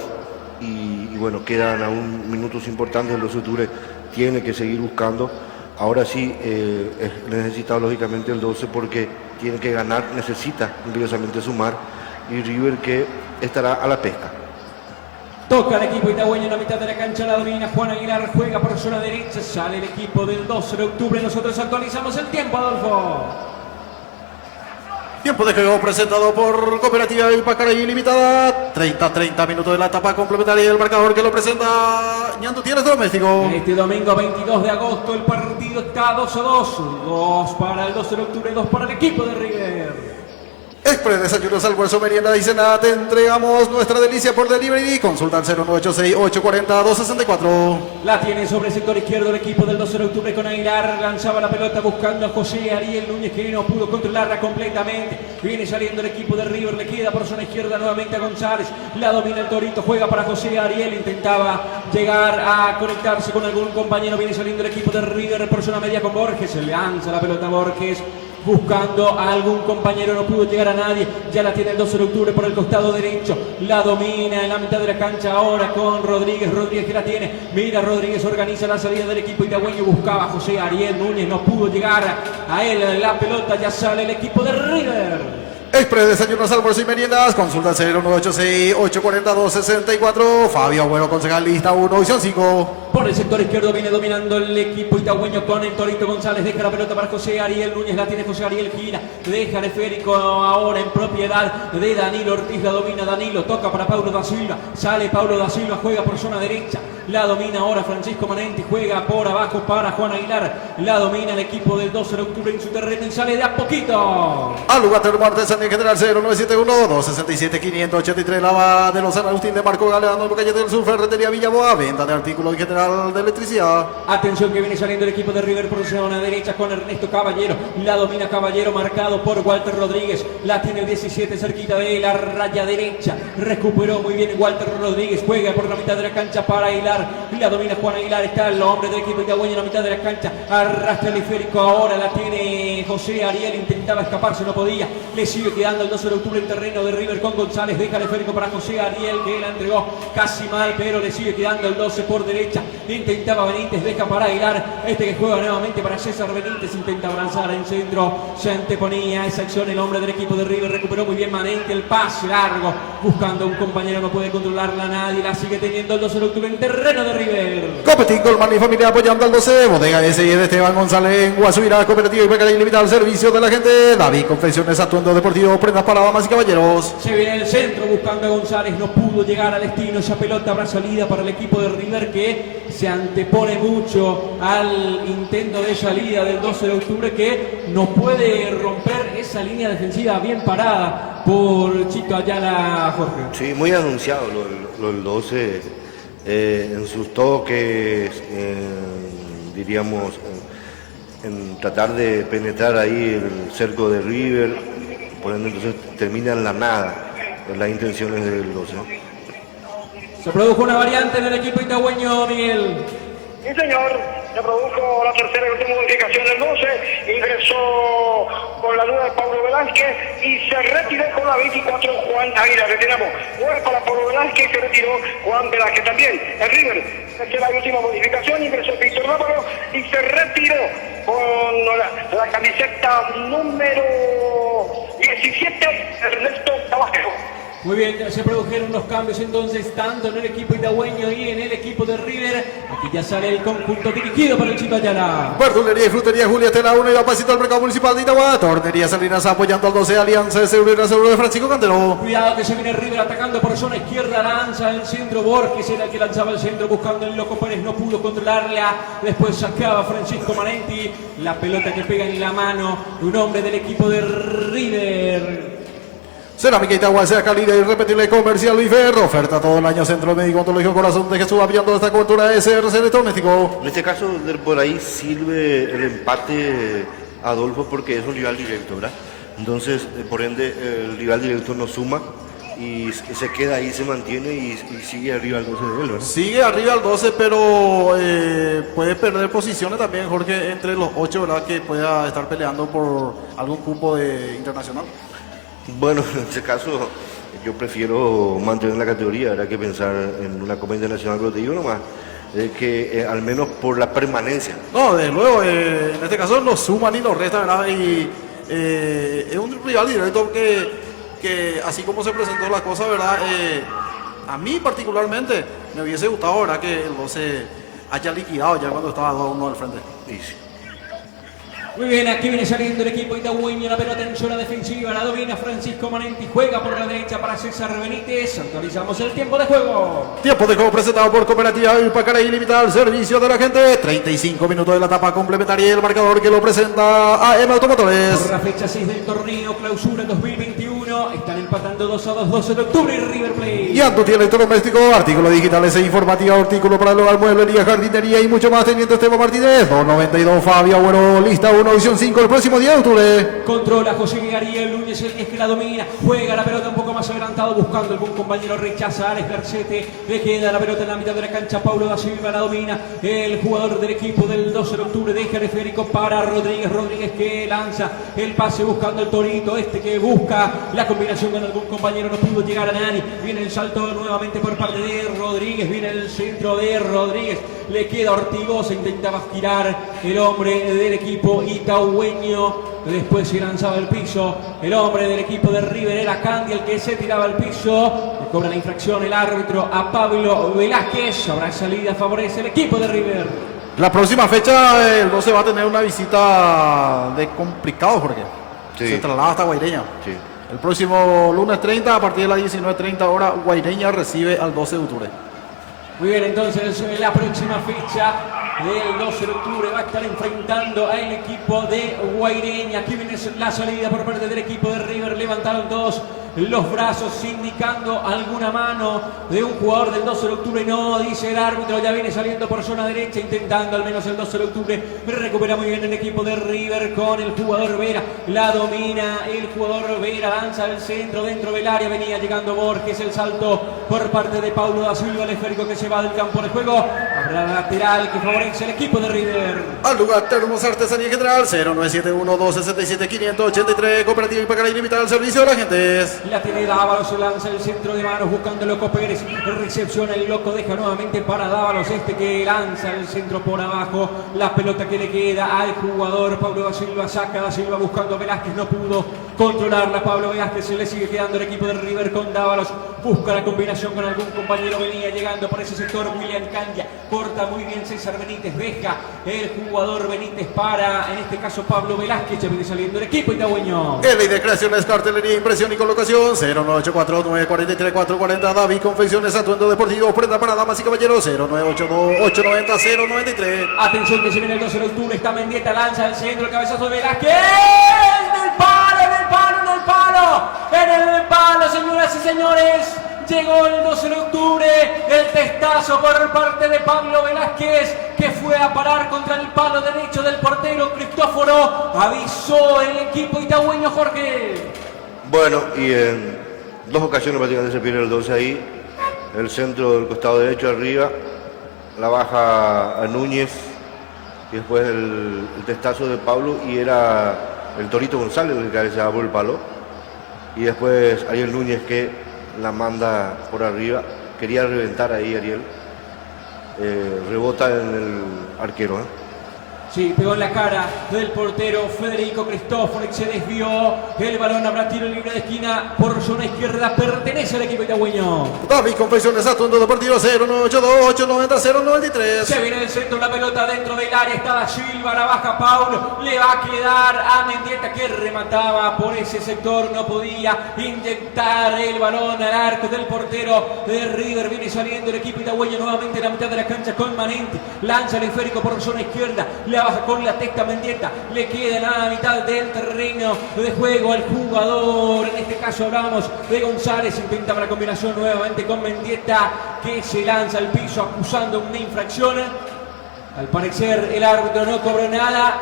y bueno, quedan aún minutos importantes. El 12 de octubre tiene que seguir buscando. Ahora sí necesita lógicamente el 12 porque tiene que ganar, necesita imperiosamente sumar y River que estará a la pesca. Toca el equipo itagüeño en la mitad de la cancha, la domina Juan Aguilar, juega por zona derecha, sale el equipo del 12 de octubre. Nosotros actualizamos el tiempo, Adolfo. Tiempo de juego presentado por Cooperativa Ipacaraí Limitada. 30 minutos de la etapa complementaria y el marcador que lo presenta Ñandu Tienes Doméstico. Este domingo 22 de agosto el partido está 2-2. 2 para el 12 de octubre, 2 para el equipo de River. Express Desayunos, Almuerzo, Merienda y Cena. Te entregamos nuestra delicia por delivery. Consulta al 0986-840-264. La tiene sobre el sector izquierdo el equipo del 12 de octubre con Aguilar. Lanzaba la pelota buscando a José Ariel Núñez, que no pudo controlarla completamente. Viene saliendo el equipo de River. Le queda por zona izquierda nuevamente a González. La domina el Torito. Juega para José Ariel. Intentaba llegar a conectarse con algún compañero. Viene saliendo el equipo de River por zona media con Borges. Se lanza la pelota a Borges. Buscando a algún compañero, no pudo llegar a nadie. Ya la tiene el 12 de octubre por el costado derecho. La domina en la mitad de la cancha ahora con Rodríguez. Rodríguez que la tiene. Mira, Rodríguez organiza la salida del equipo itagüeño. Buscaba a José Ariel Núñez. No pudo llegar a él. La pelota ya sale el equipo de River. Express Desayunos, Almuerzo y Meriendas. Consulta al 0986-840-264. Fabio Agüero, concejal lista 1, visión 5. Por el sector izquierdo viene dominando el equipo itagüeño con el Torito González. Deja la pelota para José Ariel Núñez. La tiene José Ariel, gira. Deja el esférico ahora en propiedad de Danilo Ortiz. La domina Danilo. Toca para Paulo da Silva. Sale Paulo da Silva. Juega por zona derecha. La domina ahora Francisco Manenti. Juega por abajo para Juan Aguilar. La domina el equipo del 12 de octubre en su terreno y sale de a poquito. Al lugar termo artesanía general 0971-267-583. Lava de los San Agustín de Marco Galeano, calle del Sur, Ferretería Villaboa. Venta de artículos en general de electricidad. Atención que viene saliendo el equipo de River por zona derecha con Ernesto Caballero. La domina Caballero, marcado por Walter Rodríguez. La tiene el 17 cerquita de la raya derecha. Recuperó muy bien Walter Rodríguez. Juega por la mitad de la cancha para Aguilar. La domina Juan Aguilar. Está el hombre del equipo itagüeño en la mitad de la cancha. Arrastra el esférico. Ahora la tiene José Ariel. Intentaba escaparse, no podía. Le sigue quedando el 12 de octubre en terreno de River con González. Deja el esférico para José Ariel, que la entregó casi mal, pero le sigue quedando el 12 por derecha. Intentaba Benítez, deja para Aguilar. Este que juega nuevamente para César Benítez. Intenta avanzar en centro. Se anteponía a esa acción el hombre del equipo de River. Recuperó muy bien Manente. El pase largo. Buscando a un compañero. No puede controlarla nadie. La sigue teniendo el 12 de octubre en terreno de River. Copetín, Colman y familia apoyando al 12. Bodega S.I. de Esteban González en Guasubirá. Cooperativa y Ipacaraí Limitada al servicio de la gente. David Confecciones, atuendo deportivo, prendas para damas y caballeros. Se viene el centro buscando a González. No pudo llegar al destino. Esa pelota habrá salida para el equipo de River, que se antepone mucho al intento de salida del 12 de octubre, que no puede romper esa línea defensiva bien parada por Chito Ayala, Jorge. Sí, muy anunciado lo del 12 en sus toques, diríamos, en tratar de penetrar ahí el cerco de River, por ende entonces termina en la nada las intenciones del 12. Se produjo una variante en el equipo itagüeño, Miguel. Sí, señor. Se produjo la tercera y última modificación del 12. Ingresó con la duda de Pablo Velázquez y se retiró con la 24 Juan Aguilar. Retiramos. Fue para Pablo Velázquez y se retiró Juan Velázquez también. El River, tercera y última modificación. Ingresó Víctor Navarro y se retiró con la camiseta número 17, Ernesto Caballero. Muy bien, se produjeron los cambios entonces tanto en el equipo itagüeño y en el equipo de River. Aquí ya sale el conjunto dirigido por el Chito Ayala. Verdulería y frutería Julia Estela 1 y va pasito al mercado municipal de Itagua. Tornería Salinas apoyando al 12. Alianza de Seguridad Seguro de Francisco Cantero. Cuidado que se viene River atacando por zona izquierda. Lanza el centro. Borges era el que lanzaba el centro buscando el Loco Pérez. No pudo controlarla. Después sacaba Francisco Manenti. La pelota que pega en la mano de un hombre del equipo de River. Cerámica Itagua, sea calidad y irrepetible comercial Luis Ferro. Oferta todo el año Centro Médico Ontológico Corazón de Jesús, apoyando esta cobertura de SRC Electrodoméstico. En este caso, por ahí sirve el empate Adolfo porque es un rival directo, ¿verdad? Entonces, por ende, el rival directo no suma y se queda ahí, se mantiene y sigue arriba al 12 de él, ¿verdad? Sigue arriba al 12, pero puede perder posiciones también, Jorge, entre los 8, ¿verdad? Que pueda estar peleando por algún cupo de internacional. Bueno, en este caso yo prefiero mantener la categoría, habrá que pensar en una Copa Internacional, pero te digo nomás, que al menos por la permanencia. No, desde luego, en este caso no suma ni lo resta, ¿verdad? Y es un rival directo que así como se presentó la cosa, ¿verdad? A mí particularmente me hubiese gustado, ¿verdad? Que el 12 haya liquidado ya cuando estaba 2-1 al frente. Sí, sí. Muy bien, aquí viene saliendo el equipo itagüeño, la pelota en zona defensiva, la domina Francisco Manenti, juega por la derecha para César Benítez, actualizamos el tiempo de juego. Tiempo de juego presentado por Cooperativa Ipacaraí Limitada al servicio de la gente. 35 minutos de la etapa complementaria y el marcador que lo presenta AM Automotores. Por la fecha 6 del torneo, clausura 2021, están empatando 2-2, 12 de octubre y River Plate. Y Antuti Electrodoméstico, artículos digitales e informática, artículo para el hogar, mueblería, jardinería y mucho más. Teniente Esteban Martínez, 292 Fabio Agüero, lista 1, edición 5, el próximo 10 de octubre. Controla José Ariel Núñez, el 10 que la domina, juega la pelota un poco más adelantado, buscando el buen compañero, rechaza a Alex Garcete, le queda la pelota en la mitad de la cancha, Paulo da Silva la domina, el jugador del equipo del 12 de octubre, deja el esférico para Rodríguez, Rodríguez que lanza el pase buscando el Torito, que busca la combinación con algún compañero, no pudo llegar a Nani, viene el salto nuevamente por parte de Rodríguez, viene el centro de Rodríguez, le queda Ortigosa, intentaba tirar el hombre del equipo itagüeño, después se lanzaba al piso, el hombre del equipo de River era Candy el que se tiraba al piso, le cobra la infracción el árbitro a Pablo Velázquez, habrá salida, favorece el equipo de River. La próxima fecha el 12 va a tener una visita de complicado porque se traslada hasta Guaireña. Sí. El próximo lunes 30 a partir de las 19:30 hora Guaireña recibe al 12 de octubre. Muy bien, entonces la próxima fecha del 12 de octubre va a estar enfrentando al equipo de Guaireña. Aquí viene la salida por parte del equipo de River. Levantaron todos los brazos indicando alguna mano de un jugador del 12 de octubre. No, dice el árbitro, ya viene saliendo por zona derecha, intentando al menos el 12 de octubre. Recupera muy bien el equipo de River con el jugador Vera. La domina el jugador Vera, lanza al centro dentro del área. Venía llegando Borges, el salto por parte de Paulo da Silva, el esférico que se va del campo de juego. Habrá lateral que favorece el equipo de River. Al lugar Termos Artesanía General 0971-267-583. Cooperativa Ipacaraí Limitada al servicio de la gente. La tiene Dávalos, se lanza el centro de manos buscando el Loco Pérez. Recepciona el Loco, deja nuevamente para Dávalos, que lanza el centro por abajo. La pelota que le queda al jugador Pablo da Silva, saca da Silva buscando a Velázquez, no pudo controlarla. Pablo Velázquez, se le sigue quedando el equipo de River con Dávalos. Busca la combinación con algún compañero, venía llegando por ese sector William Candia. Corta muy bien César Benítez, deja el jugador Benítez para, en este caso, Pablo Velázquez. Ya viene saliendo el equipo itagüeño. El de creaciones, cartelería, impresión y colocación 0984-943-440. David Confecciones, atuendo deportivo, prenda para damas y caballeros 0982-890-093. Atención que se viene el 12 de octubre, está Mendieta, lanza al centro, el cabezazo de Velázquez. En el palo, en el palo, en el palo, en el palo, señoras y señores. Llegó el 12 de octubre, el testazo por parte de Pablo Velázquez, que fue a parar contra el palo derecho del portero Cristóforo. Avisó el equipo itagüeño, Jorge. Bueno, y en dos ocasiones prácticamente se pierde el 12 ahí. El centro del costado derecho arriba, la baja a Núñez y después el testazo de Pablo, y era el Torito González el que cabeceaba por el palo. Y después Ariel Núñez que la manda por arriba, quería reventar ahí Ariel, rebota en el arquero. Sí, pegó en la cara del portero Federico Cristóforo y se desvió. El balón, habrá tiro libre de esquina por zona izquierda, pertenece al equipo itagüeño. David Confecciones, atuendo deportivo 0982-890-093. Se viene del centro, la pelota dentro del área, está da Silva, la baja Paulo, le va a quedar a Mendieta que remataba por ese sector, no podía inyectar el balón al arco del portero de River. Viene saliendo el equipo itagüeño nuevamente en la mitad de la cancha con Manenti, lanza el esférico por zona izquierda, le baja con la testa Mendieta, le queda en la mitad del terreno de juego al jugador, en este caso hablamos de González, intentaba la combinación nuevamente con Mendieta, que se lanza al piso acusando una infracción. Al parecer el árbitro no cobró nada.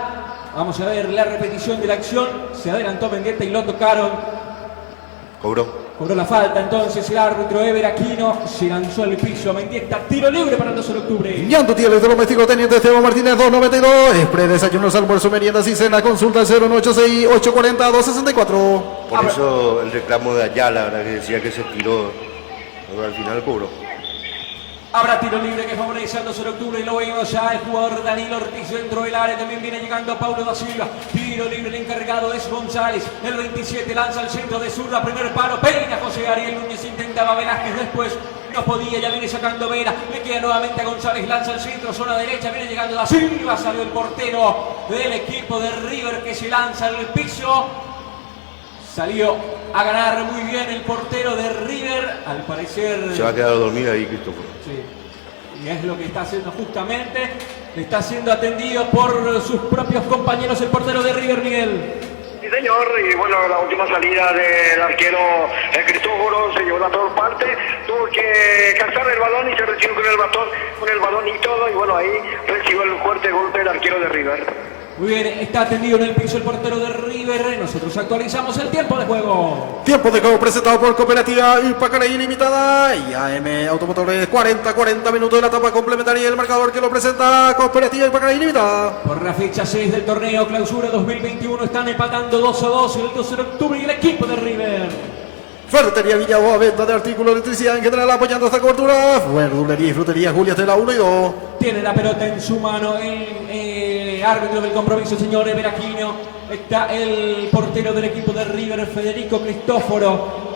Vamos a ver la repetición de la acción. Se adelantó Mendieta y lo tocaron. Cobró la falta, entonces el árbitro Ever Aquino se lanzó al piso. Mendieta, tiro libre para el 12 de octubre. Llanto tiene el doméstico, teniente Esteban Martínez, 292. Express, desayunos, almuerzo, meriendas y cena. Consulta 0986-840-264. Por eso el reclamo de Ayala, ¿verdad? Que decía que se tiró, pero al final cobró. Habrá tiro libre que favorece al 12 de octubre y lo vemos ya el jugador Danilo Ortiz dentro del área. También viene llegando Paulo da Silva. Tiro libre, el encargado es González. El 27 lanza al centro de zurda, primer paro. Peina José Ariel Núñez, intentaba Velázquez. Después no podía, ya viene sacando Vera, le queda nuevamente a González, lanza al centro, zona derecha, viene llegando Da Silva, salió el portero del equipo de River que se lanza al piso. Salió a ganar muy bien el portero de River, al parecer... Se va a quedar a dormir ahí, Cristóforo. Sí, y es lo que está haciendo justamente, está siendo atendido por sus propios compañeros el portero de River, Miguel. Sí, señor, y bueno, la última salida del arquero Cristóforo se llevó la peor parte, tuvo que cazar el balón y se recibió con el balón y todo, y bueno, ahí recibió el fuerte golpe del arquero de River. Muy bien, está atendido en el piso el portero de River. Nosotros actualizamos el tiempo de juego. Tiempo de juego presentado por Cooperativa Ipacaraí Limitada y AM Automotores. 40 minutos de la etapa complementaria y el marcador que lo presenta Cooperativa Ipacaraí Limitada. Por la fecha 6 del torneo Clausura 2021 están empatando 2-2 el 12 de octubre y el equipo de River. Ferretería Villaboa, venta de artículos de electricidad en general apoyando esta cobertura. Verdulería y frutería Julia Tela 1 y 2. Tiene la pelota en su mano el árbitro del compromiso, señor Everaquino. Está el portero del equipo de River, Federico Cristóforo,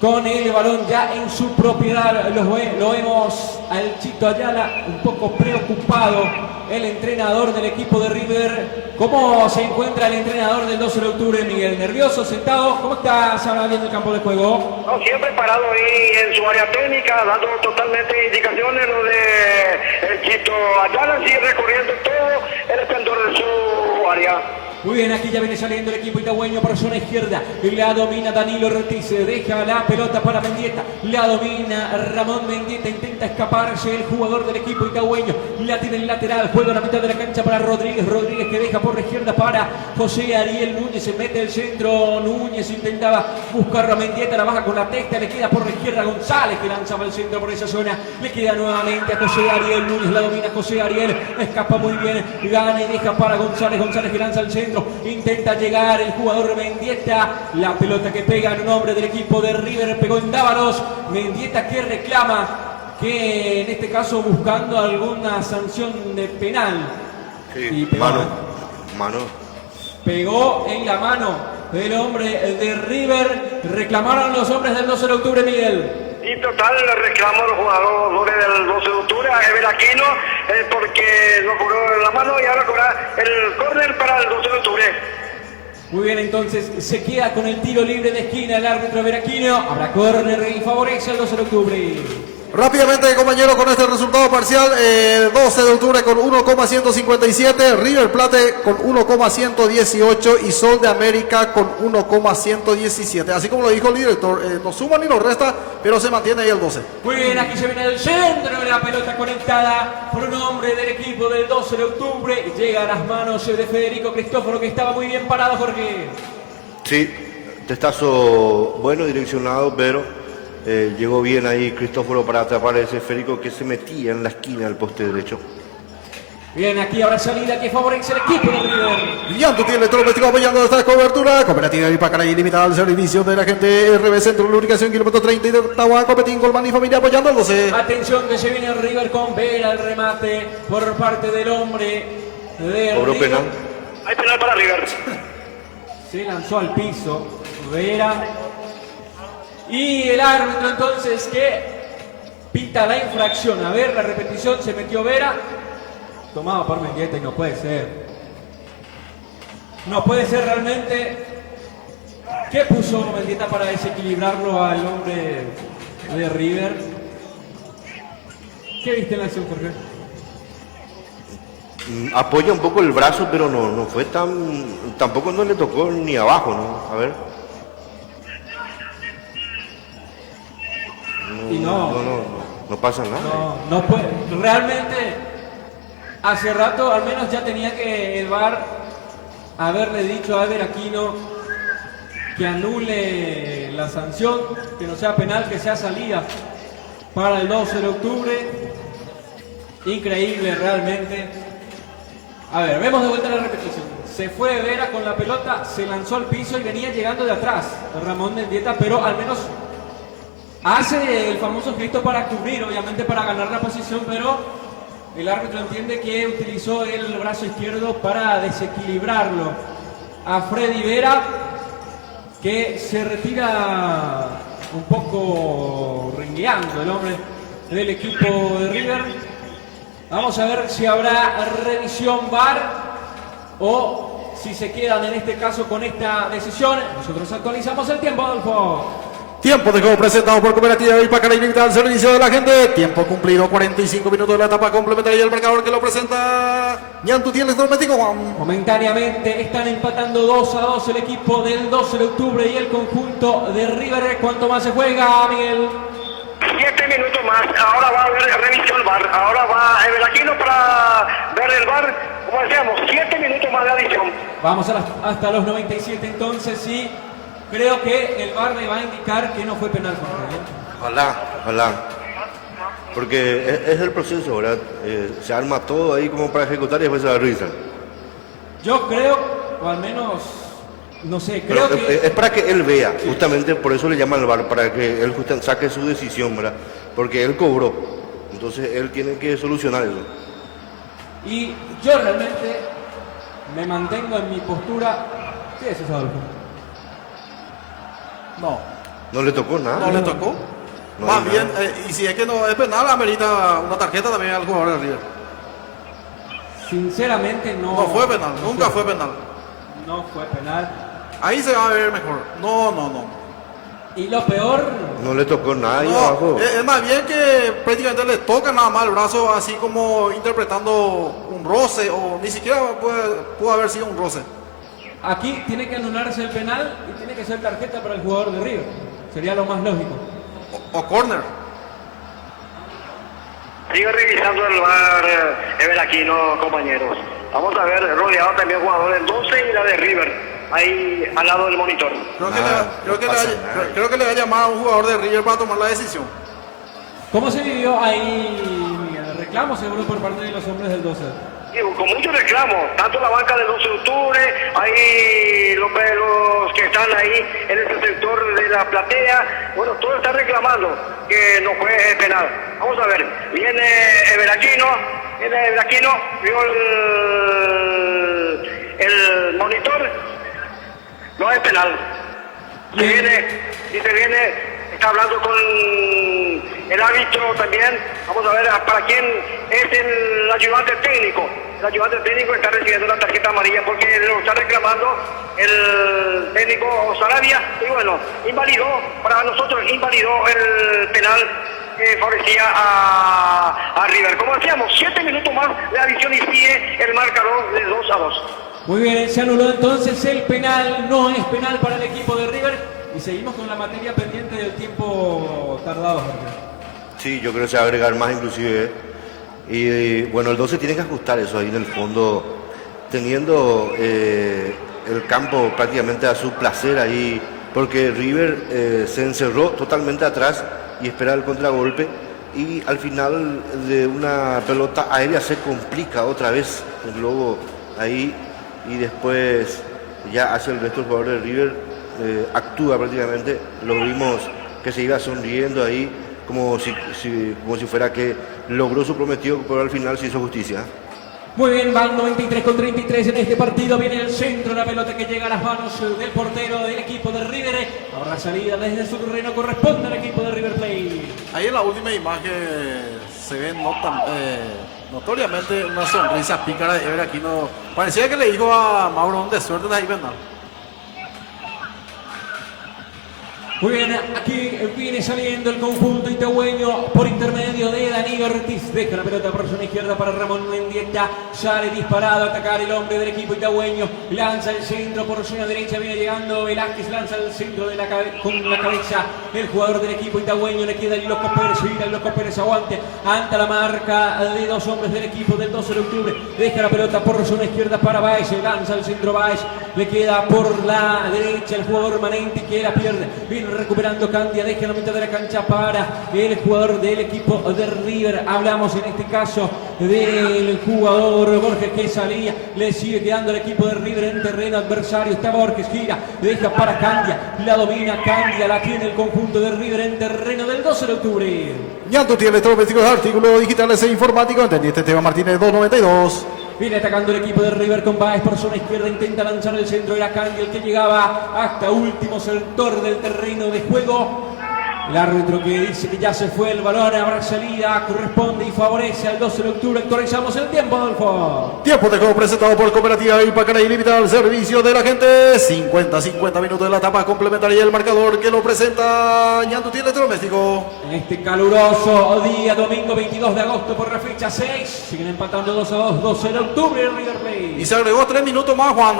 con el balón ya en su propiedad. Lo vemos al Chito Ayala un poco preocupado, el entrenador del equipo de River. ¿Cómo se encuentra el entrenador del 12 de octubre, Miguel? ¿Nervioso, sentado? ¿Cómo estás ahora viendo el campo de juego? No, siempre parado ahí en su área técnica, dando totalmente indicaciones lo de el Chito Ayala, sigue recorriendo todo el esplendor de su área. Muy bien, aquí ya viene saliendo el equipo itagüeño por zona izquierda. La domina Danilo Ortiz, deja la pelota para Mendieta. La domina Ramón Mendieta, intenta escaparse el jugador del equipo itagüeño. La tiene el lateral, juega a la mitad de la cancha para Rodríguez. Rodríguez que deja por la izquierda para José Ariel Núñez. Se mete el centro, Núñez intentaba buscar a Mendieta, la baja con la testa, le queda por la izquierda González que lanzaba el centro por esa zona. Le queda nuevamente a José Ariel Núñez, la domina José Ariel, escapa muy bien, gana y deja para González. González que lanza el centro. Intenta llegar el jugador Mendieta, la pelota que pega en un hombre del equipo de River, pegó en Dávalos. Mendieta que reclama, que en este caso buscando alguna sanción de penal. Sí, y pegó, mano. Pegó en la mano del hombre de River. Reclamaron los hombres del 12 de octubre, Miguel. Y total, le reclamo a los jugadores del 12 de octubre, a Everaquino, porque lo cobró en la mano y ahora cobra el córner para el 12 de octubre. Muy bien, entonces se queda con el tiro libre de esquina el árbitro Everaquino. Habrá córner y favorece al 12 de octubre. Rápidamente, compañero, con este resultado parcial, 12 de octubre con 1,157, River Plate con 1,118 y Sol de América con 1,117. Así como lo dijo el director, no suma ni nos resta, pero se mantiene ahí el 12. Muy bien, aquí se viene el centro de la pelota conectada por un hombre del equipo del 12 de octubre. Y llega a las manos de Federico Cristóforo, que estaba muy bien parado, Jorge. Sí, testazo bueno, direccionado, pero llegó bien ahí Cristóforo para atrapar a ese Federico que se metía en la esquina del poste derecho. Bien, aquí habrá salida que favorece el equipo de River. Llanto tiene electrodoméstico apoyando esta cobertura. Cooperativa Ipacaraí Limitada al servicio de la gente RB Centro Lubricación, kilómetro 30 y de Ottawa, Copetín, Colman y familia apoyando al 12. Atención que se viene River con Vera el remate por parte del hombre de Cobró River. penal. Hay penal para River. Se lanzó al piso Vera. Y el árbitro entonces que pita la infracción. A ver, la repetición, se metió Vera. Tomado por Mendieta y no puede ser. No puede ser realmente. ¿Qué puso Mendieta para desequilibrarlo al hombre de River? ¿Qué viste en la acción, Jorge? Apoya un poco el brazo, pero no fue tan... Tampoco no le tocó ni abajo, ¿no? A ver. No pasa nada. No puede. Realmente, hace rato al menos ya tenía que el VAR haberle dicho a Everaquino que anule la sanción, que no sea penal, que sea salida para el 12 de octubre. Increíble realmente. A ver, vemos de vuelta la repetición. Se fue Vera con la pelota, se lanzó al piso y venía llegando de atrás Ramón Mendieta, pero al menos hace el famoso gesto para cubrir, obviamente para ganar la posición, pero el árbitro entiende que utilizó el brazo izquierdo para desequilibrarlo a Freddy Vera, que se retira un poco rengueando el hombre del equipo de River. Vamos a ver si habrá revisión VAR o si se quedan en este caso con esta decisión. Nosotros actualizamos el tiempo, Adolfo. Tiempo de juego presentado por Cooperativa Ipacara y al servicio de la gente. Tiempo cumplido, 45 minutos de la etapa complementaria. El marcador que lo presenta Ñantuti electrodoméstico, Juan. Momentáneamente están empatando 2-2 el equipo del 12 de octubre y el conjunto de River. ¿Cuánto más se juega, Miguel? 7 minutos más. Ahora va a haber revisión VAR. Ahora va Ebelaquino para ver el VAR. Como decíamos, 7 minutos más de adición. Vamos hasta los 97 entonces, sí. Creo que el VAR le va a indicar que no fue penal. Ojalá. Porque es el proceso, ¿verdad? Se arma todo ahí como para ejecutar y después se da risa. Yo creo, o al menos, no sé, creo que... Es para que él vea, justamente por eso le llaman al VAR, para que él saque su decisión, ¿verdad? Porque él cobró, entonces él tiene que solucionar eso. Y yo realmente me mantengo en mi postura. ¿Qué es eso, Adolfo? No le tocó nada. No le tocó. No Más bien, y si es que no es penal, amerita una tarjeta también al jugador de River. Sinceramente no. No fue penal, nunca fue penal. No fue penal. Ahí se va a ver mejor. No. Y lo peor. No le tocó nada ahí No, abajo. es más bien que prácticamente le toca nada más el brazo, así como interpretando un roce, o ni siquiera pudo haber sido un roce. Aquí tiene que anularse el penal y tiene que ser tarjeta para el jugador de River. Sería lo más lógico. O córner. Sigue revisando el VAR Ebelaquino, compañeros. Vamos a ver, rodeado también jugador del 12 y la de River. Ahí al lado del monitor. Creo que le va a llamar a un jugador de River para tomar la decisión. ¿Cómo se vivió ahí, Miguel? Reclamo seguro por parte de los hombres del 12. Con muchos reclamos, tanto la banca del 12 de octubre, ahí los que están ahí en ese sector de la platea, bueno, todos están reclamando que no fue penal. Vamos a ver, viene Ebelaquino, vio el monitor, no es penal. Se viene, está hablando con el árbitro también. Vamos a ver para quién es el ayudante técnico. El ayudante técnico está recibiendo una tarjeta amarilla porque lo está reclamando el técnico Sarabia. Y bueno, para nosotros invalidó el penal que favorecía a River. Como decíamos, 7 minutos más de adición y sigue el marcador de 2-2. Muy bien, se anuló entonces el penal. No es penal para el equipo de River. Y seguimos con la materia pendiente del tiempo tardado, Jorge. Sí, yo creo que se va a agregar más inclusive. Y bueno, el 12 tiene que ajustar eso ahí en el fondo, teniendo el campo prácticamente a su placer ahí, porque River se encerró totalmente atrás y espera el contragolpe, y al final de una pelota aérea se complica otra vez el globo ahí, y después ya hace el resto del jugador de River, actúa prácticamente, lo vimos que se iba sonriendo ahí, como si fuera que logró su prometido, pero al final se hizo justicia. Muy bien, van 93-33 en este partido. Viene el centro, la pelota que llega a las manos del portero del equipo de River. Ahora salida desde su terreno, corresponde al equipo de River Plate. Ahí en la última imagen se ve notoriamente una sonrisa pícara de Ebelaquino. Parecía que le dijo a Mauro de suerte de ahí, ¿verdad? Muy bien, aquí viene saliendo el conjunto itagüeño por intermedio de Danilo Ortiz. Deja la pelota por zona izquierda para Ramón Mendieta. Sale disparado a atacar el hombre del equipo itagüeño. Lanza el centro por zona derecha. Viene llegando Velázquez. Lanza el centro con la cabeza. El jugador del equipo itagüeño. Le queda el Loco Pérez. Subir al Loco Pérez. Aguante ante la marca de dos hombres del equipo del 12 de octubre. Deja la pelota por zona izquierda para Baez. Lanza el centro Baez. Le queda por la derecha el jugador Manenti que la pierde. Viene recuperando Candia, deja la mitad de la cancha para el jugador del equipo de River. Hablamos en este caso del jugador Borges que salía, le sigue quedando el equipo de River en terreno adversario. Está Borges, gira, deja para Candia, la domina Candia, la tiene el conjunto de River en terreno del 12 de octubre. Ñantuti electrodomésticos, artículos digitales e informáticos. Entendiste, Esteban Martínez, 292. Viene atacando el equipo de River con Baez por zona izquierda, intenta lanzar el centro, era Candia el que llegaba hasta último sector del terreno de juego. El árbitro que dice que ya se fue el balón, habrá salida, corresponde y favorece al 12 de octubre. Actualizamos el tiempo, Adolfo. Tiempo de juego presentado por Cooperativa Ipacaray Limitada al servicio de la gente. 50 minutos de la etapa complementaria. El marcador que lo presenta Ñandutí Electrodoméstico. En este caluroso día, domingo 22 de agosto por la fecha 6, siguen empatando 2-2, 12 de octubre el River Plate. Y se agregó 3 minutos más, Juan.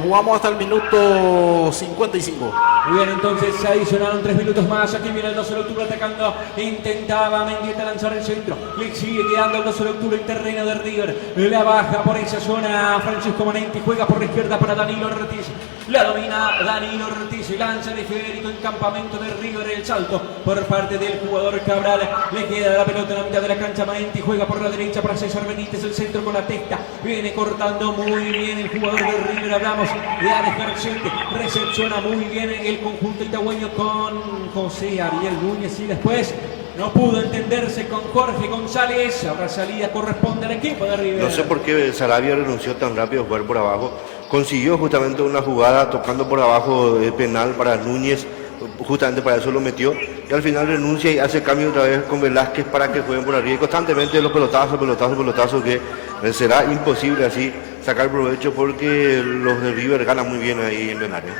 Jugamos hasta el minuto 55. Muy bien, entonces se adicionaron 3 minutos más. Aquí viene el 12 de octubre atacando. Intentaba Mendieta lanzar el centro. Le sigue quedando el 12 de octubre en terreno de River. La baja por esa zona Francisco Manenti. Juega por la izquierda para Danilo Ortiz. La domina Danilo Ortiz. Lanza de Federico en campamento de River. El salto por parte del jugador Cabral. Le queda la pelota en la mitad de la cancha. Manenti juega por la derecha para César Benítez. El centro con la testa. Viene cortando muy bien el jugador de River. Hablamos de Alex Garcete. Recepciona muy bien el conjunto itagüeño con José Ariel Núñez y después no pudo entenderse con Jorge González. Ahora salida corresponde al equipo de River. No sé por qué Sarabia renunció tan rápido a jugar por abajo. Consiguió justamente una jugada tocando por abajo penal para Núñez. Justamente para eso lo metió. Y al final renuncia y hace cambio otra vez con Velázquez para que jueguen por arriba. Y constantemente los pelotazos que será imposible así sacar provecho porque los de River ganan muy bien ahí en el área.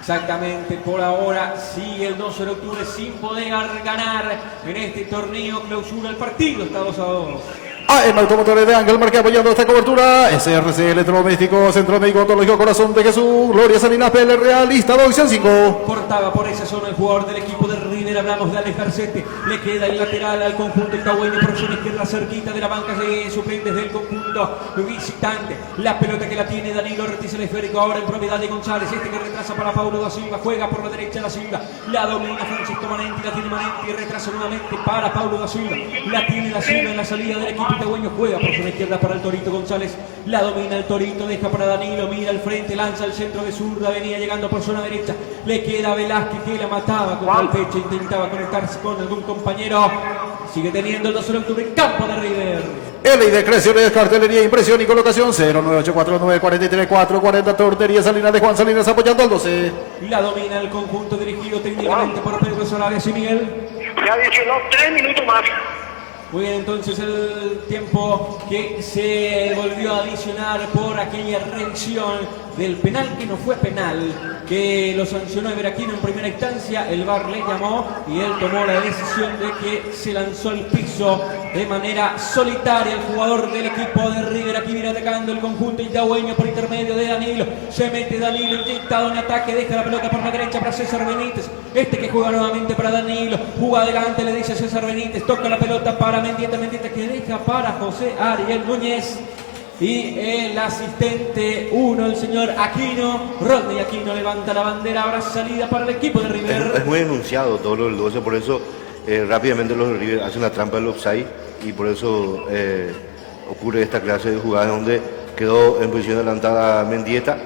Exactamente, por ahora sigue el 12 de octubre sin poder ganar en este torneo. Clausura el partido, está 2-2. AM Automotores de Ángel Marque apoyando esta cobertura. SRC Electrodoméstico, Centro Médico Odontológico Corazón de Jesús, Gloria Salinas PL Realista, opción 5. Cortaba por esa zona el jugador del equipo de River. Hablamos de Alex Garcete. Le queda el lateral al conjunto itagüeño por zona izquierda, cerquita de la banca de suplentes del conjunto visitante. La pelota que la tiene Danilo Ortiz, el esférico ahora en propiedad de González. Este que retrasa para Paulo da Silva. Juega por la derecha da Silva. La domina Francisco Manenti. La tiene Manenti y retrasa nuevamente para Paulo da Silva. La tiene da Silva en la salida del equipo itagüeño. Juega por zona izquierda para el Torito González. La domina el Torito. Deja para Danilo. Mira al frente. Lanza el centro de zurda. Venía llegando por zona derecha. Le queda Velázquez que la mataba contra el pecho. Intentaba conectarse con algún compañero. Sigue teniendo el 12 de octubre en campo de River. LID Creaciones, cartelería, impresión y colocación 09849433440. Tortería Salinas de Juan Salinas apoyando al 12. La domina el conjunto dirigido técnicamente por Pedro Solares y Miguel. Se adicionó 3 minutos más. Muy bien, entonces el tiempo que se volvió a adicionar por aquella revisión del penal que no fue penal, que lo sancionó Iberaquino en primera instancia. El VAR le llamó y él tomó la decisión de que se lanzó al piso de manera solitaria el jugador del equipo de River. Aquí viene atacando el conjunto itagüeño por intermedio de Danilo. Se mete Danilo, inyectado en ataque, deja la pelota por la derecha para César Benítez. Este que juega nuevamente para Danilo, juega adelante, le dice a César Benítez, toca la pelota para Mendieta que deja para José Ariel Núñez. Y el asistente 1, el señor Aquino, Rodney Aquino, levanta la bandera. Habrá salida para el equipo de River. Es muy denunciado todo lo del 12, por eso rápidamente los de River hacen la trampa del offside y por eso ocurre esta clase de jugadas donde quedó en posición adelantada Mendieta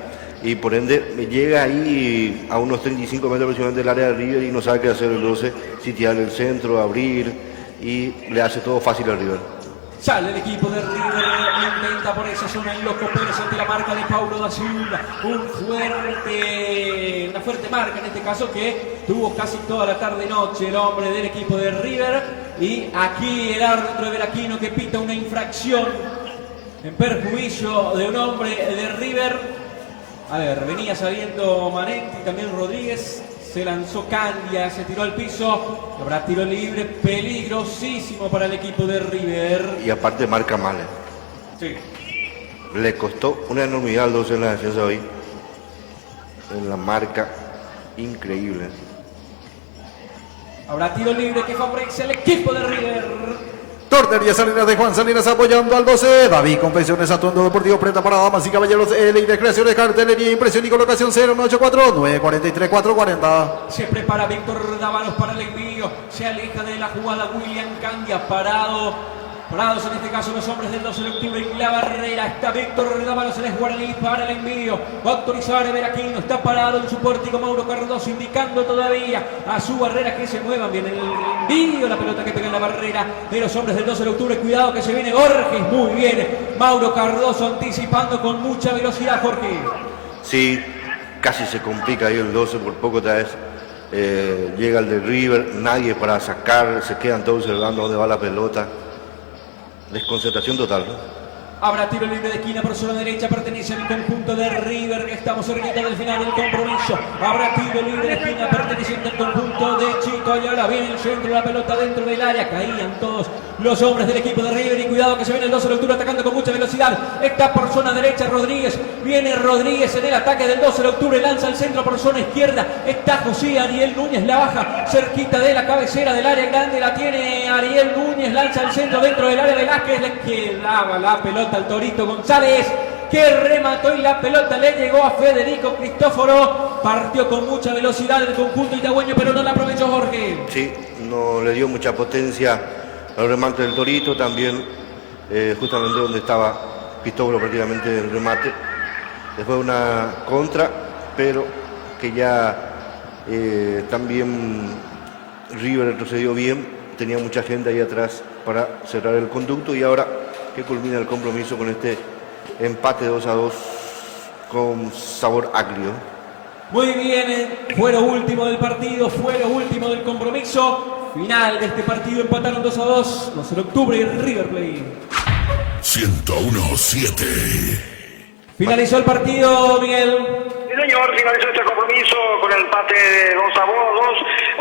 y por ende llega ahí a unos 35 metros aproximadamente del área de River y no sabe qué hacer el 12, si tirar el centro, abrir y le hace todo fácil al River. Sale el equipo de River, intenta por esa zona el Loco Pérez ante la marca de Paulo da Silva. Una fuerte marca en este caso que tuvo casi toda la tarde-noche el hombre del equipo de River. Y aquí el árbitro Iberaquino que pita una infracción en perjuicio de un hombre de River. A ver, venía saliendo Manenti, también Rodríguez. Se lanzó Candia, se tiró al piso. Habrá tiro libre, peligrosísimo para el equipo de River. Y aparte marca mal. Sí. Le costó una enormidad al 12 en la defensa hoy. En la marca, increíble. Habrá tiro libre que favorece al equipo de River. Tortería Salinas de Juan Salinas apoyando al 12. David Confecciones, atuendo deportivo, prenda para damas y caballeros. LID Creaciones, cartelería, impresión y colocación 09849433440. Se prepara Víctor Dávalos para el envío. Se aleja de la jugada William Candia, parados en este caso los hombres del 12 de octubre en la barrera. Está Víctor Dávalos, el guaraní para el envío. Va a autorizar a Iberaquino. Está parado en su pórtico Mauro Cardoso, indicando todavía a su barrera que se muevan. Viene el envío, la pelota que pega en la barrera de los hombres del 12 de octubre. Cuidado que se viene Borges. Muy bien. Mauro Cardoso anticipando con mucha velocidad, Jorge. Sí, casi se complica ahí el 12, por poco tal vez llega el de River, nadie para sacar, se quedan todos observando dónde va la pelota. Desconcentración total, ¿no? Habrá tiro libre de esquina por zona derecha, pertenece al conjunto de River, que estamos cerquita del final del compromiso. Habrá tiro libre de esquina perteneciente al conjunto de Chito Ayala. Viene el centro, la pelota dentro del área, caían todos los hombres del equipo de River y cuidado que se viene el 12 de octubre atacando con mucha velocidad. Está por zona derecha Rodríguez, viene Rodríguez en el ataque del 12 de octubre, lanza el centro por zona izquierda. Está José Ariel Núñez, la baja cerquita de la cabecera del área grande, la tiene Ariel Núñez, lanza el centro dentro del área de Velázquez, le quedaba la pelota al Torito González, que remató y la pelota le llegó a Federico Cristóforo. Partió con mucha velocidad el conjunto itagüeño, pero no la aprovechó Jorge. Sí, no le dio mucha potencia al remate del Torito, también justamente donde estaba Cristóforo prácticamente el remate. Después una contra, pero que ya también River retrocedió bien, tenía mucha gente ahí atrás para cerrar el conducto y ahora que culmina el compromiso con este empate 2-2 con sabor agrio. Muy bien, fue lo último del partido, fue lo último del compromiso. Final de este partido, empataron 2-2, 12 de octubre y River Plate. 101-7. Finalizó el partido, Miguel. Sí, señor, finalizó este compromiso con el empate de 2-2,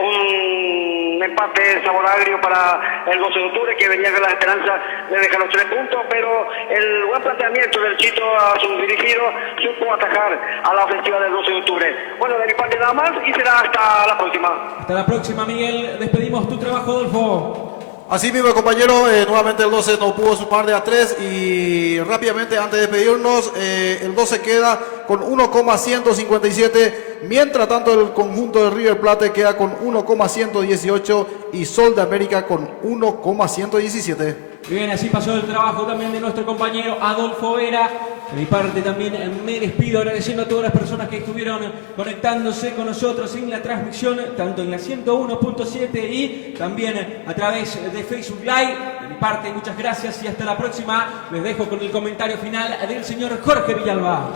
un empate sabor agrio para el 12 de octubre que venía con la esperanza de dejar los 3 puntos, pero el buen planteamiento del Chito a su dirigido supo atajar a la ofensiva del 12 de octubre. Bueno, de mi parte nada más y será hasta la próxima. Hasta la próxima, Miguel. Despedimos tu trabajo, Adolfo. Así mismo, compañero, nuevamente el 12 no pudo sumar de a 3 y rápidamente antes de despedirnos, el 12 queda con 1,157, mientras tanto el conjunto de River Plate queda con 1,118 y Sol de América con 1,117. Bien, así pasó el trabajo también de nuestro compañero Adolfo Vera. De mi parte también me despido agradeciendo a todas las personas que estuvieron conectándose con nosotros en la transmisión, tanto en la 101.7 y también a través de Facebook Live. De mi parte, muchas gracias y hasta la próxima. Les dejo con el comentario final del señor Jorge Villalba.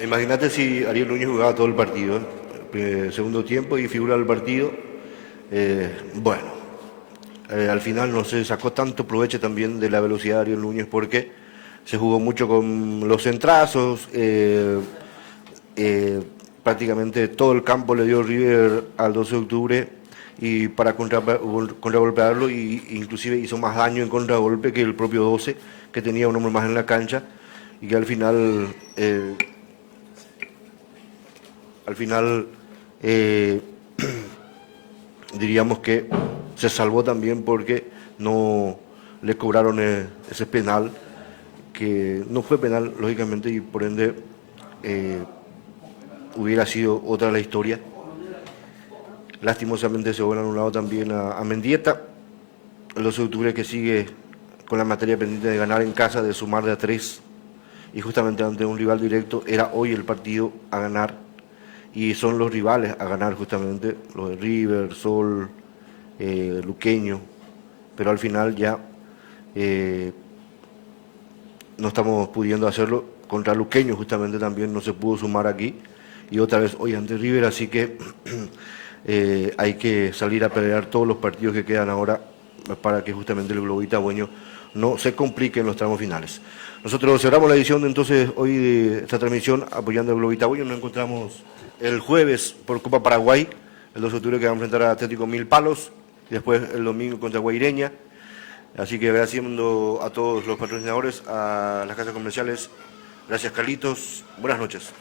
Imagínate si Ariel Núñez jugaba todo el partido, segundo tiempo y figura del partido. Al final no se sacó tanto provecho también de la velocidad de Ariel Núñez porque se jugó mucho con los centrazos, prácticamente todo el campo le dio River al 12 de octubre y para contragolpearlo y inclusive hizo más daño en contragolpe que el propio 12, que tenía un hombre más en la cancha y que al final diríamos que se salvó también porque no le cobraron ese penal, que no fue penal, lógicamente, y por ende hubiera sido otra la historia. Lastimosamente se hubiera anulado también a Mendieta, el 12 de octubre que sigue con la materia pendiente de ganar en casa, de sumar de a 3, y justamente ante un rival directo era hoy el partido a ganar, y son los rivales a ganar justamente, los de River, Sol, Luqueño, pero al final ya no estamos pudiendo hacerlo. Contra Luqueño justamente también no se pudo sumar aquí y otra vez hoy ante River, así que hay que salir a pelear todos los partidos que quedan ahora para que justamente el Globo Itagüeño no se complique en los tramos finales. Nosotros cerramos la edición entonces hoy de esta transmisión apoyando al Globo Itagüeño. Nos encontramos el jueves por Copa Paraguay, el 2 de octubre que va a enfrentar a Atlético Mil Palos, y después el domingo contra Guaireña. Así que agradeciendo a todos los patrocinadores, a las casas comerciales. Gracias, Carlitos. Buenas noches.